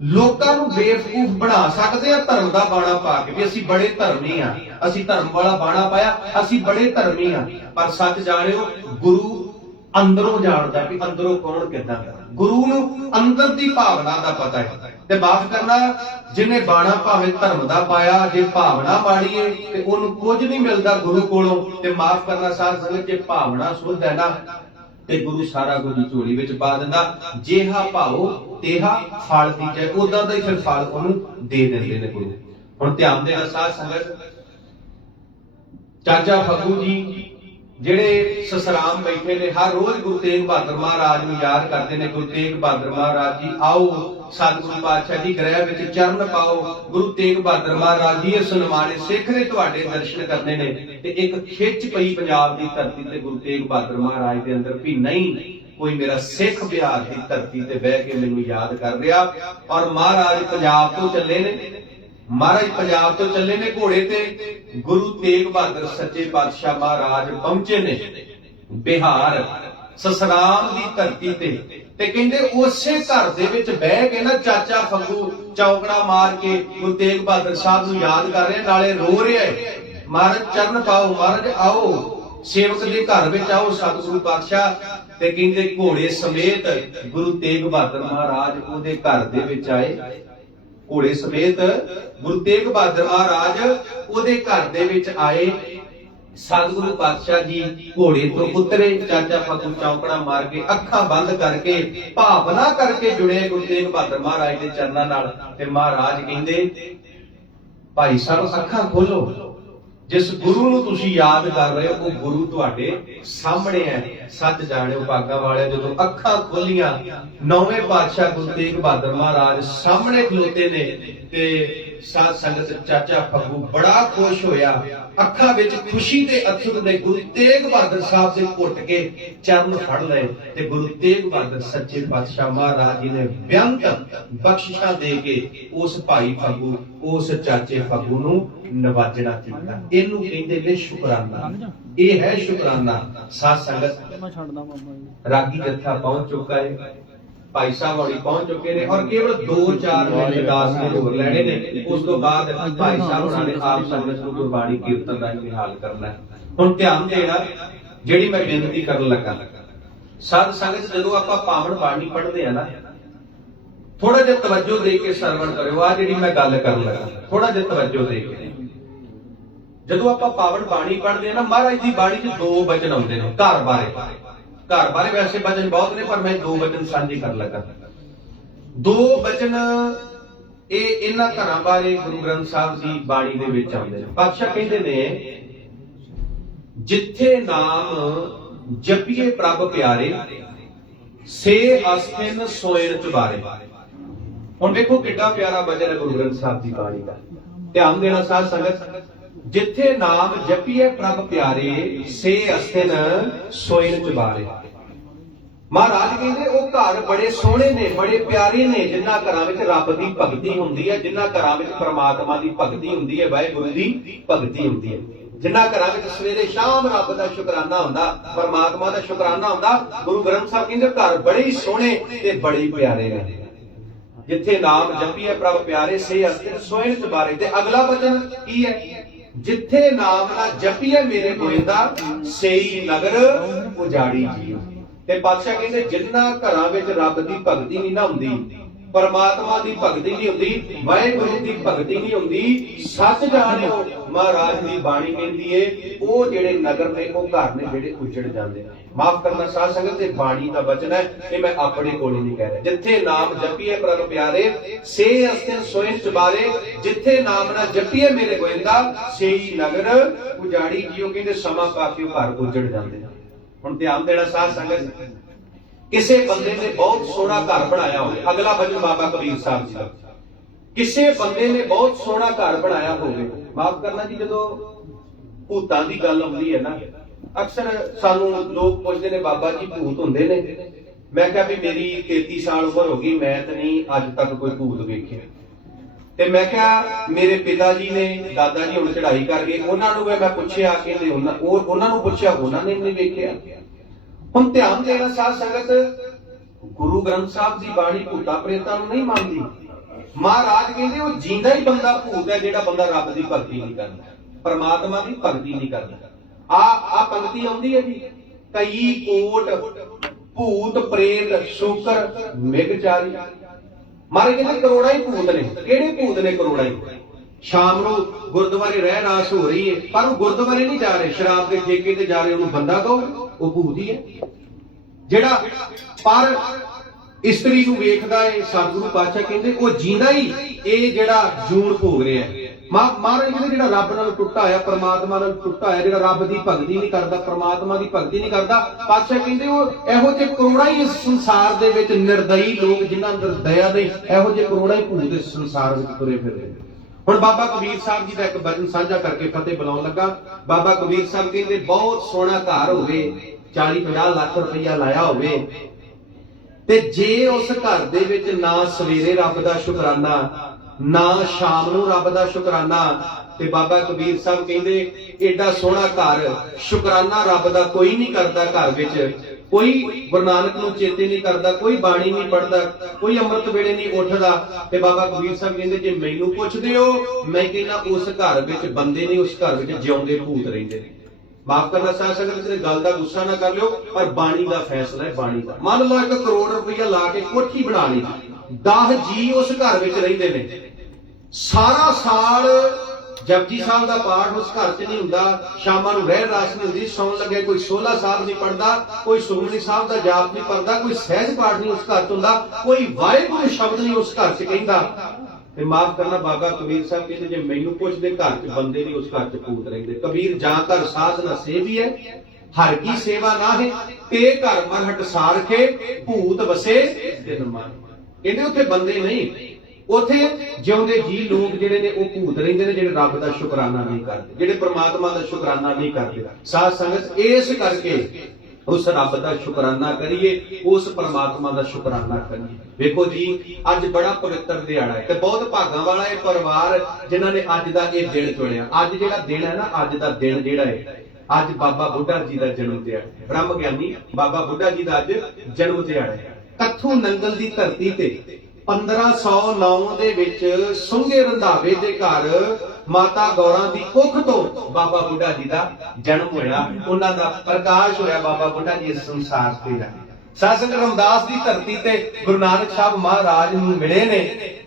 ਲੋਕਾਂ ਨੂੰ ਬੇਵਕੂਫ ਬਣਾ ਸਕਦੇ ਆ ਧਰਮ ਦਾ ਬਾਣਾ ਪਾ ਕੇ ਵੀ ਅਸੀਂ ਬੜੇ ਧਰਮੀ ਆ, ਅਸੀਂ ਧਰਮ ਵਾਲਾ ਬਾਣਾ ਪਾਇਆ, ਅਸੀਂ ਬੜੇ ਧਰਮੀ ਆ। ਪਰ ਸੱਚ ਜਾਣਿਓ, ਗੁਰੂ ਅੰਦਰੋਂ ਜਾਣਦਾ ਵੀ ਅੰਦਰੋਂ ਕੌਣ ਕਿੱਦਾਂ ਹੈ। ਗੁਰੂ ਨੂੰ ਅੰਦਰ ਦੀ ਭਾਵਨਾ ਦਾ ਪਤਾ ਹੈ। ਤੇ ਮਾਫ ਕਰਨਾ, ਜਿਹਨੇ ਬਾਣਾ ਭਾਵੇਂ ਧਰਮ ਦਾ ਪਾਇਆ, ਜੇ ਭਾਵਨਾ ਮਾੜੀ ਹੈ ਤੇ ਉਹਨੂੰ ਕੁਝ ਨਹੀਂ ਮਿਲਦਾ ਗੁਰੂ ਕੋਲੋਂ। ਤੇ ਮਾਫ ਕਰਨਾ ਸਾਧ ਸੰਗਤ, ਜੇ ਭਾਵਨਾ ਸੁੱਧ ਹੈ ਨਾ ਤੇ ਗੁਰੂ ਸਾਰਾ ਕੁਝ ਝੋਲੀ ਵਿੱਚ ਪਾ ਦਿੰਦਾ। ਜਿਹਾ ਭਾਵੋ ਤੇਹਾ ਫਲ ਦੀਜੈ, ਉਦਾਂ ਦਾ ਹੀ ਫਿਰ ਫਲ ਉਹਨੂੰ ਦੇ ਦਿੰਦੇ ਨੇ ਗੁਰੂ। ਹੁਣ ਧਿਆਨ ਦੇਣਾ ਸਾਧ ਸੰਗਤ, ਚਾਚਾ ਫੱਗੂ ਜੀ ਜਿਹੜੇ ਸਸਰਾਮ ਬੈਠੇ ਨੇ, ਹਰ ਰੋਜ਼ ਗੁਰੂ ਤੇਗ ਬਹਾਦਰ ਮਹਾਰਾਜ ਨੂੰ ਯਾਦ ਕਰਦੇ ਨੇ। ਗੁਰੂ ਤੇਗ ਬਹਾਦਰ ਮਹਾਰਾਜ ਜੀ ਆਓ ਸਤਿਗੁਰੂ ਪਾਤਸ਼ਾਹ ਜੀ ਗ੍ਰਹਿ ਵਿੱਚ ਚਰਨ ਪਾਓ। ਗੁਰੂ ਤੇਗ ਬਹਾਦਰ ਮਹਾਰਾਜ ਜੀ ਇਸ ਨਿਮਾਣੇ ਸਿੱਖ ਨੇ ਤੁਹਾਡੇ ਦਰਸ਼ਨ ਕਰਨੇ ਨੇ। ਤੇ ਇੱਕ ਖਿੱਚ ਪਈ ਪੰਜਾਬ ਦੀ ਧਰਤੀ ਤੇ ਗੁਰੂ ਤੇਗ ਬਹਾਦਰ ਮਹਾਰਾਜ ਦੇ ਅੰਦਰ ਵੀ ਨਹੀਂ, ਕੋਈ ਮੇਰਾ ਸਿੱਖ ਬਿਹਾਰ ਦੀ ਧਰਤੀ ਤੇ ਬਹਿ ਕੇ ਮੈਨੂੰ ਯਾਦ ਕਰ ਰਿਹਾ। ਔਰ ਮਹਾਰਾਜ ਪੰਜਾਬ ਤੋਂ ਚੱਲੇ ਨੇ, ਮਹਾਰਾਜ ਪੰਜਾਬ ਤੋਂ ਚੱਲੇ ਨੇ ਘੋੜੇ ਤੇ। ਗੁਰੂ ਤੇਗ ਬਹਾਦਰ ਸੱਚੇ ਪਾਤਸ਼ਾਹ ਮਹਾਰਾਜ ਪਹੁੰਚੇ ਨੇ ਬਿਹਾਰ ਸਸਰਾਮ ਦੀ ਧਰਤੀ ਤੇ ਕਹਿੰਦੇ ਉਸੇ ਘਰ ਦੇ ਵਿੱਚ ਬਹਿ ਕੇ ਨਾ ਚਾਚਾ ਫੱਗੂ ਚੌਕੜਾ ਮਾਰ ਕੇ ਗੁਰੂ ਤੇਗ ਬਹਾਦਰ ਸਾਹਿਬ ਨੂੰ ਯਾਦ ਕਰ ਰਿਹਾ, ਨਾਲੇ ਰੋ ਰਿਹਾ ਹੈ। ਮਹਾਰਾਜ ਚਰਨ ਪਾਓ, ਮਹਾਰਾਜ ਆਓ ਸੇਵਕ ਦੇ ਘਰ ਵਿੱਚ ਆਓ ਸਤਿਗੁਰੂ ਪਾਤਸ਼ਾਹ। ਤੇ ਕਹਿੰਦੇ ਘੋੜੇ ਸਮੇਤ ਗੁਰੂ ਤੇਗ ਬਹਾਦਰ ਮਹਾਰਾਜ ਉਹਦੇ ਘਰ ਦੇ ਵਿੱਚ ਆਏ। ਘੋੜੇ ਸਮੇਤ ਗੁਰੂ ਤੇਗ ਬਹਾਦਰ ਮਹਾਰਾਜ ਉਹਦੇ ਘਰ ਦੇ ਵਿੱਚ ਆਏ। ਸਤਿਗੁਰੂ ਪਾਤਸ਼ਾਹ ਜੀ ਘੋੜੇ ਤੋਂ ਉਤਰੇ, ਚਾਚਾ ਫੱਗੂ ਚੌਕੜਾ ਮਾਰ ਕੇ ਅੱਖਾਂ ਬੰਦ ਕਰਕੇ ਭਾਵਨਾ ਕਰਕੇ ਜੁੜੇ ਗੁਰੂ ਤੇਗ ਬਹਾਦਰ ਮਹਾਰਾਜ ਦੇ ਚਰਨਾਂ ਨਾਲ। ਤੇ ਮਹਾਰਾਜ ਕਹਿੰਦੇ ਭਾਈ ਸਾਹਿਬ ਅੱਖਾਂ ਖੋਲੋ, ਜਿਸ ਗੁਰੂ ਨੂੰ ਤੁਸੀਂ ਯਾਦ ਕਰ ਰਹੇ ਹੋ ਉਹ ਗੁਰੂ ਤੁਹਾਡੇ ਸਾਹਮਣੇ ਹੈ। ਸੱਚ ਜਾਣਿਓ ਭਾਗਾਂ ਵਾਲਿਆ, ਜਦੋਂ ਅੱਖਾਂ ਖੋਲੀਆਂ ਨੌਵੇਂ ਪਾਤਸ਼ਾਹ ਗੁਰੂ ਤੇਗ ਬਹਾਦਰ ਮਹਾਰਾਜ ਸਾਹਮਣੇ ਖਲੋਤੇ ਨੇ। ਤੇ ਸਾਧ ਸੰਗਤ ਚਾਚਾ ਫੱਗੂ ਬੜਾ ਖੁਸ਼ ਹੋਇਆ, ਅੱਖਾਂ ਵਿੱਚ ਖੁਸ਼ੀ ਦੇ ਅਥਰੂ ਦੇ ਗੁਰੂ ਤੇਗ ਬਹਾਦਰ ਸਾਹਿਬ ਦੇ ਘੁੱਟ ਕੇ ਚਰਨ ਫੜ ਲਏ। ਤੇ ਗੁਰੂ ਤੇਗ ਬਹਾਦਰ ਸੱਚੇ ਪਾਤਸ਼ਾਹ ਮਹਾਰਾਜ ਜੀ ਨੇ ਬੇਅੰਤ ਬਖਸ਼ਿਸ਼ਾਂ ਦੇ ਕੇ ਉਸ ਭਾਈ ਫੱਗੂ, ਉਸ ਚਾਚੇ ਫੱਗੂ ਨੂੰ ਨਵਾਜਣਾ ਕੀਤਾ। ਇਹਨੂੰ ਕਹਿੰਦੇ ਨੇ ਸ਼ੁਕਰਾਨਾ, ਇਹ ਹੈ ਸ਼ੁਕਰਾਨਾ। ਸਾਧ ਸੰਗਤ ਰਾਗੀ ਜੱਥਾ ਪਹੁੰਚ ਚੁੱਕਾ ਹੈ, ਭਾਈ ਸਾਹਿਬ ਹੋਣੀ ਪਹੁੰਚ ਚੁੱਕੇ ਨੇ ਔਰ ਕੇਵਲ 2-4 ਮਿੰਟ ਅਰਦਾਸ ਦੇ ਹੋਰ ਲੈਣੇ ਨੇ। ਉਸ ਤੋਂ ਬਾਅਦ ਭਾਈ ਸਾਹਿਬ ਹੋਣਾ ਨੇ ਆਪ ਸੰਗਤ ਨੂੰ ਗੁਰਬਾਣੀ ਕੀਰਤਨ ਦਾ ਨਿਹਾਲ ਕਰਨਾ ਹੈ। ਹੁਣ ਧਿਆਨ ਦੇਣਾ ਜਿਹੜੀ ਮੈਂ ਬੇਨਤੀ ਕਰਨ ਲੱਗਾ। ਸਾਧ ਸੰਗਤ ਜਦੋਂ ਆਪਾਂ ਪਾਵਨ ਬਾਣੀ ਪੜ੍ਹਦੇ ਆ ਨਾ, ਥੋੜਾ ਜਿਹਾ ਤਵੱਜੋ ਦੇ ਕੇ ਸਰਵਣ ਕਰਿਓ। ਆ ਜਿਹੜੀ ਮੈਂ ਗੱਲ ਕਰਨ ਲੱਗਾ ਥੋੜਾ ਜਿਹਾ ਤਵੱਜੋ ਦੇ ਕੇ। ਜਦੋਂ ਆਪਾਂ ਪਾਵਨ ਬਾਣੀ ਪੜ੍ਹਦੇ ਆ ਨਾ, ਮਹਾਰਾਜ ਦੀ ਬਾਣੀ 'ਚ 2 ਬਚਨ ਆਉਂਦੇ ਨੇ ਘਰ ਬਾਰੇ। ਘਰ ਬਾਰੇ ਵੈਸੇ ਬਚਨ ਬਹੁਤ ਨੇ, ਪਰ ਮੈਂ 2 ਬਚਨ ਸਾਂਝੇ ਕਰਨ ਲੱਗਾ। 2 ਬਚਨ ਇਹ ਇਹਨਾਂ ਘਰਾਂ ਬਾਰੇ ਗੁਰੂ ਗ੍ਰੰਥ ਸਾਹਿਬ ਦੀ ਬਾਣੀ ਦੇ ਵਿੱਚ ਆਉਂਦੇ ਨੇ। ਪਾਤਸ਼ਾਹ ਕਹਿੰਦੇ ਨੇ ਜਿੱਥੇ ਨਾਮ ਜਪੀਏ ਪ੍ਰਭ ਪਿਆਰੇ, ਸੇ ਅਸਥਿਨ ਸੋਇਨ ਚੁਬਾਰੇ। ਹੁਣ ਵੇਖੋ ਕਿੱਡਾ ਪਿਆਰਾ ਬਚਨ ਹੈ ਗੁਰੂ ਗ੍ਰੰਥ ਸਾਹਿਬ ਦੀ ਬਾਣੀ ਦਾ। ਧਿਆਨ ਦੇਣਾ ਸਾਧ ਸੰਗਤ। ਜਿੱਥੇ ਨਾਮ ਜਪੀਏ ਪ੍ਰਭ ਪਿਆਰੇ, ਸੇ ਅਸਥਿਨ ਸੋਇਨ ਚੁਬਾਰੇ। ਮਹਾਰਾਜ ਕਹਿੰਦੇ ਉਹ ਘਰ ਬੜੇ ਸੋਹਣੇ ਨੇ, ਬੜੇ ਪਿਆਰੇ ਨੇ, ਜਿਨ੍ਹਾਂ ਘਰਾਂ ਵਿੱਚ ਰੱਬ ਦੀ ਭਗਤੀ ਹੁੰਦੀ ਹੈ, ਜਿਨ੍ਹਾਂ ਘਰਾਂ ਵਿੱਚ ਪ੍ਰਮਾਤਮਾ ਦੀ ਭਗਤੀ ਹੁੰਦੀ ਹੈ, ਵਾਹਿਗੁਰੂ ਦੀ ਭਗਤੀ ਹੁੰਦੀ ਹੈ, ਜਿਨ੍ਹਾਂ ਘਰਾਂ ਵਿੱਚ ਸਵੇਰੇ ਸ਼ਾਮ ਰੱਬ ਦਾ ਸ਼ੁਕਰਾਨਾ ਹੁੰਦਾ, ਪਰਮਾਤਮਾ ਦਾ ਸ਼ੁਕਰਾਨਾ ਹੁੰਦਾ। ਗੁਰੂ ਗ੍ਰੰਥ ਸਾਹਿਬ ਕਹਿੰਦੇ ਘਰ ਬੜੇ ਹੀ ਸੋਹਣੇ ਤੇ ਬੜੇ ਹੀ ਪਿਆਰੇ ਨੇ। ਜਿੱਥੇ ਨਾਮ ਜਪੀਏ ਪ੍ਰਭ ਪਿਆਰੇ, ਸੇ ਅਸਥਿਨ ਸੋਇਨ ਚੁਬਾਰੇ। ਤੇ ਅਗਲਾ ਬਚਨ ਕੀ ਹੈ? ਜਿੱਥੇ ਨਾਮ ਨਾ ਜਪੀਏ ਮੇਰੇ ਗੋਇੰਦਾ, ਸੇਈ ਨਗਰ ਉਜਾੜੀ ਜੀਓ। ਤੇ ਪਾਤਸ਼ਾਹ ਕਹਿੰਦੇ ਜਿਨ੍ਹਾਂ ਘਰਾਂ ਵਿੱਚ ਰੱਬ ਦੀ ਭਗਤੀ ਨਹੀਂ ਨਾ ਹੁੰਦੀ, ਪਰਮਾਤਮਾ ਦੀ ਭਗਤੀ ਨਹੀਂ ਹੁੰਦੀ, ਵਾਹਿਗੁਰੂ ਦੀ ਭਗਤੀ ਨਹੀਂ ਹੁੰਦੀ, ਸੱਚ ਜਾਣਿਓ ਮਹਾਰਾਜ ਦੀ ਬਾਣੀ ਕਹਿੰਦੀ ਏ ਉਹ ਜਿਹੜੇ ਨਗਰ ਨੇ, ਉਹ ਘਰ ਨੇ ਜਿਹੜੇ ਉਜੜ ਜਾਂਦੇ ਨੇ। ਮਾਫ ਕਰਨਾ ਸਾਧ ਸੰਗਤ, ਤੇ ਬਾਣੀ ਦਾ ਬਚਨ ਹੈ, ਇਹ ਮੈਂ ਆਪਣੇ ਕੋਲ ਨਹੀਂ ਕਹਿ ਰਿਹਾ। ਜਿੱਥੇ ਨਾਮ ਜਪੀਏ ਪ੍ਰਭ ਪਿਆਰੇ, ਸੇ ਅਸਥਿਨ ਸੋਇਨ ਚੁਬਾਰੇ। ਜਿੱਥੇ ਨਾਮ ਨਾ ਜਪੀਏ ਮੇਰੇ ਗੋਇੰਦਾ, ਸੇਈ ਨਗਰ ਉਜਾੜੀ ਜੀਓ। ਕਹਿੰਦੇ ਸਮਾਂ ਪਾ ਕੇ ਘਰ ਉਜੜ ਜਾਂਦੇ ਨੇ। ਹੁਣ ਧਿਆਨ ਦੇਣਾ ਸਾਧ ਸੰਗਤ। ਕਿਸੇ ਬੰਦੇ ਨੇ ਬਹੁਤ ਸੋਹਣਾ ਘਰ ਬਣਾਇਆ ਹੋਵੇ, ਅਗਲਾ ਬਚਨ ਬਾਬਾ ਕਬੀਰ ਸਾਹਿਬ ਜੀ ਦਾ। ਕਿਸੇ ਬੰਦੇ ਨੇ ਬਹੁਤ ਸੋਹਣਾ ਘਰ ਬਣਾਇਆ ਹੋਵੇ, ਮਾਫ ਕਰਨਾ ਜੀ, ਜਦੋਂ ਭੂਤਾਂ ਦੀ ਗੱਲ ਆਉਂਦੀ ਹੈ ਨਾ, ਅਕਸਰ ਸਾਨੂੰ ਲੋਕ ਪੁੱਛਦੇ ਨੇ ਬਾਬਾ ਜੀ ਭੂਤ ਹੁੰਦੇ ਨੇ? ਮੈਂ ਕਿਹਾ ਵੀ ਮੇਰੀ 33 ਸਾਲ ਉਮਰ ਹੋ ਗਈ, ਮੈਂ ਤਾਂ ਨਹੀਂ ਅੱਜ ਤੱਕ ਕੋਈ ਭੂਤ ਵੇਖਿਆ। ਤੇ ਮੈਂ ਕਿਹਾ ਮੇਰੇ ਪਿਤਾ ਜੀ ਨੇ, ਦਾਦਾ ਜੀ ਹੁਣ ਚੜ੍ਹਾਈ ਕਰ ਗਏ, ਉਹਨਾਂ ਨੂੰ ਮੈਂ ਪੁੱਛਿਆ, ਕਹਿੰਦੇ ਉਹਨਾਂ ਨੂੰ ਪੁੱਛਿਆ, ਉਹਨਾਂ ਨੇ ਨਹੀਂ ਵੇਖਿਆ। ਹੁਣ ਧਿਆਨ ਦੇਣਾ ਸਾਧ ਸੰਗਤ, ਗੁਰੂ ਗ੍ਰੰਥ ਸਾਹਿਬ ਦੀ ਬਾਣੀ ਭੂਤਾਂ ਪ੍ਰੇਤਾਂ ਨੂੰ ਨਹੀਂ ਮੰਨਦੀ। ਮਹਾਰਾਜ ਕਹਿੰਦੇ ਉਹ ਜਿੰਦਾ ਹੀ ਬੰਦਾ ਭੂਤ ਹੈ ਜਿਹੜਾ ਬੰਦਾ ਰੱਬ ਦੀ ਭਗਤੀ ਨਹੀਂ ਕਰਦਾ, ਪਰਮਾਤਮਾ ਦੀ ਭਗਤੀ ਨਹੀਂ ਕਰਦਾ। ਆ ਪੰਕਤੀ ਆਉਂਦੀ ਹੈ ਜੀ, ਕਈ ਕੋਟ ਭੂਤ ਪ੍ਰੇਤ ਸ਼ੂਕਰ ਮਿਗਚਾਰੀ। ਮਾਰੇ ਕਹਿੰਦੇ ਕਰੋੜਾਂ ਹੀ ਭੂਤ ਨੇ। ਕਿਹੜੇ ਭੂਤ ਨੇ? ਕਰੋੜਾਂ ਹੀ। ਸ਼ਾਮ ਨੂੰ ਗੁਰਦੁਆਰੇ ਰਹਿ ਰਾਸ ਹੋ ਰਹੀ ਹੈ, ਪਰ ਉਹ ਗੁਰਦੁਆਰੇ ਨਹੀਂ ਜਾ ਰਹੇ, ਸ਼ਰਾਬ ਦੇ ਠੇਕੇ ਤੇ ਜਾ ਰਹੇ, ਉਹਨੂੰ ਬੰਦਾ ਕਹੋ? ਉਹ ਭੂਤ ਹੀ ਹੈ। ਜਿਹੜਾ ਪਰ ਇਸਤਰੀ ਨੂੰ ਵੇਖਦਾ ਹੈ, ਸਤਿਗੁਰੂ ਪਾਤਸ਼ਾਹ ਕਹਿੰਦੇ ਉਹ ਜੀਂਦਾ ਹੀ ਇਹ ਜਿਹੜਾ ਜੂਨ ਭੋਗ ਰਿਹਾ ਹੈ। ਮਹਾਰਾਜ ਕਹਿੰਦੇ ਜਿਹੜਾ ਰੱਬ ਨਾਲ ਟੁੱਟਾ ਹੋਇਆ, ਪ੍ਰਮਾਤਮਾ ਨਾਲ ਟੁੱਟਾ ਹੋਇਆ, ਜਿਹੜਾ ਰੱਬ ਦੀ ਭਗਤੀ ਨਹੀਂ ਕਰਦਾ, ਪ੍ਰਮਾਤਮਾ ਦੀ ਭਗਤੀ ਨਹੀਂ ਕਰਦਾ, ਪਾਤਸ਼ਾਹ ਕਹਿੰਦੇ ਉਹ ਇਹੋ ਜਿਹੇ ਕਰੋੜਾਂ ਹੀ ਇਸ ਸੰਸਾਰ ਦੇ ਵਿੱਚ ਨਿਰਦਈ ਲੋਕ, ਜਿਨ੍ਹਾਂ ਅੰਦਰ ਦਇਆ ਨਹੀਂ, ਇਹੋ ਜਿਹੇ ਕਰੋੜਾਂ ਹੀ ਭੂਤ ਇਸ ਸੰਸਾਰ ਵਿੱਚ ਤੁਰੇ ਫਿਰਦੇ। ਹੁਣ ਬਾਬਾ ਕਬੀਰ ਸਾਹਿਬ ਜੀ ਦਾ ਇੱਕ ਬਚਨ ਸਾਂਝਾ ਕਰਕੇ ਫਤਿਹ ਬੁਲਾਉਣ ਲੱਗਾ। ਬਾਬਾ ਕਬੀਰ ਸਾਹਿਬ ਕਹਿੰਦੇ ਬਹੁਤ ਸੋਹਣਾ ਘਰ ਹੋਵੇ, 40-50 ਲੱਖ ਰੁਪਈਆ ਲਾਇਆ ਹੋਵੇ, ਤੇ ਜੇ ਉਸ ਘਰ ਦੇ ਵਿੱਚ ਨਾ ਸਵੇਰੇ ਰੱਬ ਦਾ ਸ਼ੁਕਰਾਨਾ, ਨਾ ਸ਼ਾਮ ਨੂੰ ਰੱਬ ਦਾ ਸ਼ੁਕਰਾਨਾ, ਤੇ ਬਾਬਾ ਕਬੀਰ ਸਾਹਿਬ ਕਹਿੰਦੇ ਏਡਾ ਸੋਹਣਾ ਘਰ, ਸ਼ੁਕਰਾਨਾ ਰੱਬ ਦਾ ਕੋਈ ਨਹੀਂ ਕਰਦਾ, ਘਰ ਵਿੱਚ ਕੋਈ ਗੁਰੂ ਨਾਨਕ ਨੂੰ ਚੇਤੇ ਨਹੀਂ ਕਰਦਾ, ਕੋਈ ਬਾਣੀ ਨਹੀਂ ਪੜਦਾ, ਕੋਈ ਅੰਮ੍ਰਿਤ ਵੇਲੇ ਨਹੀਂ ਉੱਠਦਾ, ਤੇ ਬਾਬਾ ਕਬੀਰ ਸਾਹਿਬ ਕਹਿੰਦੇ ਜੇ ਮੈਨੂੰ ਪੁੱਛਦੇ ਹੋ, ਮੈਂ ਕਹਿੰਦਾ ਉਸ ਘਰ ਵਿੱਚ ਬੰਦੇ ਨਹੀਂ, ਉਸ ਘਰ ਵਿੱਚ ਜਿਉਂਦੇ ਭੂਤ ਰਹਿੰਦੇ ਨੇ। ਮਾਫ ਕਰਨਾ ਸਾਧ ਸੰਗਤ, ਕਿਸੇ ਗੱਲ ਦਾ ਗੁੱਸਾ ਨਾ ਕਰ ਲਿਓ, ਪਰ ਬਾਣੀ ਦਾ ਫੈਸਲਾ ਹੈ, ਬਾਣੀ ਦਾ। ਮੰਨ ਲਓ 1 ਕਰੋੜ ਰੁਪਈਆ ਲਾ ਕੇ ਕੋਠੀ ਬਣਾ ਲਈ, 10 ਜੀ ਉਸ ਘਰ ਵਿੱਚ ਰਹਿੰਦੇ ਨੇ, ਸਾਰਾ ਸਾਲ ਜਪਜੀ ਸਾਹਿਬ ਦਾ ਪਾਠ ਉਸ ਘਰ 'ਚ ਨਹੀਂ ਹੁੰਦਾ, ਸ਼ਾਮਾਂ ਨੂੰ ਰਹਿ ਰਾਸ ਨਹੀਂ ਹੁੰਦੀ, ਸੌਣ ਲੱਗੇ ਕੋਈ 16 ਸਾਹਿਬ ਨਹੀਂ ਪੜਦਾ, ਕੋਈ ਸੁਖਮਨੀ ਸਾਹਿਬ ਦਾ ਜਾਪ ਨਹੀਂ ਪੜਦਾ, ਕੋਈ ਸਹਿਜ ਪਾਠ ਨਹੀਂ ਉਸ ਘਰ 'ਚ ਹੁੰਦਾ, ਕੋਈ ਵਾਹਿਗੁਰੂ ਸ਼ਬਦ ਨਹੀਂ ਉਸ ਘਰ 'ਚ ਕਹਿੰਦਾ। ਤੇ ਮਾਫ ਕਰਨਾ ਬਾਬਾ ਕਬੀਰ ਸਾਹਿਬ ਕਹਿੰਦੇ ਜੇ ਮੈਨੂੰ ਪੁੱਛਦੇ ਘਰ 'ਚ ਬੰਦੇ ਨਹੀਂ, ਉਸ ਘਰ 'ਚ ਭੂਤ ਰਹਿੰਦੇ। ਕਬੀਰ ਜਾਂ ਘਰ ਸਾਧ ਨਾ ਸੇਵੀ ਹੈ, ਹਰ ਕੀ ਸੇਵਾ ਨਾ ਹੈ, ਤੇ ਘਰ ਮਰਹਟ ਸਾਰਖੇ ਭੂਤ ਵਸੇ ਦਿਨ ਮਨ। ਕਹਿੰਦੇ ਉੱਥੇ ਬੰਦੇ ਨਹੀਂ, ਉੱਥੇ ਜਿਉਂਦੇ ਜੀ ਲੋਕ ਜਿਹੜੇ ਨੇ ਉਹ ਭੂਤ ਰਹਿੰਦੇ ਨੇ, ਜਿਹੜੇ ਰੱਬ ਦਾ ਸ਼ੁਕਰਾਨਾ ਨਹੀਂ ਕਰਦੇ, ਜਿਹੜੇ ਪ੍ਰਮਾਤਮਾ ਦਾ ਸ਼ੁਕਰਾਨਾ ਨਹੀਂ ਕਰਦੇ। ਸਾਧ ਸੰਗਤ ਇਸ ਕਰਕੇ ਉਸ ਰੱਬ ਦਾ ਸ਼ੁਕਰਾਨਾ ਕਰੀਏ, ਉਸ ਪ੍ਰਮਾਤਮਾ ਦਾ ਸ਼ੁਕਰਾਨਾ ਕਰੀਏ। ਵੇਖੋ ਜੀ ਅੱਜ ਬੜਾ ਪਵਿੱਤਰ ਦਿਹਾੜਾ ਹੈ, ਤੇ ਬਹੁਤ ਭਾਗਾਂ ਵਾਲਾ ਇਹ ਪਰਿਵਾਰ ਜਿਨ੍ਹਾਂ ਨੇ ਅੱਜ ਦਾ ਇਹ ਦਿਨ ਚੁਣਿਆ। ਅੱਜ ਜਿਹੜਾ ਦਿਨ ਹੈ ਨਾ, ਅੱਜ ਦਾ ਦਿਨ ਜਿਹੜਾ ਹੈ, ਅੱਜ ਬਾਬਾ ਬੁੱਢਾ ਜੀ ਦਾ ਜਨਮ ਦਿਹਾੜਾ, ਬ੍ਰਹਮ ਗਿਆਨੀ ਬਾਬਾ ਬੁੱਢਾ ਜੀ ਦਾ ਅੱਜ ਜਨਮ ਦਿਹਾੜਾ ਹੈ। ਕੱਥੂ ਨੰਗਲ ਦੀ ਧਰਤੀ ਤੇ 1509 ਦੇ ਵਿੱਚ ਸੁੰਘੇ ਰੰਧਾਵੇ ਦੇ ਘਰ ਮਾਤਾ ਗੌਰਾਂ ਦੀ ਕੁੱਖ ਤੋਂ ਬਾਬਾ ਬੁੱਢਾ ਜੀ ਦਾ ਜਨਮ ਹੋਇਆ, ਉਹਨਾਂ ਦਾ ਪ੍ਰਕਾਸ਼ ਹੋਇਆ, ਬਾਬਾ ਬੁੱਢਾ ਜੀ ਇਸ ਸੰਸਾਰ ਤੇ ਆਏ। ਸਾਧ ਸੰਗਤ ਰਮਦਾਸ ਦੀ ਧਰਤੀ ਤੇ ਗੁਰੂ ਨਾਨਕ ਸਾਹਿਬ ਮਹਾਰਾਜ ਨੂੰ ਮਿਲੇ ਨੇ,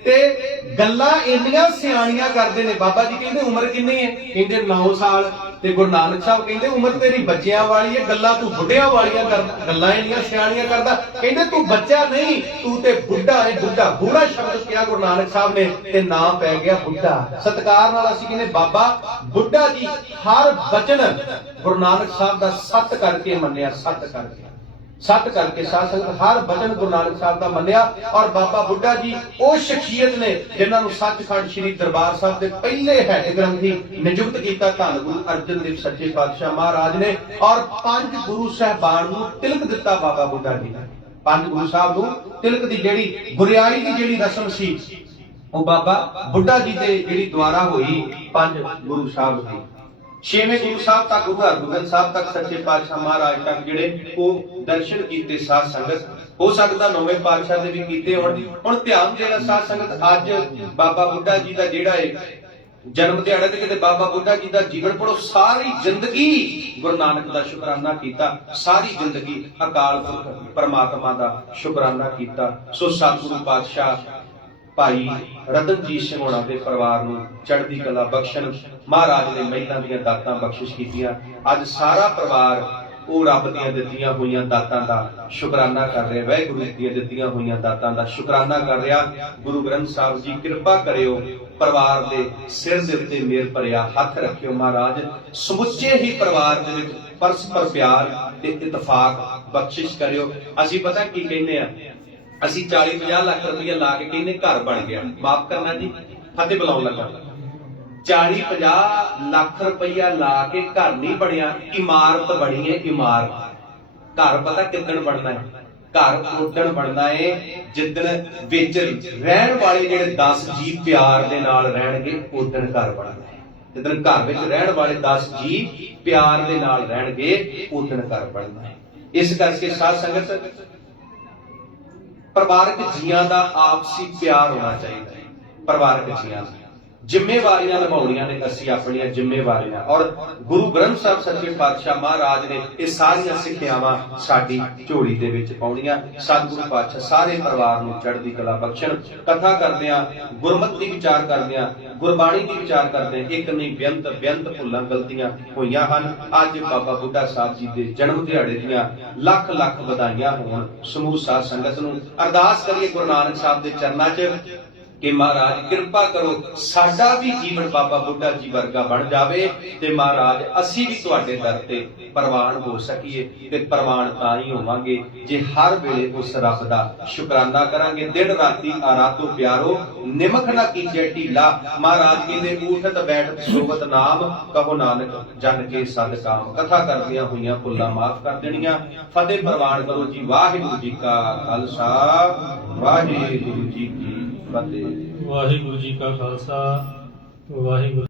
ਤੇ ਗੱਲਾਂ ਇੰਨੀਆਂ ਸਿਆਣੀਆਂ ਕਰਦੇ ਨੇ। ਬਾਬਾ ਜੀ ਕਹਿੰਦੇ ਉਮਰ ਕਿੰਨੀ ਹੈ? ਕਹਿੰਦੇ 9 ਸਾਲ। ਤੇ ਗੁਰੂ ਨਾਨਕ ਸਾਹਿਬ ਕਹਿੰਦੇ ਉਮਰ ਤੇਰੀ ਬੱਚਿਆਂ ਵਾਲੀ ਹੈ, ਗੱਲਾਂ ਤੂੰ ਬੁੱਢਿਆਂ ਵਾਲੀਆਂ ਕਰਦਾ, ਗੱਲਾਂ ਇੰਨੀਆਂ ਸਿਆਣੀਆਂ ਕਰਦਾ। ਕਹਿੰਦੇ ਤੂੰ ਬੱਚਾ ਨਹੀਂ, ਤੂੰ ਤੇ ਬੁੱਢਾ ਹੈ, ਬੁੱਢਾ। ਬੁੱਢਾ ਸ਼ਬਦ ਕਿਹਾ ਗੁਰੂ ਨਾਨਕ ਸਾਹਿਬ ਨੇ, ਤੇ ਨਾਮ ਪੈ ਗਿਆ ਬੁੱਢਾ। ਸਤਿਕਾਰ ਨਾਲ ਅਸੀਂ ਕਹਿੰਦੇ ਬਾਬਾ ਬੁੱਢਾ ਜੀ। ਹਰ ਬਚਨ ਗੁਰੂ ਨਾਨਕ ਸਾਹਿਬ ਦਾ ਸੱਤ ਕਰਕੇ ਮੰਨਿਆ, ਸੱਤ ਕਰਕੇ, ਸੱਤ ਕਰਕੇ। ਸਾਧ ਸੰਗਤ ਹਰ ਬਚਨ ਗੁਰੂ ਨਾਨਕ ਸਾਹਿਬ ਦਾ ਮੰਨਿਆ। ਔਰ ਬਾਬਾ ਬੁੱਢਾ ਜੀ ਉਹ ਸ਼ਖਸੀਅਤ ਨੇ ਜਿਨ੍ਹਾਂ ਨੂੰ ਸੱਚਖੰਡ ਸ੍ਰੀ ਦਰਬਾਰ ਸਾਹਿਬ ਦੇ ਪਹਿਲੇ ਹੈਡ ਗ੍ਰੰਥੀ ਨਿਯੁਕਤ ਕੀਤਾ ਧੰਨ ਗੁਰੂ ਅਰਜਨ ਦੇਵ ਸੱਚੇ ਪਾਤਸ਼ਾਹ ਮਹਾਰਾਜ ਨੇ। ਔਰ 5 ਗੁਰੂ ਸਾਹਿਬਾਨ ਨੂੰ ਤਿਲਕ ਦਿੱਤਾ ਬਾਬਾ ਬੁੱਢਾ ਜੀ ਨੇ। 5 ਗੁਰੂ ਸਾਹਿਬ ਨੂੰ ਤਿਲਕ ਦੀ ਜਿਹੜੀ ਗੁਰਿਆਈ ਦੀ ਜਿਹੜੀ ਰਸਮ ਸੀ, ਉਹ ਬਾਬਾ ਬੁੱਢਾ ਜੀ ਦੇ ਜਿਹੜੀ ਦੁਆਰਾ ਹੋਈ 5 ਗੁਰੂ ਸਾਹਿਬ ਦੀ। 6ਵੇਂ ਗੁਰੂ ਸਾਹਿਬ ਤੱਕ, ਗੁਰੂ ਹਰਗੋਬਿੰਦ ਸਾਹਿਬ ਤੱਕ, ਸੱਚੇ ਪਾਤਸ਼ਾਹ ਮਹਾਰਾਜ ਤੱਕ ਜਿਹੜੇ ਉਹ ਦਰਸ਼ਨ ਕੀਤੇ। ਸਾਧ ਸੰਗਤ ਹੋ ਸਕਦਾ 9ਵੇਂ ਪਾਤਸ਼ਾਹ ਦੇ ਵੀ ਕੀਤੇ ਹੋਣ। ਹੁਣ ਧਿਆਨ ਦੇਣਾ ਸਾਧ ਸੰਗਤ, ਅੱਜ ਬਾਬਾ ਬੁੱਢਾ ਜੀ ਦਾ ਜਿਹੜਾ ਹੈ ਜਨਮ ਦਿਹਾੜਾ, ਤੇ ਕਿਤੇ ਬਾਬਾ ਬੁੱਢਾ ਜੀ ਦਾ ਜੀਵਨ ਪੜੋ। ਸਾਰੀ ਜ਼ਿੰਦਗੀ ਗੁਰੂ ਨਾਨਕ ਦਾ ਸ਼ੁਕਰਾਨਾ ਕੀਤਾ, ਸਾਰੀ ਜ਼ਿੰਦਗੀ ਅਕਾਲ ਪੁਰਖ ਪਰਮਾਤਮਾ ਦਾ ਸ਼ੁਕਰਾਨਾ ਕੀਤਾ। ਸੋ ਸਤਿਗੁਰੂ ਪਾਤਸ਼ਾਹ ਭਾਈ ਰਤਨਜੀਤ ਸਿੰਘ ਹੋਣਾ ਦੇ ਪਰਿਵਾਰ ਨੂੰ ਚੜ੍ਹਦੀ ਕਲਾ ਬਖਸ਼ਣ, ਮਹਾਰਾਜ ਨੇ ਮਹਿਲਾਂ ਦੀਆਂ ਦਾਤਾਂ ਬਖਸ਼ਿਸ਼ ਕੀਤੀਆਂ। ਅੱਜ ਸਾਰਾ ਪਰਿਵਾਰ ਉਹ ਰੱਬ ਦੀਆਂ ਦਿੱਤੀਆਂ ਹੋਈਆਂ ਦਾਤਾਂ ਦਾ ਸ਼ੁਕਰਾਨਾ ਕਰ ਰਿਹਾ, ਵਾਹਿਗੁਰੂ ਦੀਆਂ ਦਿੱਤੀਆਂ ਹੋਈਆਂ ਦਾਤਾਂ ਦਾ ਸ਼ੁਕਰਾਨਾ ਕਰ ਰਿਹਾ। ਗੁਰੂ ਗ੍ਰੰਥ ਸਾਹਿਬ ਜੀ ਕਿਰਪਾ ਕਰਿਓ, ਪਰਿਵਾਰ ਦੇ ਸਿਰ ਦੇ ਉੱਤੇ ਮੇਰ ਭਰਿਆ ਹੱਥ ਰੱਖਿਓ ਮਹਾਰਾਜ। ਸਮੁੱਚੇ ਹੀ ਪਰਿਵਾਰ ਦੇ ਵਿੱਚ ਪਰਸਪਰ ਪਿਆਰ ਤੇ ਇਤਫਾਕ ਬਖਸ਼ਿਸ਼ ਕਰਿਓ। ਅਸੀਂ ਪਤਾ ਕੀ ਕਹਿੰਦੇ ਆ, ਅਸੀਂ 40-50 ਲੱਖ ਰੁਪਇਆ ਲਾ ਕੇ ਕਹਿੰਦੇ ਘਰ ਬਣ ਗਿਆ। ਮਾਫ ਕਰਨਾ ਜੀ, ਫਤਿਹ ਬੁਲਾਉਣ ਲੱਗਾ। 40-50 ਲੱਖ ਰੁਪਇਆ ਲਾ ਕੇ ਘਰ ਨਹੀਂ ਬਣਿਆ, ਇਮਾਰਤ ਬਣੀ ਹੈ, ਇਮਾਰਤ। ਘਰ ਪਤਾ ਕਿੱਦਣ ਬਣਨਾ ਹੈ? ਘਰ ਉਦਣ ਬਣਨਾ ਹੈ ਜਿੱਦਣ ਵਿੱਚ ਰਹਿਣ ਵਾਲੇ ਜਿਹੜੇ 10 ਜੀ ਪਿਆਰ ਦੇ ਨਾਲ ਰਹਿਣਗੇ, ਉਦਣ ਘਰ ਬਣਨਾ ਹੈ। ਜਿੱਦਣ ਘਰ ਵਿੱਚ ਰਹਿਣ ਵਾਲੇ 10 ਜੀ ਪਿਆਰ ਦੇ ਨਾਲ ਰਹਿਣਗੇ, ਉਦਣ ਘਰ ਬਣਨਾ ਹੈ। ਇਸ ਕਰਕੇ ਸਾਧ ਸੰਗਤ ਪਰਿਵਾਰਕ ਜੀਆਂ ਦਾ ਆਪਸੀ ਪਿਆਰ ਹੋਣਾ ਚਾਹੀਦਾ ਹੈ। ਪਰਿਵਾਰਕ ਜੀਆਂ ਜ਼ਿੰਮੇਵਾਰੀਆਂ ਨਿਭਾਉਣੀਆਂ ਨੇ, ਅਸੀਂ ਆਪਣੀਆਂ ਜ਼ਿੰਮੇਵਾਰੀਆਂ। ਔਰ ਗੁਰੂ ਗ੍ਰੰਥ ਸਾਹਿਬ ਸੱਚੇ ਪਾਤਸ਼ਾਹ ਮਹਾਰਾਜ ਨੇ ਇਹ ਸਾਰੀਆਂ ਸਿੱਖਿਆਵਾਂ ਸਾਡੀ ਝੋਲੀ ਦੇ ਵਿੱਚ ਪਾਉਣੀਆਂ। ਸਤਿਗੁਰੂ ਪਾਤਸ਼ਾਹ ਸਾਰੇ ਪਰਿਵਾਰ ਨੂੰ ਚੜ੍ਹਦੀ ਕਲਾ ਬਖਸ਼ਣ। ਕਥਾ ਕਰਦਿਆਂ, ਗੁਰਮਤਿ ਦੀ ਵਿਚਾਰ ਕਰਦਿਆਂ, ਗੁਰਬਾਣੀ ਦੀ ਵਿਚਾਰ ਕਰਦਿਆਂ ਇੱਕ ਨਹੀਂ ਬੇਅੰਤ ਭੁੱਲਾਂ ਗਲਤੀਆਂ ਹੋਈਆਂ ਹਨ। ਅੱਜ ਬਾਬਾ ਬੁੱਢਾ ਸਾਹਿਬ ਜੀ ਦੇ ਜਨਮ ਦਿਹਾੜੇ ਦੀਆਂ ਲੱਖ ਲੱਖ ਵਧਾਈਆਂ ਹੋਣ। ਸਮੂਹ ਸਾਧ ਸੰਗਤ ਨੂੰ ਅਰਦਾਸ ਕਰੀਏ ਗੁਰੂ ਨਾਨਕ ਸਾਹਿਬ ਦੇ ਚਰਨਾਂ 'ਚ ਕਿ ਮਹਾਰਾਜ ਕਿਰਪਾ ਕਰੋ ਸਾਡਾ ਵੀ ਜੀਵਨ ਬਾਬਾ ਬੁੱਢਾ ਜੀ ਵਰਗਾ ਬਣ ਜਾਵੇ ਤੇ ਮਹਾਰਾਜ ਅਸੀਂ ਵੀ ਤੁਹਾਡੇ ਦਰ ਤੇ ਪ੍ਰਵਾਨ ਹੋ ਸਕੀਏ। ਤੇ ਪ੍ਰਵਾਨ ਤਾਂ ਹੀ ਹੋਵਾਂਗੇ ਜੇ ਹਰ ਵੇਲੇ ਉਸ ਰੱਬ ਦਾ ਸ਼ੁਕਰਾਨਾ ਕਰਾਂਗੇ। ਦਿਨ ਰਾਤੀ ਆਰਾਤੋ ਪਿਆਰੋ ਨਿਮਖ ਨਾ ਕੀਜੇ ਢੀਲਾ। ਮਹਾਰਾਜ ਕਹਿੰਦੇ ਊਠਤ ਬੈਠਤ ਸੋਵਤ ਨਾਮ ਕਹੋ ਨਾਨਕ ਜਨ ਕੇ ਸਦ ਕਾਮ। ਕਥਾ ਕਰਦਿਆਂ ਹੋਈਆਂ ਭੁੱਲਾਂ ਮਾਫ ਕਰ ਦੇਣੀਆਂ। ਫਤਿਹ ਪ੍ਰਵਾਨ ਕਰੋ ਜੀ। ਵਾਹਿਗੁਰੂ ਜੀ ਕਾ ਖਾਲਸਾ ਵਾਹਿਗੁਰੂ ਜੀ ਕੀ ਫਤਿਹ। ਵਾਹਿਗੁਰੂ ਜੀ ਕਾ ਖਾਲਸਾ ਵਾਹਿਗੁਰੂ